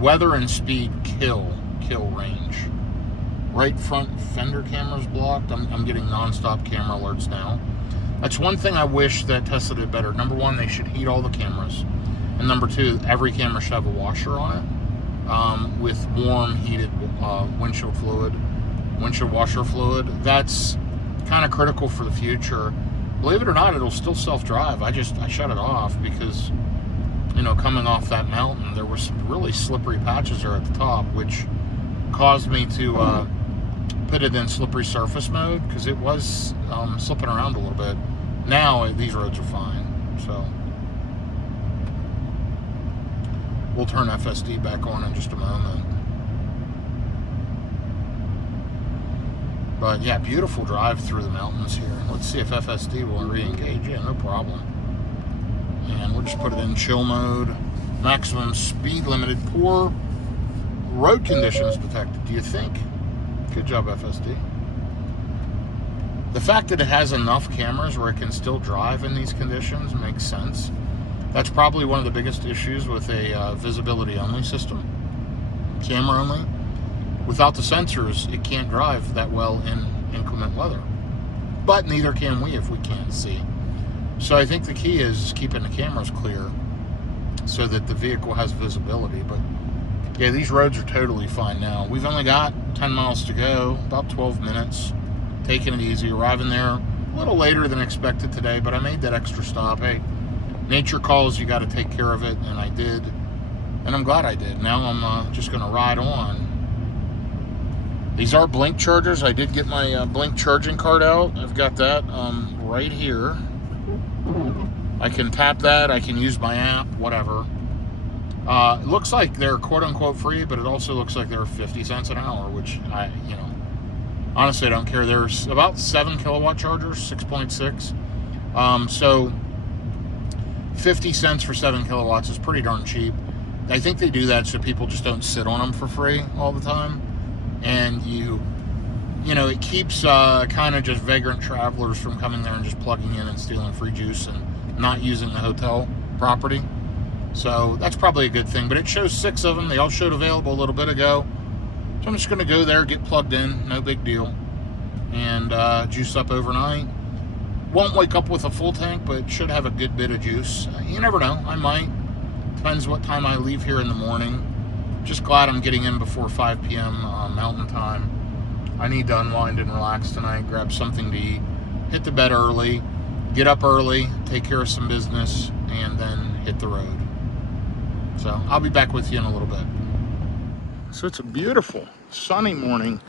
weather and speed kill range. Right front fender camera's blocked. I'm getting non-stop camera alerts now. That's one thing I wish that Tesla did better. Number one, they should heat all the cameras, and number two, every camera should have a washer on it with warm heated windshield washer fluid. That's kind of critical for the future. Believe it or not, it'll still self-drive. I shut it off because, you know, coming off that mountain, there were some really slippery patches there at the top, which caused me to put it in slippery surface mode because it was slipping around a little bit. Now these roads are fine, so we'll turn FSD back on in just a moment. But yeah, beautiful drive through the mountains here. Let's see if FSD will re-engage. Yeah, no problem. And we'll just put it in chill mode. Maximum speed limited. Poor road conditions detected. Do you think? Good job, FSD. The fact that it has enough cameras where it can still drive in these conditions makes sense. That's probably one of the biggest issues with a visibility only system. Camera only. Without the sensors, it can't drive that well in inclement weather. But neither can we if we can't see. So I think the key is keeping the cameras clear so that the vehicle has visibility. But yeah, these roads are totally fine now. We've only got 10 miles to go, about 12 minutes. Taking it easy, arriving there a little later than expected today, but I made that extra stop. Hey, nature calls, you got to take care of it, and I did. And I'm glad I did. Now I'm just going to ride on. These are Blink chargers. I did get my Blink charging card out. I've got that right here. I can tap that. I can use my app, whatever. It looks like they're quote-unquote free, but it also looks like they're 50 cents an hour, which honestly, I don't care. There's about 7 kilowatt chargers, 6.6. So 50 cents for 7 kilowatts is pretty darn cheap. I think they do that so people just don't sit on them for free all the time. And it keeps kind of just vagrant travelers from coming there and just plugging in and stealing free juice and not using the hotel property. So that's probably a good thing. But it shows 6 of them. They all showed available a little bit ago. So I'm just going to go there, get plugged in. No big deal. And juice up overnight. Won't wake up with a full tank, but should have a good bit of juice. You never know. I might. Depends what time I leave here in the morning. Just glad I'm getting in before 5 p.m. Mountain Time. I need to unwind and relax tonight, grab something to eat, hit the bed early, get up early, take care of some business, and then hit the road. So I'll be back with you in a little bit. So it's a beautiful sunny morning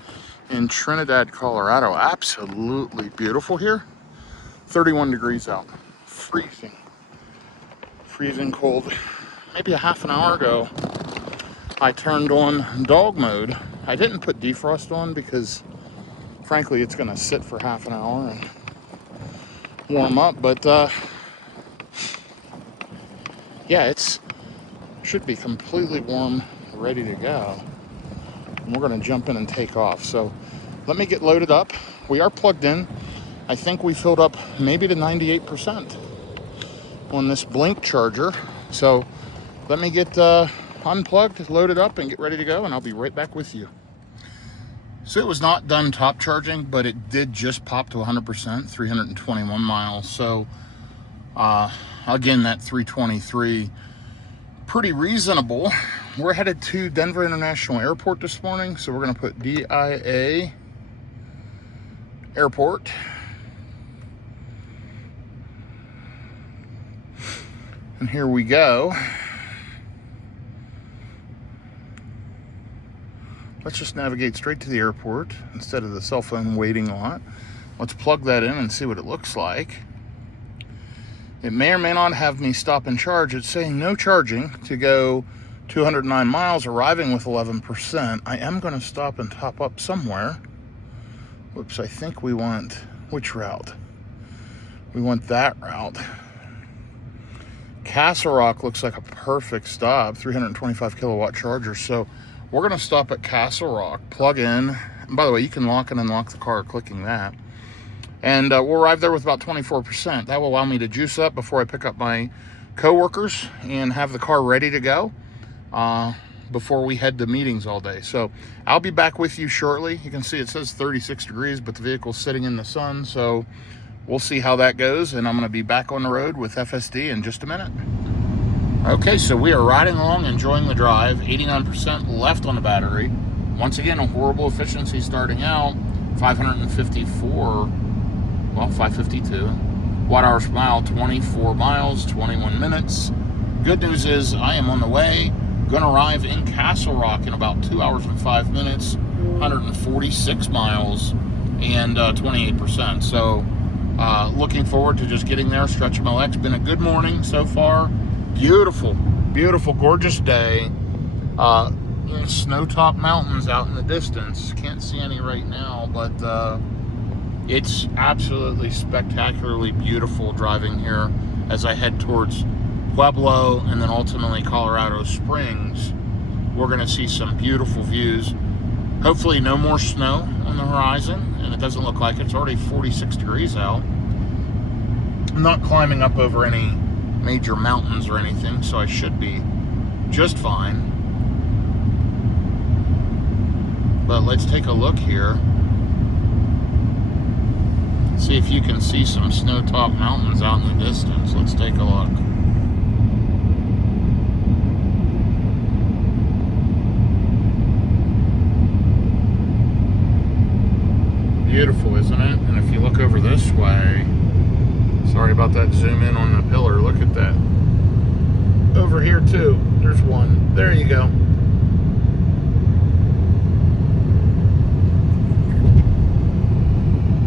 in Trinidad, Colorado. Absolutely beautiful here. 31 degrees out. Freezing. Freezing cold. Maybe a half an hour ago, I turned on dog mode. I didn't put defrost on because, frankly, it's going to sit for half an hour and warm up. But, yeah, it's should be completely warm, ready to go. And we're going to jump in and take off. So let me get loaded up. We are plugged in. I think we filled up maybe to 98% on this Blink charger. So let me get unplugged, loaded up, and get ready to go, and I'll be right back with you. So it was not done top charging, but it did just pop to 100%, 321 miles. So again, that 323, pretty reasonable. We're headed to Denver International Airport this morning, so we're going to put DIA Airport. And here we go. Let's just navigate straight to the airport instead of the cell phone waiting lot. Let's plug that in and see what it looks like. It may or may not have me stop and charge. It's saying no charging to go 209 miles, arriving with 11%. I am going to stop and top up somewhere. Whoops, I think we want, which route? We want that route. Castle Rock looks like a perfect stop, 325 kilowatt charger. So we're going to stop at Castle Rock, plug in. And by the way, you can lock and unlock the car clicking that. And we'll arrive there with about 24%. That will allow me to juice up before I pick up my coworkers and have the car ready to go before we head to meetings all day. So I'll be back with you shortly. You can see it says 36 degrees, but the vehicle's sitting in the sun. So we'll see how that goes. And I'm going to be back on the road with FSD in just a minute. Okay, so we are riding along, enjoying the drive. 89% left on the battery. Once again, a horrible efficiency starting out. 552 watt hours per mile, 24 miles, 21 minutes. Good news is I am on the way. Gonna arrive in Castle Rock in about 2 hours and 5 minutes, 146 miles, and 28%. So looking forward to just getting there, stretching my legs. Been a good morning so far. Beautiful, beautiful, gorgeous day. Snow-topped mountains out in the distance. Can't see any right now, but it's absolutely spectacularly beautiful driving here as I head towards Pueblo and then ultimately Colorado Springs. We're going to see some beautiful views. Hopefully no more snow on the horizon, and it doesn't look like it's already 46 degrees out. I'm not climbing up over any major mountains or anything, so I should be just fine. But let's take a look here. See if you can see some snow-topped mountains out in the distance. Let's take a look. Beautiful, isn't it? And if you look over this way, sorry about that zoom in on the pillar, look at that. Over here too, there's one. There you go.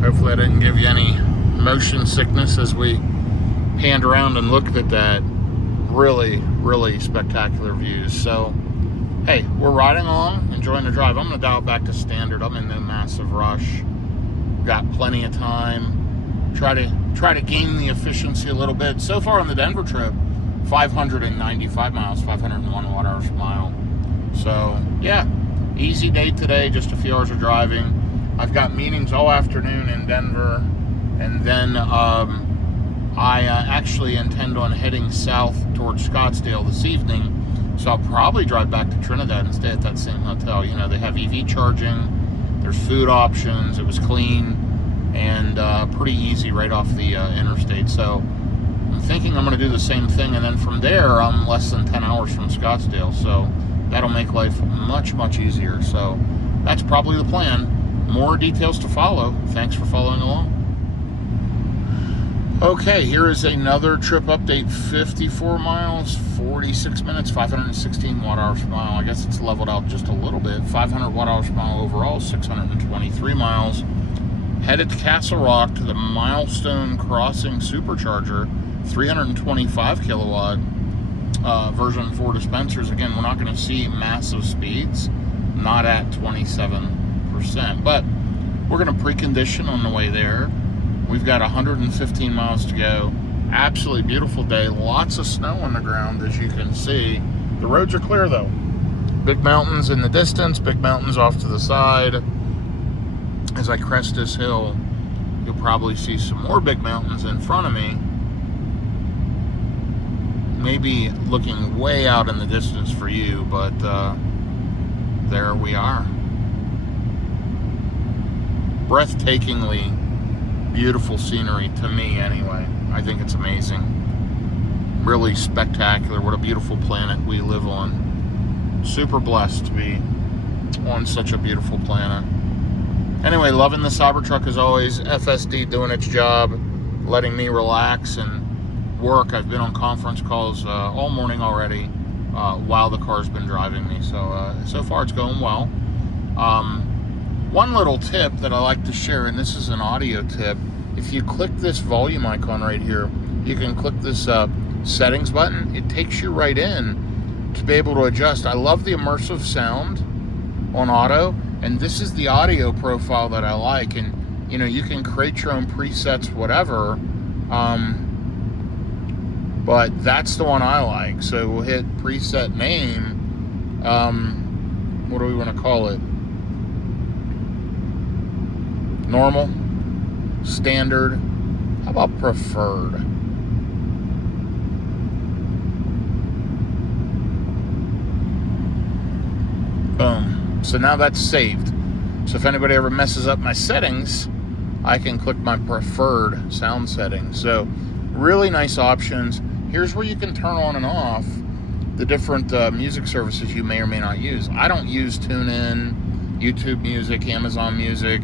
Hopefully I didn't give you any motion sickness as we panned around and looked at that. Really, really spectacular views. So, hey, we're riding along, enjoying the drive. I'm going to dial it back to standard. I'm in no massive rush. Got plenty of time. Try to gain the efficiency a little bit. So far on the Denver trip, 595 miles, 501 watt hours per mile. So, yeah, easy day today, just a few hours of driving. I've got meetings all afternoon in Denver, and then I actually intend on heading south towards Scottsdale this evening, so I'll probably drive back to Trinidad and stay at that same hotel. You know, they have EV charging, there's food options, it was clean, and pretty easy right off the interstate. So I'm thinking I'm going to do the same thing, and then from there, I'm less than 10 hours from Scottsdale, so that'll make life much, much easier. So that's probably the plan. More details to follow. Thanks for following along. Okay, here is another trip update. 54 miles, 46 minutes, 516 watt-hours per mile. I guess it's leveled out just a little bit. 500 watt-hours per mile overall, 623 miles. Headed to Castle Rock to the Milestone Crossing Supercharger, 325 kilowatt version 4 dispensers. Again, we're not going to see massive speeds, not at 27%, but we're going to precondition on the way there. We've got 115 miles to go. Absolutely beautiful day. Lots of snow on the ground, as you can see. The roads are clear, though. Big mountains in the distance, big mountains off to the side. As I crest this hill, you'll probably see some more big mountains in front of me. Maybe looking way out in the distance for you, but there we are. Breathtakingly beautiful scenery, to me anyway. I think it's amazing. Really spectacular. What a beautiful planet we live on. Super blessed to be on such a beautiful planet. Anyway, loving the Cybertruck as always. FSD doing its job, letting me relax and work. I've been on conference calls all morning already while the car's been driving me. So far it's going well. One little tip that I like to share, and this is an audio tip. If you click this volume icon right here, you can click this settings button. It takes you right in to be able to adjust. I love the immersive sound on auto, and this is the audio profile that I like. And you know, you can create your own presets, whatever, but that's the one I like. So we'll hit preset name. What do we want to call it? Normal, standard, how about preferred? Boom. So now that's saved. So if anybody ever messes up my settings, I can click my preferred sound settings. So really nice options. Here's where you can turn on and off the different music services you may or may not use. I don't use TuneIn, YouTube Music, Amazon Music.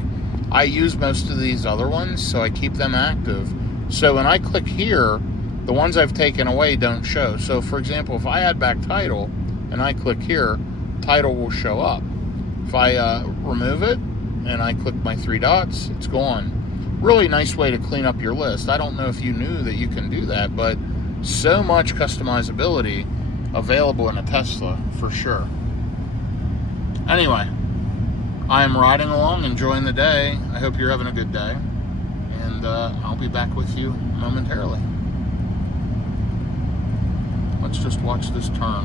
I use most of these other ones, so I keep them active. So when I click here, the ones I've taken away don't show. So for example, if I add back title and I click here, title will show up. If I remove it and I click my 3 dots, it's gone. Really nice way to clean up your list. I don't know if you knew that you can do that, but so much customizability available in a Tesla for sure. Anyway, I am riding along, enjoying the day. I hope you're having a good day, and I'll be back with you momentarily. Let's just watch this turn.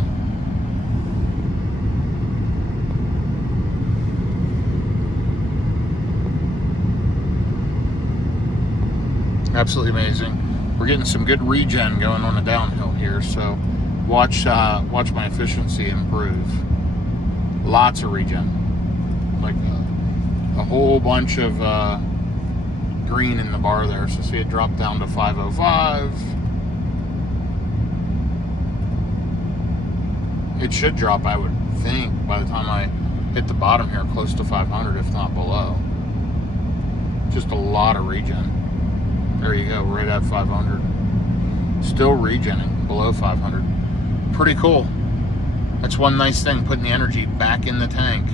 Absolutely amazing. We're getting some good regen going on the downhill here, so watch my efficiency improve. Lots of regen. Like a whole bunch of green in the bar there. So see it drop down to 505. It should drop, I would think, by the time I hit the bottom here, close to 500, if not below. Just a lot of regen. There you go, right at 500. Still regenning below 500. Pretty cool. That's one nice thing, putting the energy back in the tank.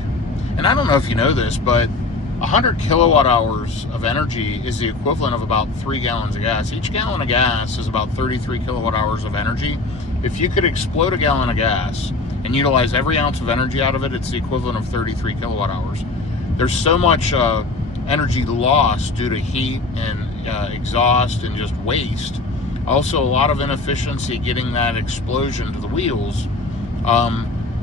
And I don't know if you know this, but 100 kilowatt hours of energy is the equivalent of about 3 gallons of gas. Each gallon of gas is about 33 kilowatt hours of energy. If you could explode a gallon of gas and utilize every ounce of energy out of it, it's the equivalent of 33 kilowatt hours. There's so much energy lost due to heat and exhaust and just waste. Also, a lot of inefficiency getting that explosion to the wheels.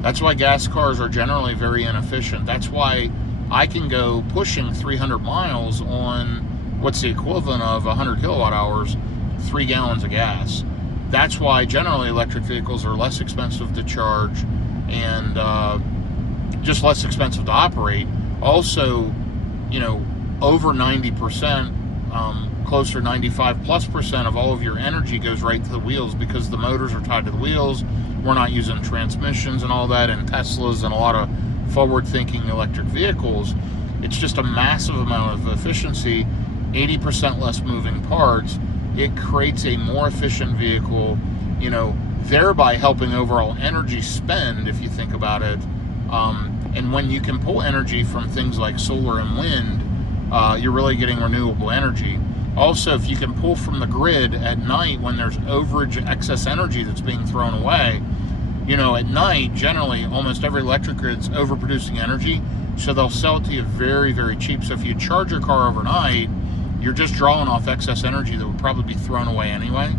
That's why gas cars are generally very inefficient. That's why I can go pushing 300 miles on what's the equivalent of 100 kilowatt hours 3 gallons of gas. That's why generally electric vehicles are less expensive to charge and just less expensive to operate. Also, you know, over 90%, closer 95+% of all of your energy goes right to the wheels because the motors are tied to the wheels. We're not using transmissions and all that, and Teslas and a lot of forward-thinking electric vehicles. It's just a massive amount of efficiency, 80% less moving parts. It creates a more efficient vehicle, you know, thereby helping overall energy spend, if you think about it. And when you can pull energy from things like solar and wind, you're really getting renewable energy. Also, if you can pull from the grid at night when there's overage excess energy that's being thrown away, you know, at night, generally, almost every electric grid's overproducing energy, so they'll sell it to you very, very cheap. So if you charge your car overnight, you're just drawing off excess energy that would probably be thrown away anyway.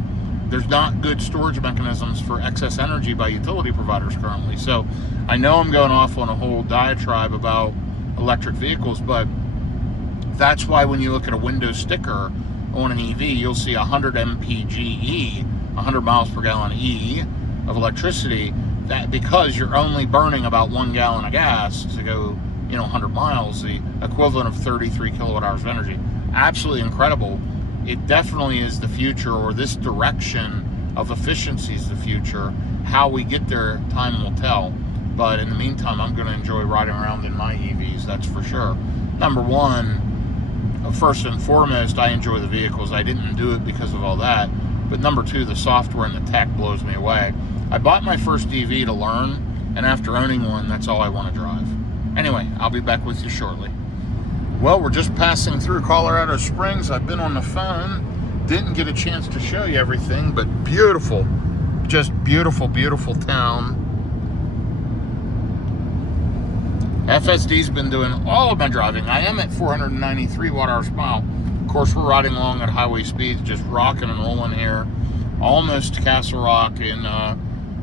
There's not good storage mechanisms for excess energy by utility providers currently. So I know I'm going off on a whole diatribe about electric vehicles, but that's why when you look at a Windows sticker on an EV, you'll see 100 mpg, 100 miles per gallon E of electricity. That because you're only burning about 1 gallon of gas to go, you know, 100 miles, the equivalent of 33 kilowatt hours of energy. Absolutely incredible. It definitely is the future, or this direction of efficiency is the future. How we get there, time will tell. But in the meantime, I'm going to enjoy riding around in my EVs, that's for sure. Number one, first and foremost, I enjoy the vehicles. I didn't do it because of all that. But number two, the software and the tech blows me away. I bought my first EV to learn, and after owning one, that's all I want to drive. Anyway, I'll be back with you shortly. Well, we're just passing through Colorado Springs. I've been on the phone. Didn't get a chance to show you everything, but beautiful. Just beautiful, beautiful town. FSD's been doing all of my driving. I am at 493 watt-hours per mile. Of course, we're riding along at highway speeds, just rocking and rolling here. Almost to Castle Rock in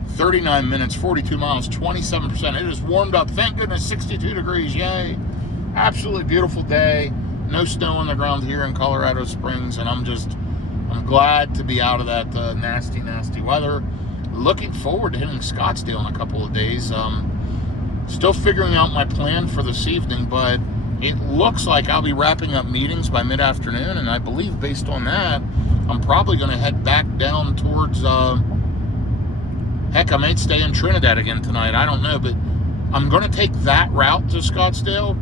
39 minutes, 42 miles, 27%. It is warmed up. Thank goodness, 62 degrees. Yay. Absolutely beautiful day. No snow on the ground here in Colorado Springs, and I'm glad to be out of that nasty, nasty weather. Looking forward to hitting Scottsdale in a couple of days. Still figuring out my plan for this evening, but it looks like I'll be wrapping up meetings by mid-afternoon, and I believe based on that, I'm probably going to head back down towards, heck, I might stay in Trinidad again tonight. I don't know, but I'm going to take that route to Scottsdale,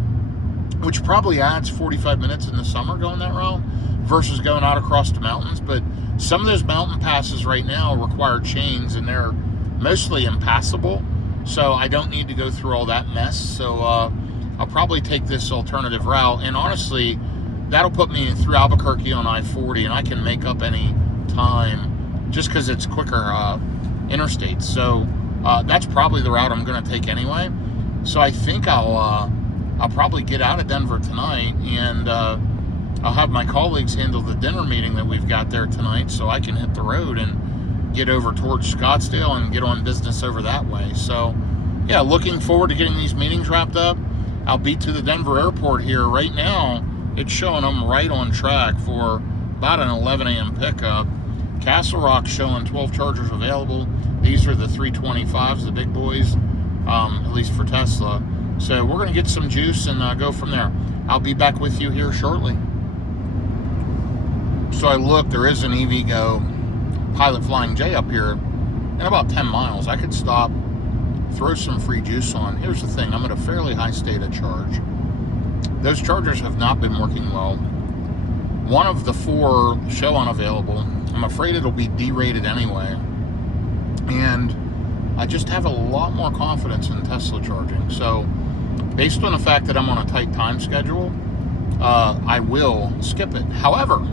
which probably adds 45 minutes in the summer going that route versus going out across the mountains. But some of those mountain passes right now require chains, and they're mostly impassable. So I don't need to go through all that mess. So I'll probably take this alternative route. And honestly, that'll put me through Albuquerque on I-40, and I can make up any time just because it's quicker interstate. So that's probably the route I'm going to take anyway. So I think I'll probably get out of Denver tonight, and I'll have my colleagues handle the dinner meeting that we've got there tonight, so I can hit the road and get over towards Scottsdale and get on business over that way. So yeah, looking forward to getting these meetings wrapped up. I'll be to the Denver airport here right now. It's showing I'm right on track for about an 11 a.m. pickup. Castle Rock showing 12 chargers available. These are the 325s, the big boys, at least for Tesla. So we're going to get some juice and go from there. I'll be back with you here shortly. So I looked, there is an EVgo Pilot Flying J up here in about 10 miles. I could stop, throw some free juice on. Here's the thing, I'm at a fairly high state of charge. Those chargers have not been working well. One of the 4 show unavailable. I'm afraid it'll be derated anyway. And I just have a lot more confidence in Tesla charging. So based on the fact that I'm on a tight time schedule, I will skip it. However,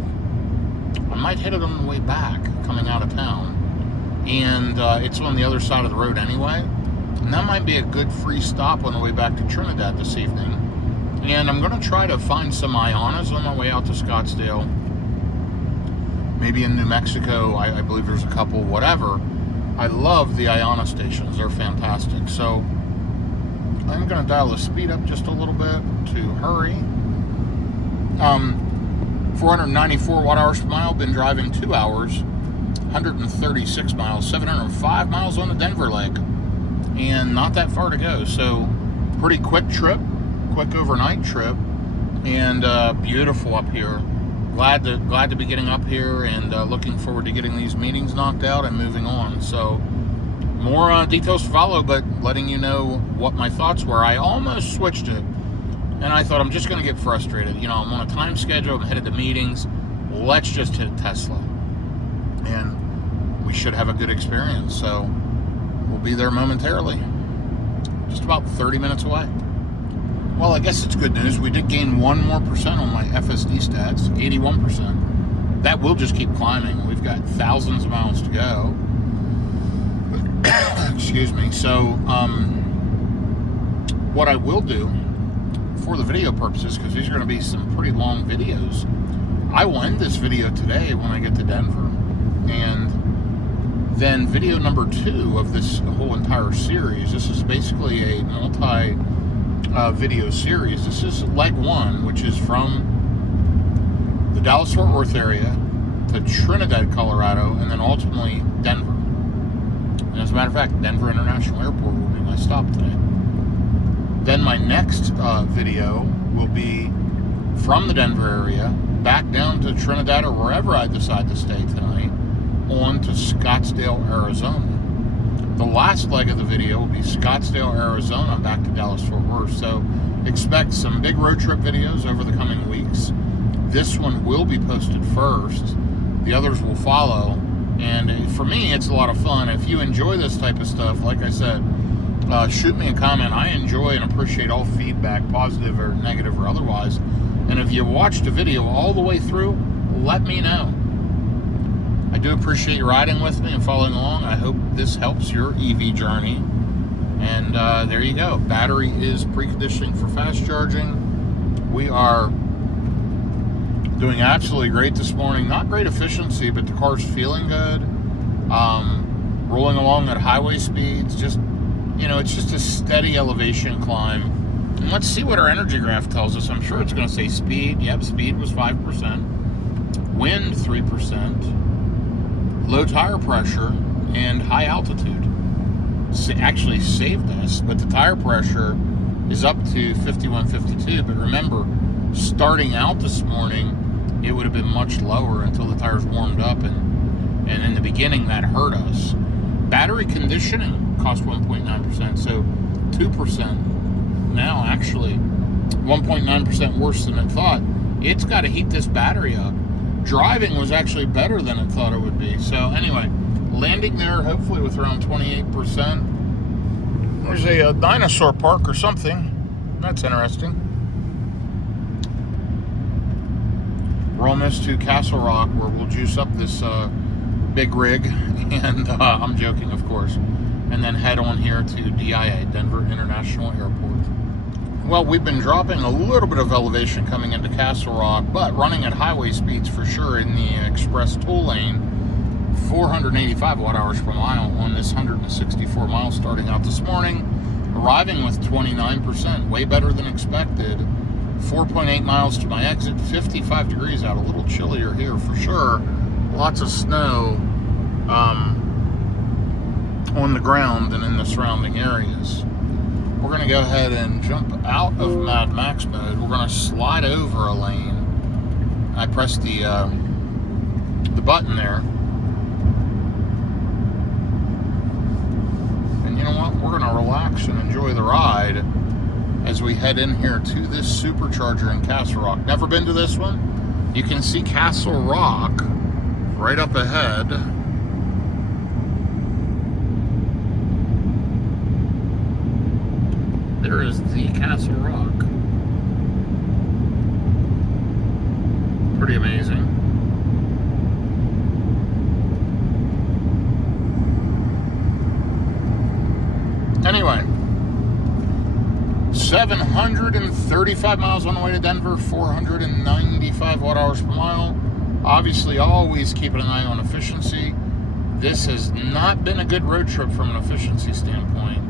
I might hit it on the way back coming out of town. And it's on the other side of the road anyway. And that might be a good free stop on the way back to Trinidad this evening. And I'm going to try to find some Ionas on my way out to Scottsdale. Maybe in New Mexico, I believe there's a couple, whatever. I love the Iona stations. They're fantastic. So I'm going to dial the speed up just a little bit to hurry. 494 watt hours per mile. Been driving 2 hours, 136 miles, 705 miles on the Denver leg, and not that far to go. So pretty quick trip, quick overnight trip, and beautiful up here. Glad to be getting up here, and looking forward to getting these meetings knocked out and moving on. So more details to follow, but letting you know what my thoughts were. I almost switched it, and I thought I'm just going to get frustrated. You know, I'm on a time schedule, I'm headed to meetings. Let's just hit Tesla, and we should have a good experience. So we'll be there momentarily, just about 30 minutes away. Well, I guess it's good news. We did gain 1% more on my FSD stats, 81%. That will just keep climbing. We've got thousands of miles to go. Excuse me. So, what I will do for the video purposes, because these are going to be some pretty long videos, I will end this video today when I get to Denver. And then video number 2 of this whole entire series, this is basically a video series. This is leg 1, which is from the Dallas-Fort Worth area to Trinidad, Colorado, and then ultimately Denver. And as a matter of fact, Denver International Airport will be my stop today. Then my next video will be from the Denver area back down to Trinidad or wherever I decide to stay tonight, on to Scottsdale, Arizona. The last leg of the video will be Scottsdale, Arizona, back to Dallas-Fort Worth. So expect some big road trip videos over the coming weeks. This one will be posted first. The others will follow. And for me, it's a lot of fun. If you enjoy this type of stuff, like I said, shoot me a comment. I enjoy and appreciate all feedback, positive or negative or otherwise. And if you watched a video all the way through, let me know. I do appreciate you riding with me and following along. I hope this helps your EV journey. And there you go. Battery is preconditioning for fast charging. We are doing absolutely great this morning. Not great efficiency, but the car's feeling good. Rolling along at highway speeds. Just, you know, it's just a steady elevation climb. And let's see what our energy graph tells us. I'm sure it's going to say speed. Yep, speed was 5%. Wind, 3%. Low tire pressure and high altitude actually saved us, but the tire pressure is up to 51, 52. But remember, starting out this morning, it would have been much lower until the tires warmed up, and in the beginning that hurt us. Battery conditioning cost 1.9%, so 2% now, actually 1.9% worse than it thought. It's got to heat this battery up. Driving was actually better than it thought it would be. So anyway, landing there hopefully with around 28%. There's a dinosaur park or something. That's interesting. We're almost to Castle Rock, where we'll juice up this big rig, and I'm joking, of course, and then head on here to DIA, Denver International Airport. Well, we've been dropping a little bit of elevation coming into Castle Rock, but running at highway speeds for sure in the express toll lane. 485 watt hours per mile on this 164 miles starting out this morning. Arriving with 29%, way better than expected. 4.8 miles to my exit, 55 degrees out, a little chillier here for sure. Lots of snow on the ground and in the surrounding areas. We're going to go ahead and jump out of Mad Max mode. We're going to slide over a lane. I pressed the button there. And you know what? We're going to relax and enjoy the ride as we head in here to this supercharger in Castle Rock. Never been to this one? You can see Castle Rock right up ahead. There is the Castle Rock. Pretty amazing. Anyway, 735 miles on the way to Denver, 495 watt hours per mile. Obviously, always keeping an eye on efficiency. This has not been a good road trip from an efficiency standpoint.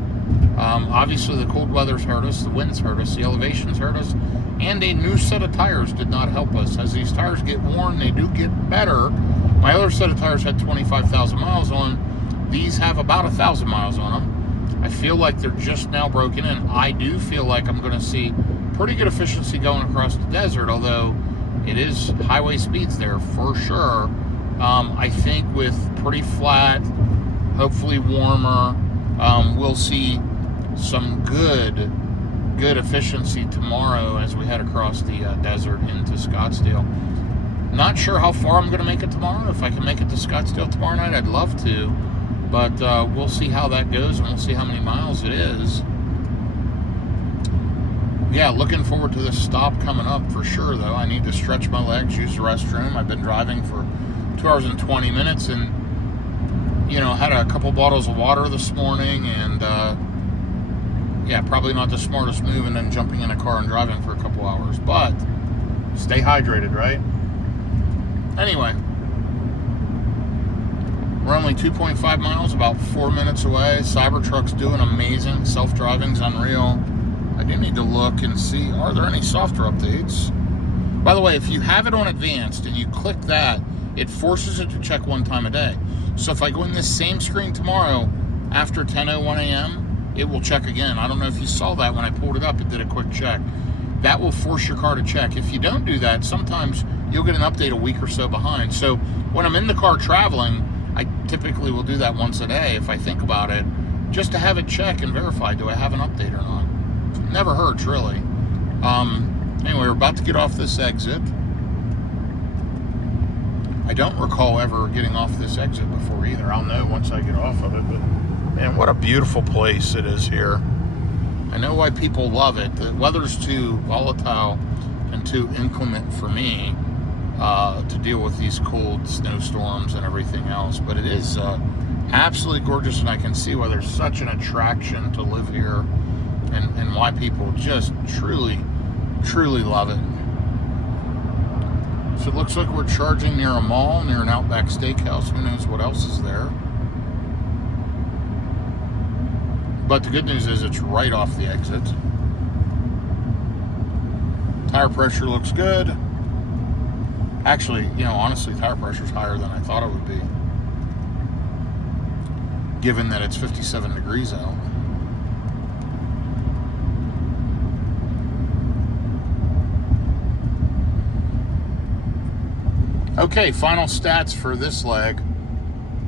Obviously, the cold weather's hurt us, the winds hurt us, the elevations hurt us, and a new set of tires did not help us. As these tires get worn, they do get better. My other set of tires had 25,000 miles on. These have about 1,000 miles on them. I feel like they're just now broken in. I do feel like I'm going to see pretty good efficiency going across the desert, although it is highway speeds there for sure. I think with pretty flat, hopefully warmer, we'll see some good efficiency tomorrow as we head across the desert into Scottsdale. Not sure how far I'm going to make it tomorrow. If I can make it to Scottsdale tomorrow night, I'd love to. But we'll see how that goes, and we'll see how many miles it is. Yeah, looking forward to this stop coming up for sure, though. I need to stretch my legs, use the restroom. I've been driving for 2 hours and 20 minutes, and, you know, had a couple bottles of water this morning, and, yeah, probably not the smartest move, and then jumping in a car and driving for a couple hours. But stay hydrated, right? Anyway, we're only 2.5 miles, about 4 minutes away. Cybertruck's doing amazing. Self-driving's unreal. I do need to look and see, are there any software updates? By the way, if you have it on advanced and you click that, it forces it to check 1 time a day. So if I go in this same screen tomorrow after 10:01 a.m., it will check again. I don't know if you saw that when I pulled it up, it did a quick check. That will force your car to check. If you don't do that, sometimes you'll get an update a week or so behind. So when I'm in the car traveling, I typically will do that once a day if I think about it, just to have it check and verify, do I have an update or not? Never hurts, really. Anyway, we're about to get off this exit. I don't recall ever getting off this exit before either. I'll know once I get off of it, but man, what a beautiful place it is here. I know why people love it. The weather's too volatile and too inclement for me to deal with these cold snowstorms and everything else, but it is absolutely gorgeous, and I can see why there's such an attraction to live here, and why people just truly love it. So it looks like we're charging near a mall, near an Outback Steakhouse. Who knows what else is there? But the good news is it's right off the exit. Tire pressure looks good. Actually, you know, honestly, tire pressure is higher than I thought it would be, given that it's 57 degrees out. Okay, final stats for this leg.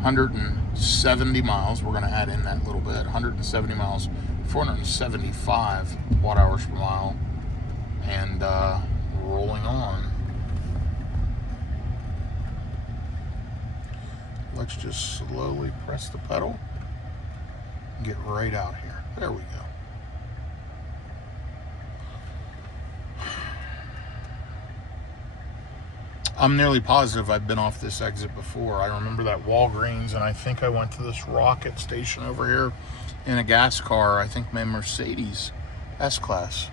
170 miles. We're going to add in that little bit. 170 miles, 475 watt-hours per mile, and rolling on. Let's just slowly press the pedal and get right out here. There we go. I'm nearly positive I've been off this exit before. I remember that Walgreens, and I think I went to this Rocket station over here in a gas car. I think my Mercedes S-Class.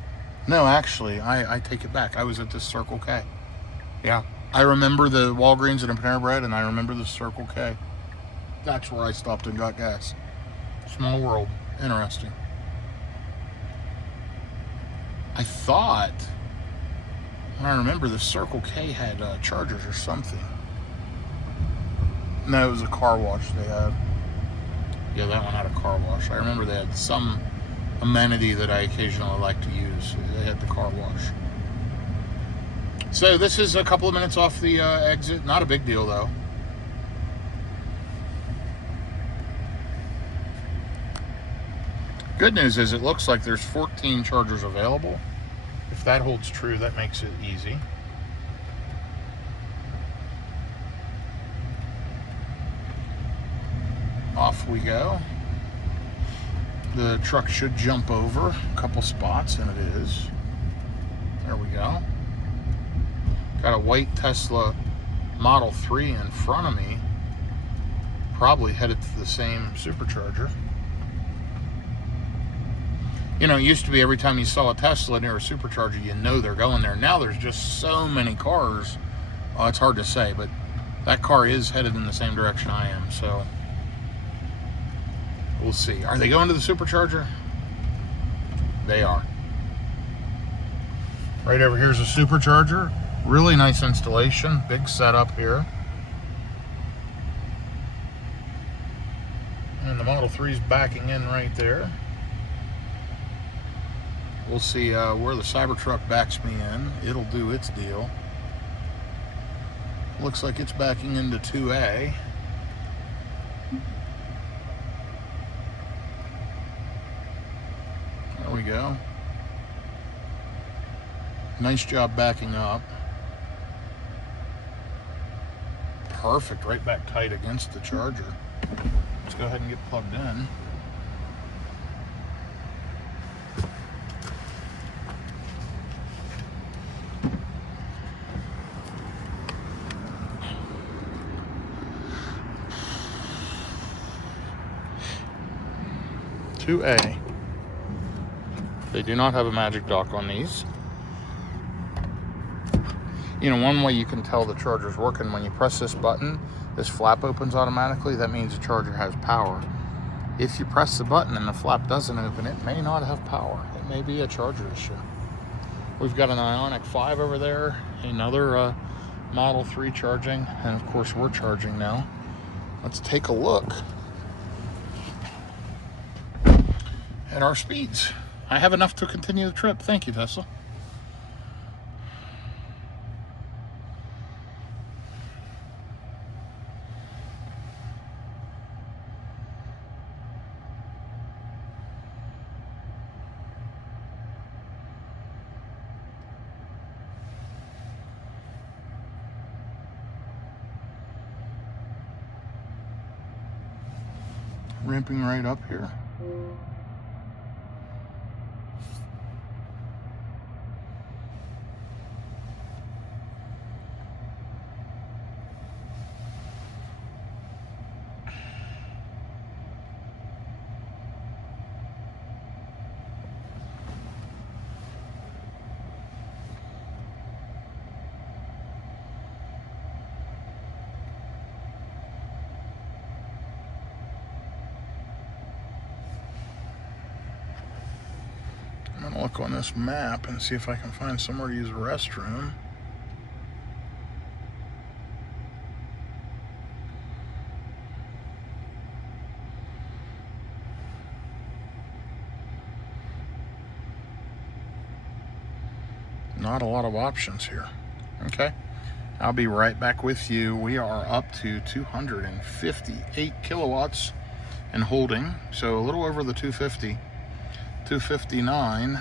No, actually, I take it back. I was at this Circle K. Yeah, I remember the Walgreens and a Panera Bread, and I remember the Circle K. That's where I stopped and got gas. Small world. Interesting. I thought... I remember the Circle K had chargers or something. No, it was a car wash they had. Yeah, that one had a car wash. I remember they had some amenity that I occasionally like to use. They had the car wash. So this is a couple of minutes off the exit. Not a big deal, though. Good news is it looks like there's 14 chargers available. If that holds true, that makes it easy. Off we go. The truck should jump over a couple spots, and it is. There we go. Got a white Tesla Model 3 in front of me. Probably headed to the same supercharger. You know, it used to be every time you saw a Tesla near a supercharger, you know they're going there. Now there's just so many cars. It's hard to say, but that car is headed in the same direction I am, so we'll see. Are they going to the supercharger? They are. Right over here is a supercharger. Really nice installation. Big setup here. And the Model 3 is backing in right there. We'll see where the Cybertruck backs me in. It'll do its deal. Looks like it's backing into 2A. There we go. Nice job backing up. Perfect, right back tight against the charger. Let's go ahead and get plugged in. A. They do not have a magic dock on these. You know, one way you can tell the charger's working, when you press this button, this flap opens automatically. That means the charger has power. If you press the button and the flap doesn't open, it may not have power. It may be a charger issue. We've got an Ioniq 5 over there, another Model 3 charging, and of course we're charging now. Let's take a look at our speeds. I have enough to continue the trip. Thank you, Tesla. Ramping right up here. I'm gonna look on this map and see if I can find somewhere to use a restroom. Not a lot of options here. Okay, I'll be right back with you. We are up to 258 kilowatts and holding, so a little over the 250. 259.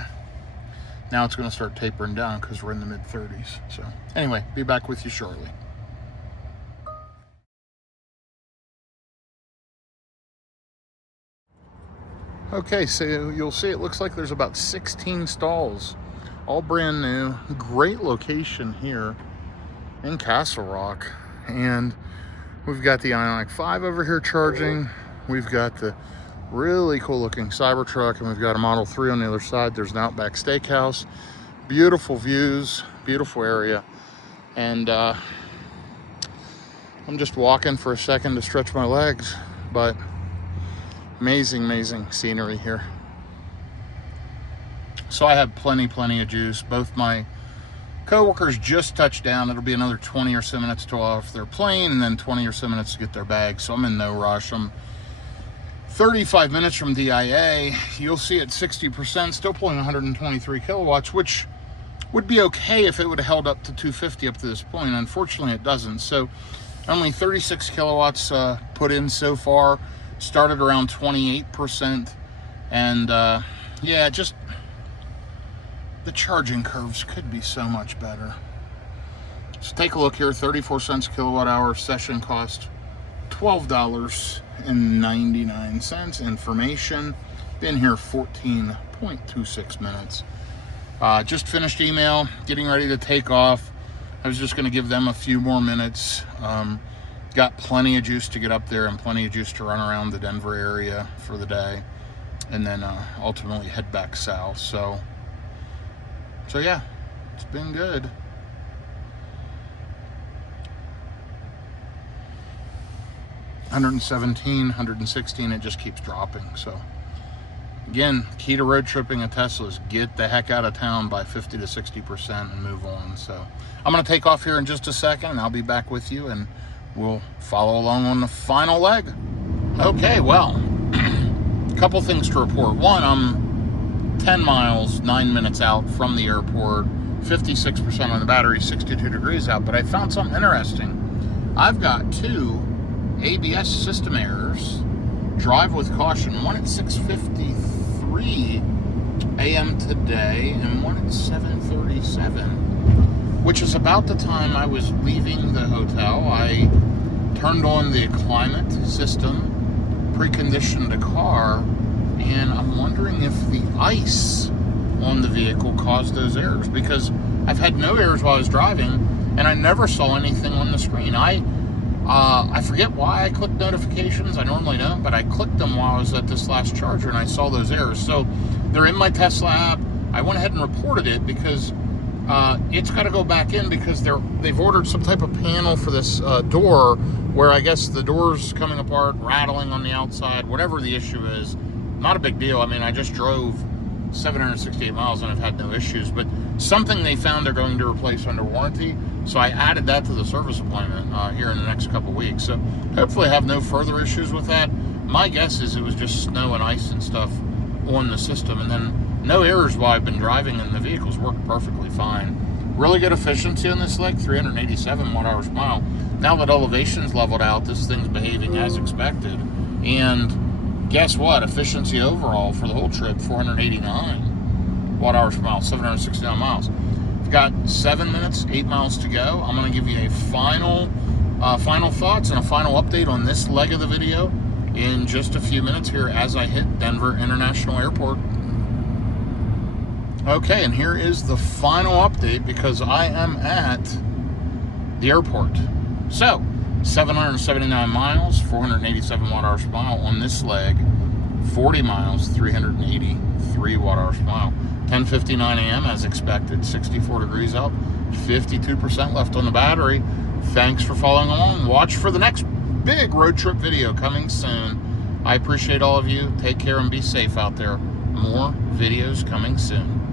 Now it's going to start tapering down because we're in the mid-30s. So anyway, be back with you shortly. Okay, so you'll see it looks like there's about 16 stalls, all brand new. Great location here in Castle Rock. And we've got the Ioniq 5 over here charging. We've got the really cool looking Cybertruck, and we've got a Model 3 on the other side. There's an Outback Steakhouse. Beautiful views, beautiful area. And I'm just walking for a second to stretch my legs, but amazing scenery here. So I have plenty of juice. Both my co-workers just touched down. It'll be another 20 or so minutes to off their plane, and then 20 or so minutes to get their bags. So I'm in no rush. I'm 35 minutes from DIA. You'll see at 60%, still pulling 123 kilowatts, which would be okay if it would have held up to 250 up to this point. Unfortunately, it doesn't. So only 36 kilowatts put in so far. Started around 28%. And yeah, just the charging curves could be so much better. So take a look here, 34 cents kilowatt hour, session cost $12.99. Information, been here 14.26 minutes. Just finished email, getting ready to take off. I was just going to give them a few more minutes. Got plenty of juice to get up there and plenty of juice to run around the Denver area for the day, and then ultimately head back south. So yeah, it's been good. 117, 116, it just keeps dropping. So Again, key to road tripping a Tesla is get the heck out of town by 50 to 60% and move on. So I'm going to take off here in just a second, and I'll be back with you, and we'll follow along on the final leg. Okay, well, a couple things to report. One, I'm 10 miles, 9 minutes out from the airport, 56% on the battery, 62 degrees out, but I found something interesting. I've got 2 ABS system errors. Drive with caution, one at 6:53 a.m. today and one at 7:37, which is about the time I was leaving the hotel. I turned on the inclement system, preconditioned the car, and I'm wondering if the ice on the vehicle caused those errors, because I've had no errors while I was driving and I never saw anything on the screen. I forget why I clicked notifications. I normally don't, but I clicked them while I was at this last charger and I saw those errors. So they're in my Tesla app. I went ahead and reported it because it's got to go back in, because they've ordered some type of panel for this door, where I guess the door's coming apart, rattling on the outside, whatever the issue is. Not a big deal. I mean, I just drove 768 miles and I've had no issues, but something they found they're going to replace under warranty. So I added that to the service appointment here in the next couple weeks. So hopefully I have no further issues with that. My guess is it was just snow and ice and stuff on the system, and then no errors while I've been driving, and the vehicle's worked perfectly fine. Really good efficiency on this leg, 387 watt-hours per mile. Now that elevation's leveled out, this thing's behaving as expected. And guess what? Efficiency overall for the whole trip, 489 watt-hours per mile, 769 miles. We've got 7 minutes, 8 miles to go. I'm going to give you a final thoughts and a final update on this leg of the video in just a few minutes here as I hit Denver International Airport. Okay, and here is the final update, because I am at the airport. So, 779 miles, 487 watt-hours per mile on this leg, 40 miles, 383 watt-hours per mile. 10:59 a.m. as expected, 64 degrees out, 52% left on the battery. Thanks for following along. Watch for the next big road trip video coming soon. I appreciate all of you. Take care and be safe out there. More videos coming soon.